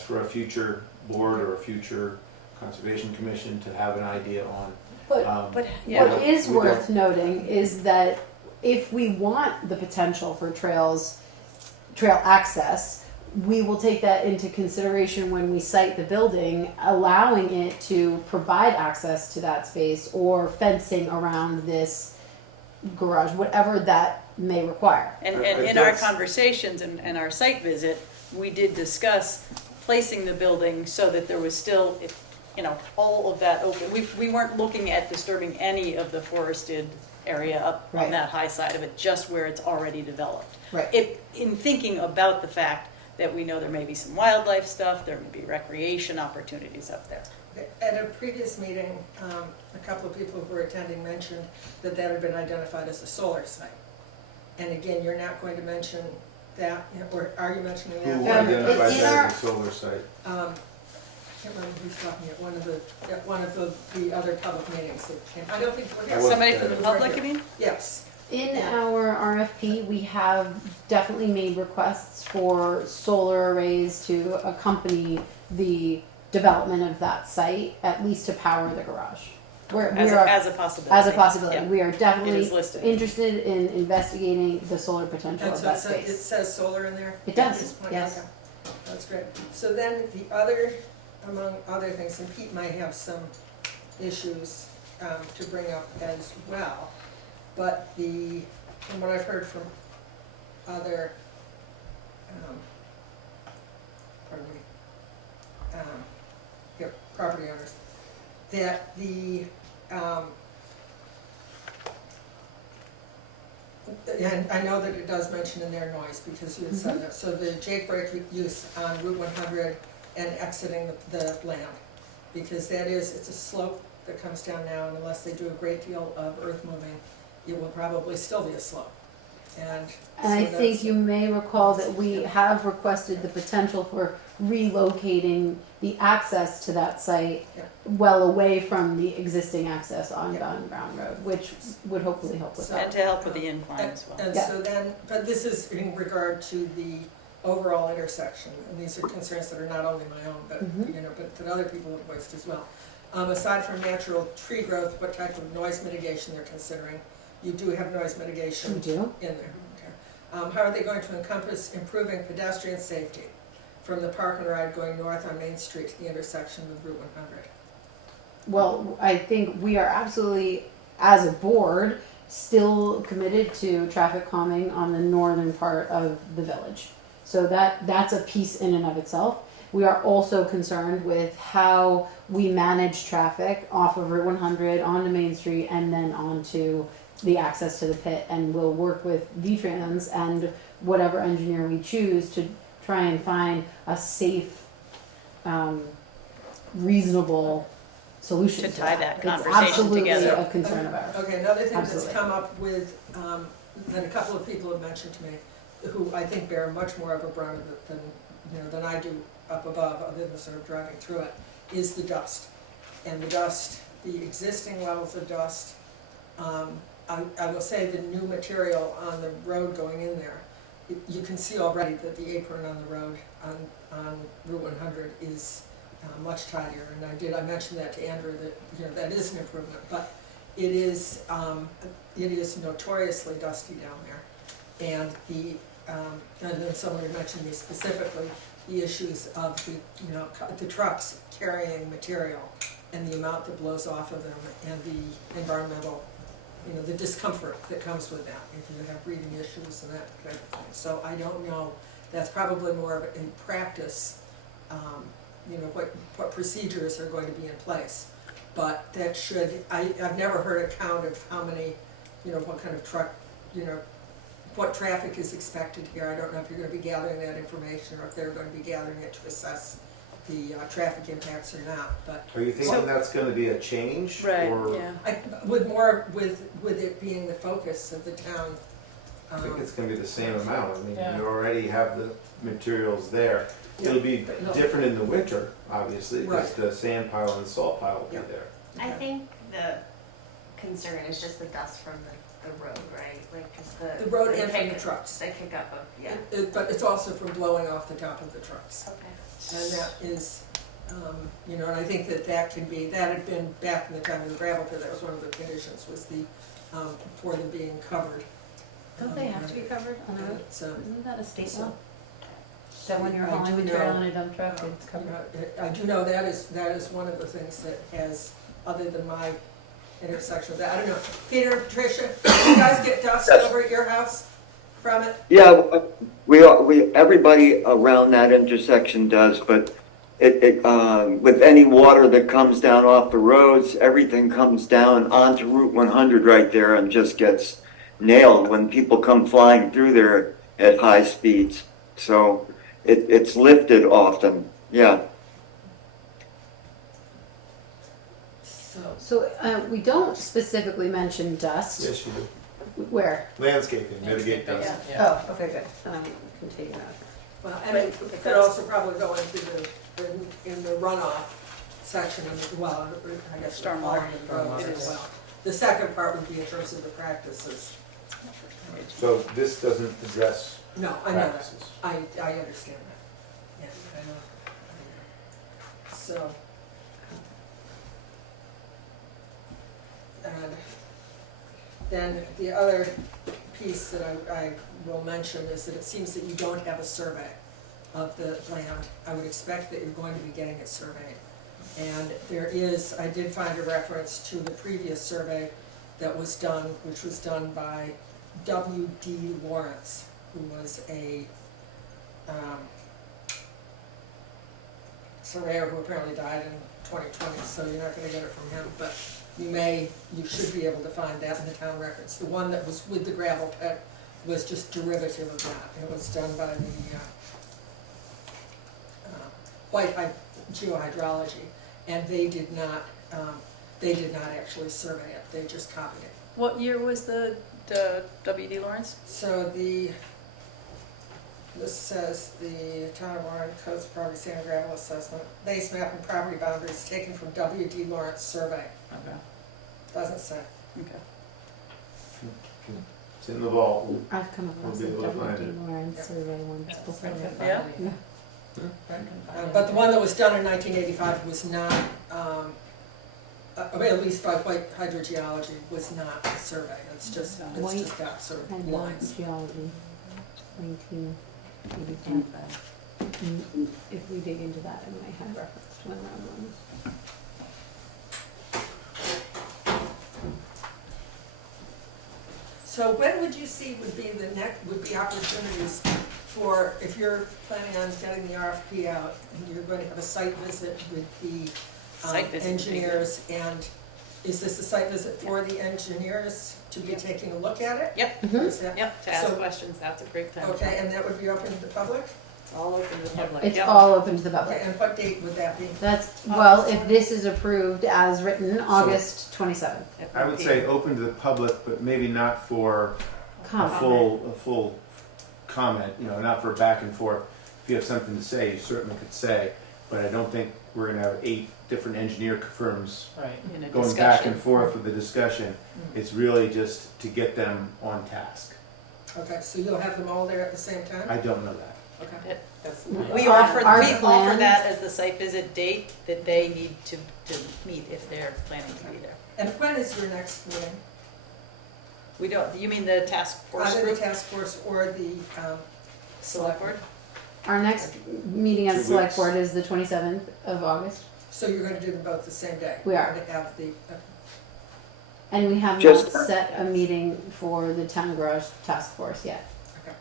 for a future board or a future conservation commission to have an idea on. But what is worth noting is that if we want the potential for trail access, we will take that into consideration when we site the building, allowing it to provide access to that space or fencing around this garage, whatever that may requue. And in our conversations and our site visit, we did discuss placing the building so that there was still, all of that open. We weren't looking at disturbing any of the forested area up on that high side of it, just where it's already developed. Right. In thinking about the fact that we know there may be some wildlife stuff, there may be recreation opportunities up there. at a previous meeting, a couple of people who were attending mentioned that that had been identified as a solar site. And again, you're not going to mention that, or are you mentioning that? Who identified that as a solar site? I can't remember who's talking at one of the other public meetings that came. I don't think we're here. Somebody from the public, you mean? Yes. In our RFP, we have definitely made requests for solar arrays to accompany the development of that site, at least to power the garage. As a possibility. As a possibility. Yeah. We are It definitely is listed. interested in investigating the solar potential And of so that it space. says solar in there? It at does, this point? yes. Okay. That's great. So then the other, among other things, and Pete might have some issues to bring up as well, but from what I've heard from other, pardon me, property owners, that and I know that it does mention in there noise, because you had said that, so the Jake break use on Route 100 and exiting the land, because it's a slope that comes down now, and unless they do a great deal of earth moving, it will probably still be a slope. And I think you may recall that we have requested the potential for relocating the access to that site well away from the existing access on Gun Brown Road, which would hopefully help with that. And to help with the incline as well. And so then, but this is in regard to the overall intersection, and these are concerns that are not only my own, but, but that other people have voiced as well. Aside from natural tree growth, what type of noise mitigation they're considering? You do have noise mitigation We do. in there, okay. How are they going to encompass improving pedestrian safety from the park and ride going north on Main Street to the intersection with Route 100? Well, I think we are absolutely, as a board, still committed to traffic calming on the northern part of the village. So that's a piece in and of itself. We are also concerned with how we manage traffic off of Route 100 onto Main Street and then onto the access to the pit, and we'll work with V-Trans and whatever engineer we choose to try and find a safe, reasonable solution To tie that It's conversation absolutely together. a concern of ours. Okay, another thing Absolutely. that's come up with, that a couple of people have mentioned to me, who I think bear much more of a brunt of it than I do up above, other than sort of driving through it, is the dust. And the dust, the existing levels of dust, I will say the new material on the road going in there, you can see already that the apron on the road on Route 100 is much tidier, and I mentioned that to Andrew, that that is an improvement, but it is notoriously dusty down there. And and then someone mentioned me specifically the issues of the trucks carrying material and the amount that blows off of them, and the environmental, the discomfort that comes with that if you have breathing issues and that kind of thing. So I don't know, that's probably more of a in practice, what procedures are going to be in place. But that I've never heard a count of how many, what kind of truck, what traffic is expected here. I don't know if you're going to be gathering that information, or if they're going to be gathering it to assess the traffic impacts or not. But Are you thinking that's going to be a change? Right, Or yeah. with it being the focus of the town. I think it's going to be the same amount. I mean, Yeah. you already have the materials there. It'll be different in the winter, obviously, because Right. the sand pile and the salt pile will be there. I think the concern is just the dust from the road, right? Like just The road and from the trucks. The kick up of, yeah. But it's also from blowing off the top of the trucks. Okay. And that is, and I think that can be, that had been back in the time of the gravel pit, that was one of the conditions, was for them being covered. Don't they have to be covered on the road? So, Isn't that a state so- law? That when you're I hauling do material know- on a dump truck, it's covered? I do know that is one of the things that has, other than my intersection of that, I don't know. Peter, Patricia, do you guys get dust over at your house from it? Yeah, everybody around that intersection does, but with any water that comes down off the roads, everything comes down onto Route 100 right there and just gets nailed when people come flying through there at high speeds. So it's lifted often, yeah. So we don't specifically mention dust. Yes, you do. Where? Landscaping, mitigate dust. Oh, okay, good. Can take it out. Well, and it could also probably go into in the runoff section, well, I guess Stormwater. the road as well. The second part would be in terms of the practices. So this doesn't address No, I know that. practices. I understand that. Yeah, I know. so. And then the other piece that I will mention is that it seems that you don't have a survey of the land. I would expect that you're going to be getting it surveyed. And there is, I did find a reference to the previous survey that was done, which was done by W.D. Lawrence, who was a surveyor who apparently died in 2020, so you're not gonna get it from him, but you should be able to find that in the town records. The one that was with the gravel pit was just derivative of that. It was done by the geohydrology, and they did not actually survey it, they just copied it. What year was the W.D. Lawrence? So this says the Town of Warren Coast Property Sand and Gravel Assessment, base map and property boundaries taken from W.D. Lawrence survey. Okay. Doesn't say. Okay. It's in the vault. I've come across We'll a be able to find W.D. it. Lawrence survey once before. Yeah. But the one that was done in 1985 was not, at least by white hydrogeology, was not a survey. It's just got sort of lines. Geology, 1985. If we dig into that, it might have reference to when that one was. So when would you see would be opportunities for, if you're planning on getting the RFP out, and you're going to have a site visit with the Site visit would be good. engineers, and is this a site visit for the engineers to be taking a look at it? Yep. Or is that- Yep, to ask so- questions, that's a great time. Okay, and that would be open to the public? It's all open to the public. It's Yep. all open to the public. Okay, and what date would that be? That's, well, if this is approved as written, August 27th. I would say open to the public, but maybe not for a Comment. full comment, not for back and forth. If you have something to say, you certainly could say, but I don't think we're gonna have 8 different engineer firms Right. In a going back discussion. and forth with the discussion. It's really just to get them on task. Okay, so you'll have them all there at the same time? I don't know that. Okay. We Our- offer our we offer plan- that as the site visit date that they need to meet if they're planning to be there. And when is your next meeting? We don't, you mean the task force Either the group? task force or the Select board? Our next meeting as 2 select weeks. board is the 27th of August, So you're going to do them both the same day? We are. You're going to have the, and we have Just- not set a meeting for the town garage task force yet. Okay.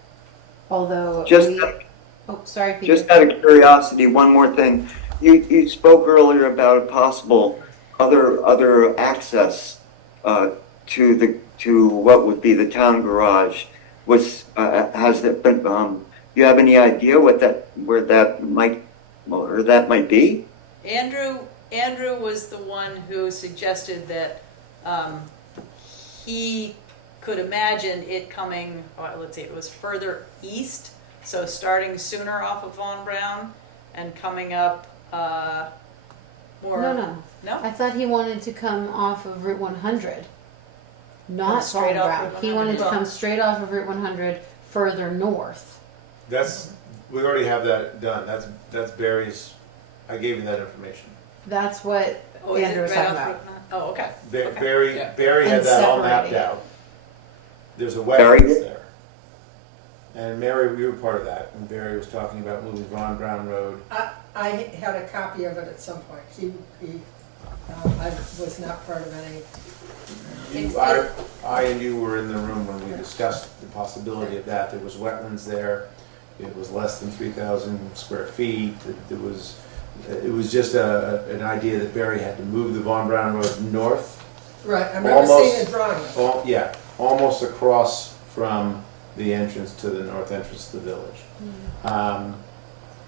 Although Just- we, oh, sorry, Peter. Just out of curiosity, one more thing. You spoke earlier about a possible other access to what would be the town garage. Has it been? You have any idea where that might be? Andrew was the one who suggested that he could imagine it coming, let's see, it was further east, so starting sooner off of Von Braun and coming up more. No. No? I thought he wanted to come off of Route 100, not straight Von off Braun. Route He wanted to 100. come straight off of Route 100 further north. We already have that done. That's Barry's, I gave you that information. That's what Oh, is it Andrew was right talking off about. Route 9? Oh, okay. Okay. Barry, Yeah. Barry had And that all mapped separating it. out. There's a Barry wetlands did? there. And Mary, you were part of that, and Barry was talking about moving Von Braun Road. I had a copy of it at some point. I was not part of any. I and you were in the room when we discussed the possibility of that. There was wetlands there. It was less than 3,000 square feet. It was just an idea that Barry had to move the Von Braun Road north. Right, I remember seeing a drawing. Almost across from the entrance to the north entrance to the village.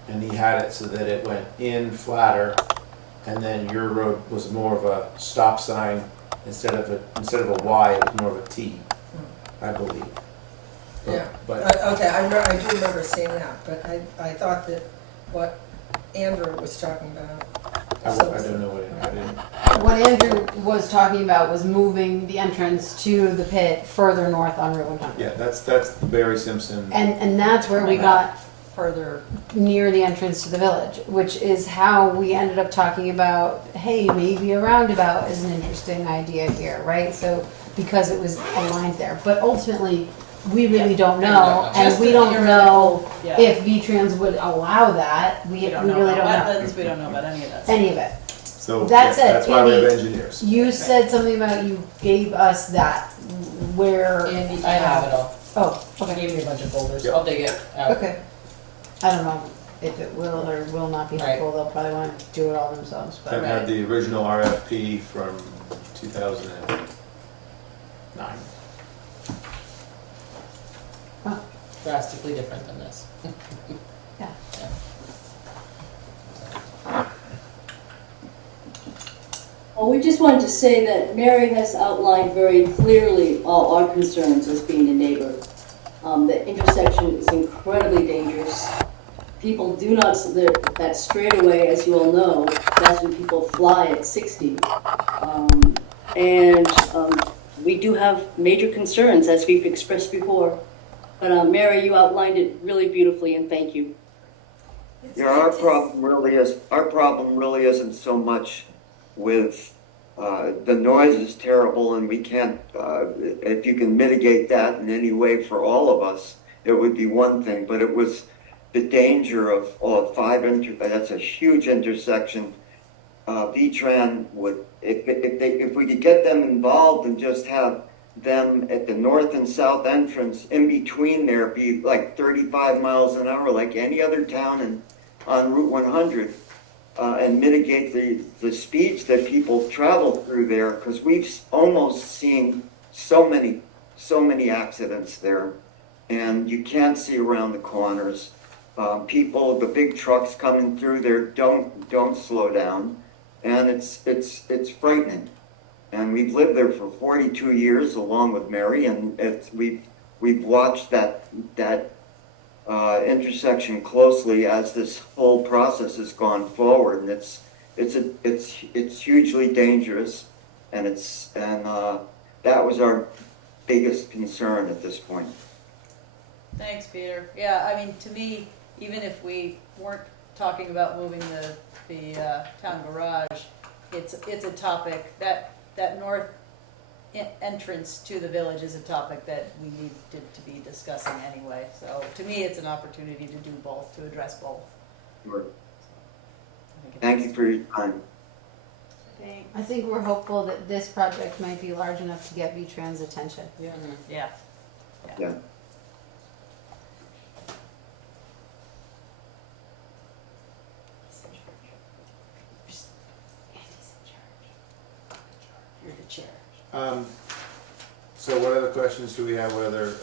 And he had it so that it went in flatter, and then your road was more of a stop sign instead of a Y. It was more of a T, I believe. Yeah. But Okay, I do remember seeing that, but I thought that what Andrew was talking about. I don't know I didn't. What Andrew was talking about was moving the entrance to the pit further north on Route 100. Yeah, that's the Barry Simpson. And that's where we got further. near the entrance to the village, which is how we ended up talking about, hey, maybe a roundabout is an interesting idea here, right? So, because it was aligned there. But ultimately, we really don't know, and Just we the don't know theoretical, yeah. if V-Trans would allow that. We really don't know. about wetlands, we don't know about any of that. Any of it. So That's yeah, it. that's why we have Andy, engineers. You said something about you gave us that, where. Andy, I have it all. Oh, He okay. gave me a bunch of folders. Yep. I'll dig it out. Okay. I don't know if it will or will not be helpful. They'll probably want to do it all themselves. But I've had the original RFP from 2009. Drastically different than this. Yeah. Well, we just wanted to say that Mary has outlined very clearly all our concerns as being a neighbor. The intersection is incredibly dangerous. People do not, that straightaway, as you all know, that's when people fly at 60. We do have major concerns, as we've expressed before. But Mary, you outlined it really beautifully, and thank you. Yeah, our problem really isn't so much with, the noise is terrible and we can't, if you can mitigate that in any way for all of us, it would be one thing, but it was the danger of, that's a huge intersection. V-Tran would, if we could get them involved and just have them at the north and south entrance, in between there, be like 35 miles an hour, like any other town on Route 100, and mitigate the speeds that people travel through there, because we've almost seen so many accidents there, and you can't see around the corners. People, the big trucks coming through there don't slow down, and it's frightening. And we've lived there for 42 years along with Mary, and we've watched that intersection closely as this whole process has gone forward, and it's hugely dangerous, and that was our biggest concern at this point. Thanks, Peter. Yeah, I mean, to me, even if we weren't talking about moving the town garage, it's a topic that north entrance to the village is a topic that we needed to be discussing anyway. So to me, it's an opportunity to do both, to address both. Sure. Thank you for your time. Thanks. I think we're hopeful that this project might be large enough to get V-Trans attention. Yeah. Yeah. Yeah. You're the chair. So what other questions do we have? Whether,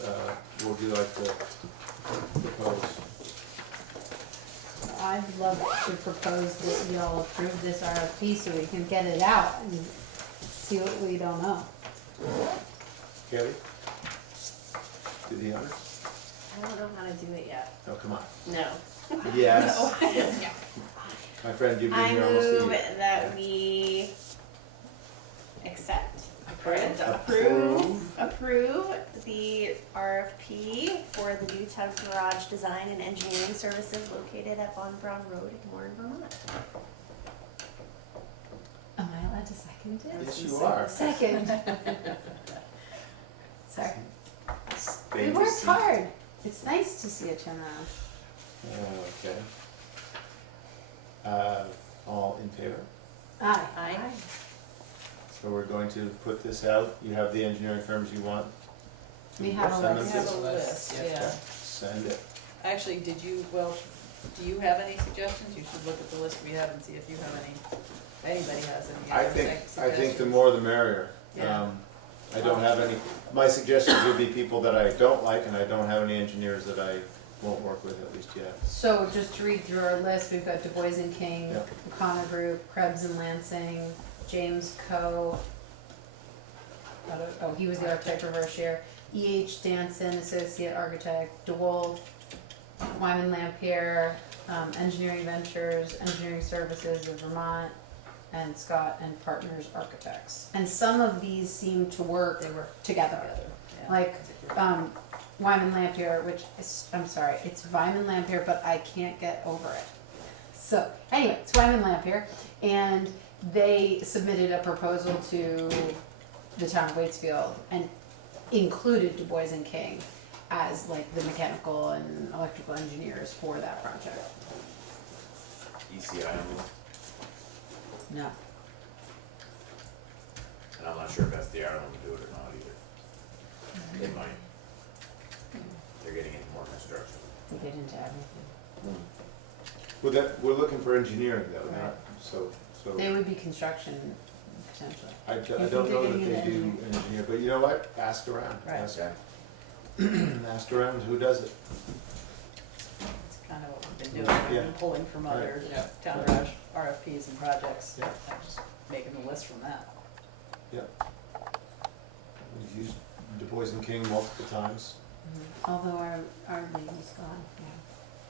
would you like to propose? I'd love to propose that y'all approve this RFP so we can get it out and see what we don't know. Kelly? Do the honors? I don't know how to do it yet. Oh, come on. No. Yes. No. My friend, you've been I here almost a move year. that we accept Approve. approve the RFP for the new town garage design and engineering services located at Von Braun Road in Warren, Vermont. Am I allowed to second it? Yes, you are. Second. Sorry. We Stay worked seated. hard. It's nice to see a turnaround. Okay. All in favor? Aye. Aye. So we're going to put this out. You have the engineering firms you want? We have a Send list. them We have to- a list, yeah. Send it. Actually, do you have any suggestions? You should look at the list we have and see if you have any, if anybody has any. I other think the suggestions. more the merrier. Yeah. I don't have any, my suggestions would be people that I don't like, and I don't have any engineers that I won't work with, at least yet. So just to read through our list, we've got Du Bois and King, Yep. O'Connor Group, Krebs and Lansing, James Co. He was the architect for Rocher. E.H. Danson, Associate Architect, DeWolf, Wyman Lampier, Engineering Ventures, Engineering Services of Vermont, and Scott and Partners Architects. And some of these seem to work They work together. Yeah. Like, Wyman Lampier, which is, I'm sorry, it's Wyman Lampier, but I can't get over it. So anyway, it's Wyman Lampier, and they submitted a proposal to the town of Waitsfield and included Du Bois and King as like the mechanical and electrical engineers for that project. ECI, No. and I'm not sure if SDR will do it or not either. They might. They're getting into more construction. They get into everything. Well, we're looking for engineering though, Right. not, so. They would be construction potentially. I You don't think know they're that getting they into do engineer, but you know what? Ask around. Right. Ask, ask around who does it. It's kind of what we've been doing, we've been pulling from other Yeah. town garage RFPs and projects. Yeah. I'm just making a list from that. We've used Du Bois and King multiple times. Although our lady's gone, yeah.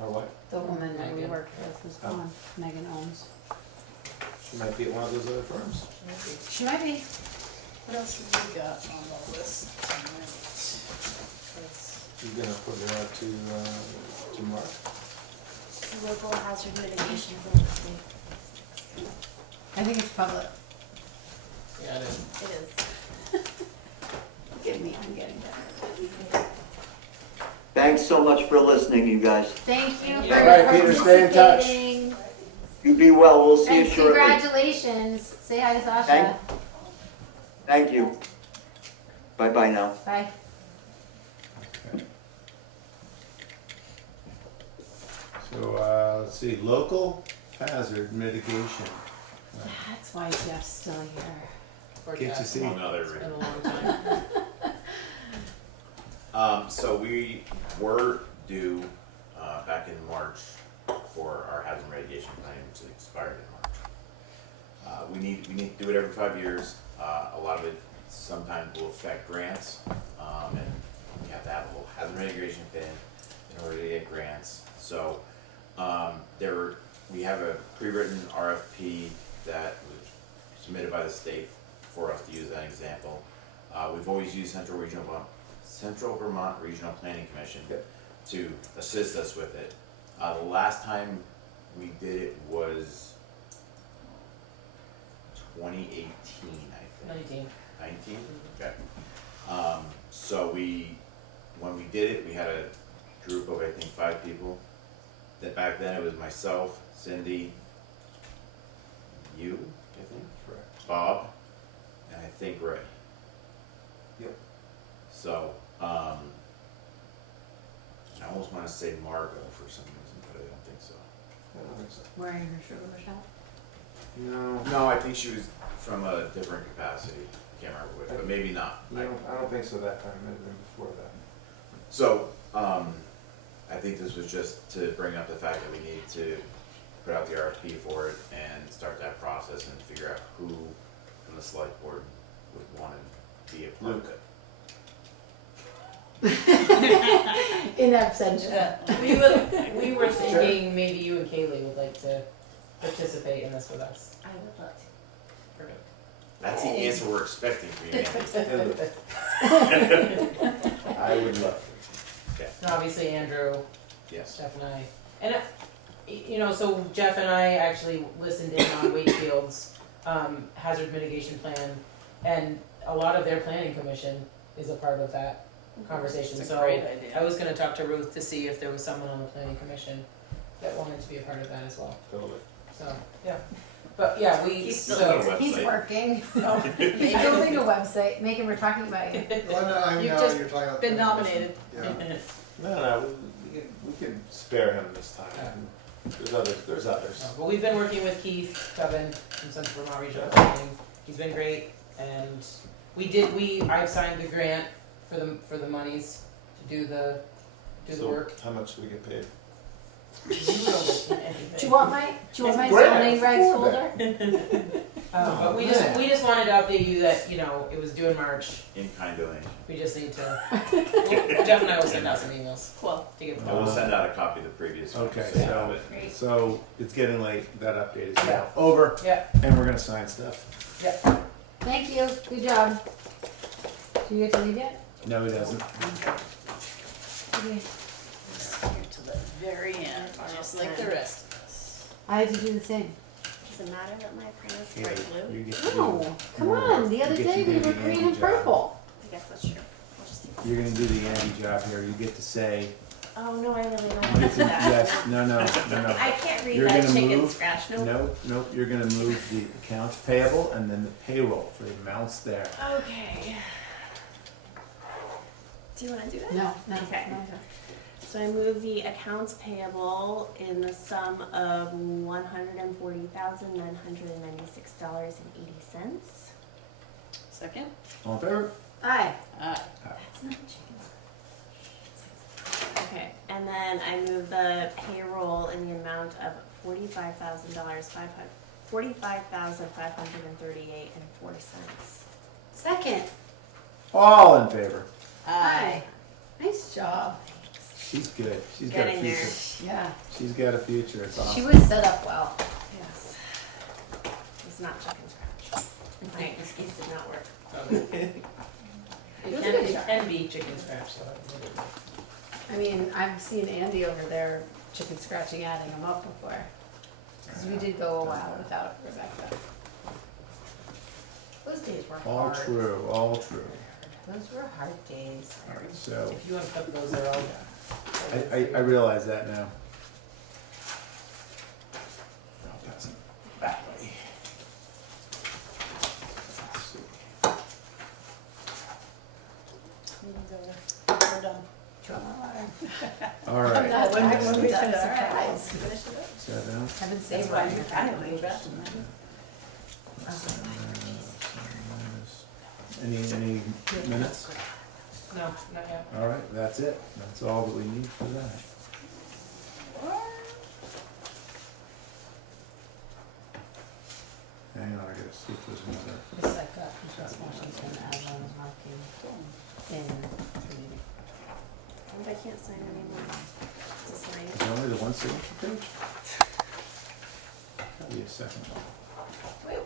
Or what? The woman that we Megan. worked with was Oh. gone. Megan Ohms. She might be at one of those other firms. She might be. What else have we got on the list tonight? You're gonna put her out to Mark? Local hazard mitigation plan. I think it's public. Yeah, it is. It is. Give me, I'm getting better. Thanks so much for listening, you guys. Thank you All for right, Peter, stay in touch. participating. You be well, we'll see you And shortly. congratulations. Say hi to Sasha. Thank you. Bye-bye now. Bye. So, let's see, local hazard mitigation. That's why Jeff's still here. Poor Can't you Jeff. see? Among other It's been reasons. a long time. So we were due back in March for our hazard mitigation plan, which expired in March. We need to do it every 5 years. A lot of it sometimes will affect grants, and we have to have a whole hazard mitigation plan in order to get grants. So we have a pre-written RFP that was submitted by the state for us to use as an example. We've always used Central Vermont Regional Planning Commission to assist us with it. The last time we did it was 2018, I think. 19. 19? Okay. So when we did it, we had a group of, I think, 5 people. That back then it was myself, Cindy, you, I think, Correct. Bob, and I think Ray. Yep. So, I almost want to say Margot for some reason, but I don't think so. I don't think so. Wearing her sugar shell. No, No, I think she was from a different capacity. I can't remember which, but maybe not. no, I don't think so that time, it might have been before that. So, I think this was just to bring up the fact that we need to put out the RFP for it and start that process and figure out who from the select board would want to be a part of it. In absentia. We were thinking maybe you and Kaylee would like to participate in this with us. I would love to. Perfect. That's the answer we're expecting from you, Andy. I would love And obviously Andrew, Yes. Jeff and I. And, so Jeff and I actually listened in on Wakefield's hazard mitigation plan, and a lot of their planning commission is a part of that conversation. It's a So great idea. I was gonna talk to Ruth to see if there was someone on the planning commission that wanted to be a part of that as well. it, totally. So, yeah. But yeah, He's still so here. He's Website. working. He's building a website. Megan, we're talking about you. Well, no, I You've know just you're talking about been the nominated. commission. Yeah. No, we can spare him this time. There's others. But we've been working with Keith Coven from Central Vermont Regional Planning. He's been great, and I've signed the grant for the monies to do the So, work. how much do we get paid? You don't get anything. Do you want my Great. zoning regs For folder? But we just wanted to update you that, it was due in March. In-kind donation. We just need to, Jeff and I will send out some emails Well, to get. And we'll send out a copy of the previous one. Okay, so you have so, it. so it's getting late, that update is now Yeah. over, Yeah, and we're gonna sign stuff. yeah. Thank you. Good job. Do you get to leave yet? No, he doesn't. Here to the very end, just like the rest of us. I had to do the same. Does it matter that my pen is Here, bright blue? you get to do- No, come on, the other you get day to we do were the green Andy and job. purple. I guess that's true. I'll just do You're gonna do the Andy job here. You get to say. Oh, no, I really don't You want to get do to, that. yes. No. I can't read You're that gonna chicken move- scratch, no. Nope. You're gonna move the accounts payable and then the payroll for the amounts there. Okay. Do you want to do that? No, no. Okay. no. So I move the accounts payable in the sum of $140,996.80. Second? All in favor? Aye. Aye. That's not chicken. Okay, and then I move the payroll in the amount of $45,538.04. Second. All in favor? Aye. Nice job. She's good. She's got a Getting there. future. Yeah. She's got a future. It's She awesome. was set up well. Yes. It's not chicken scratch. My excuse did not work. It can be chicken scratch, so that's a little. I mean, I've seen Andy over there chicken scratching, adding them up before. Because we did go a while without Rebecca. Those days were All hard. true. All true. Those were hard days. All right. So If you want to put those, they're all. I realize that now. Oh, that's that way. Let's see. We're done. All right. When we finish, Surprise. finish it up. Is that done? Haven't saved Right, one. you're kind of moved up. Any minutes? No, not yet. All right, that's it. That's all that we need for that. Hang on, I gotta see if there's another. Just like that, just Washington as I was marking in community. I can't sign anymore. It's a sign. Is there only the one signature page? That'll be a second one. Wait,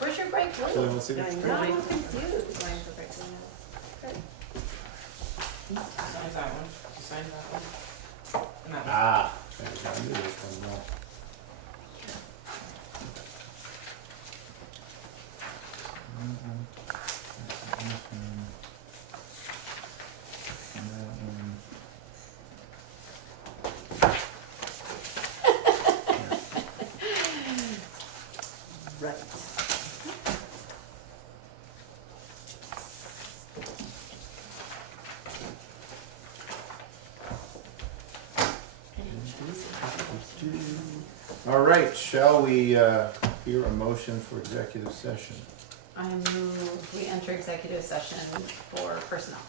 where's your bright So blue? the one signature Going page? I'm right. confused. Going for brick now. Sign that one. You signed that one. And that one. Ah, there's one. I knew there was one more. Right. All right, shall we hear a motion for executive session? I move we enter executive session for personnel.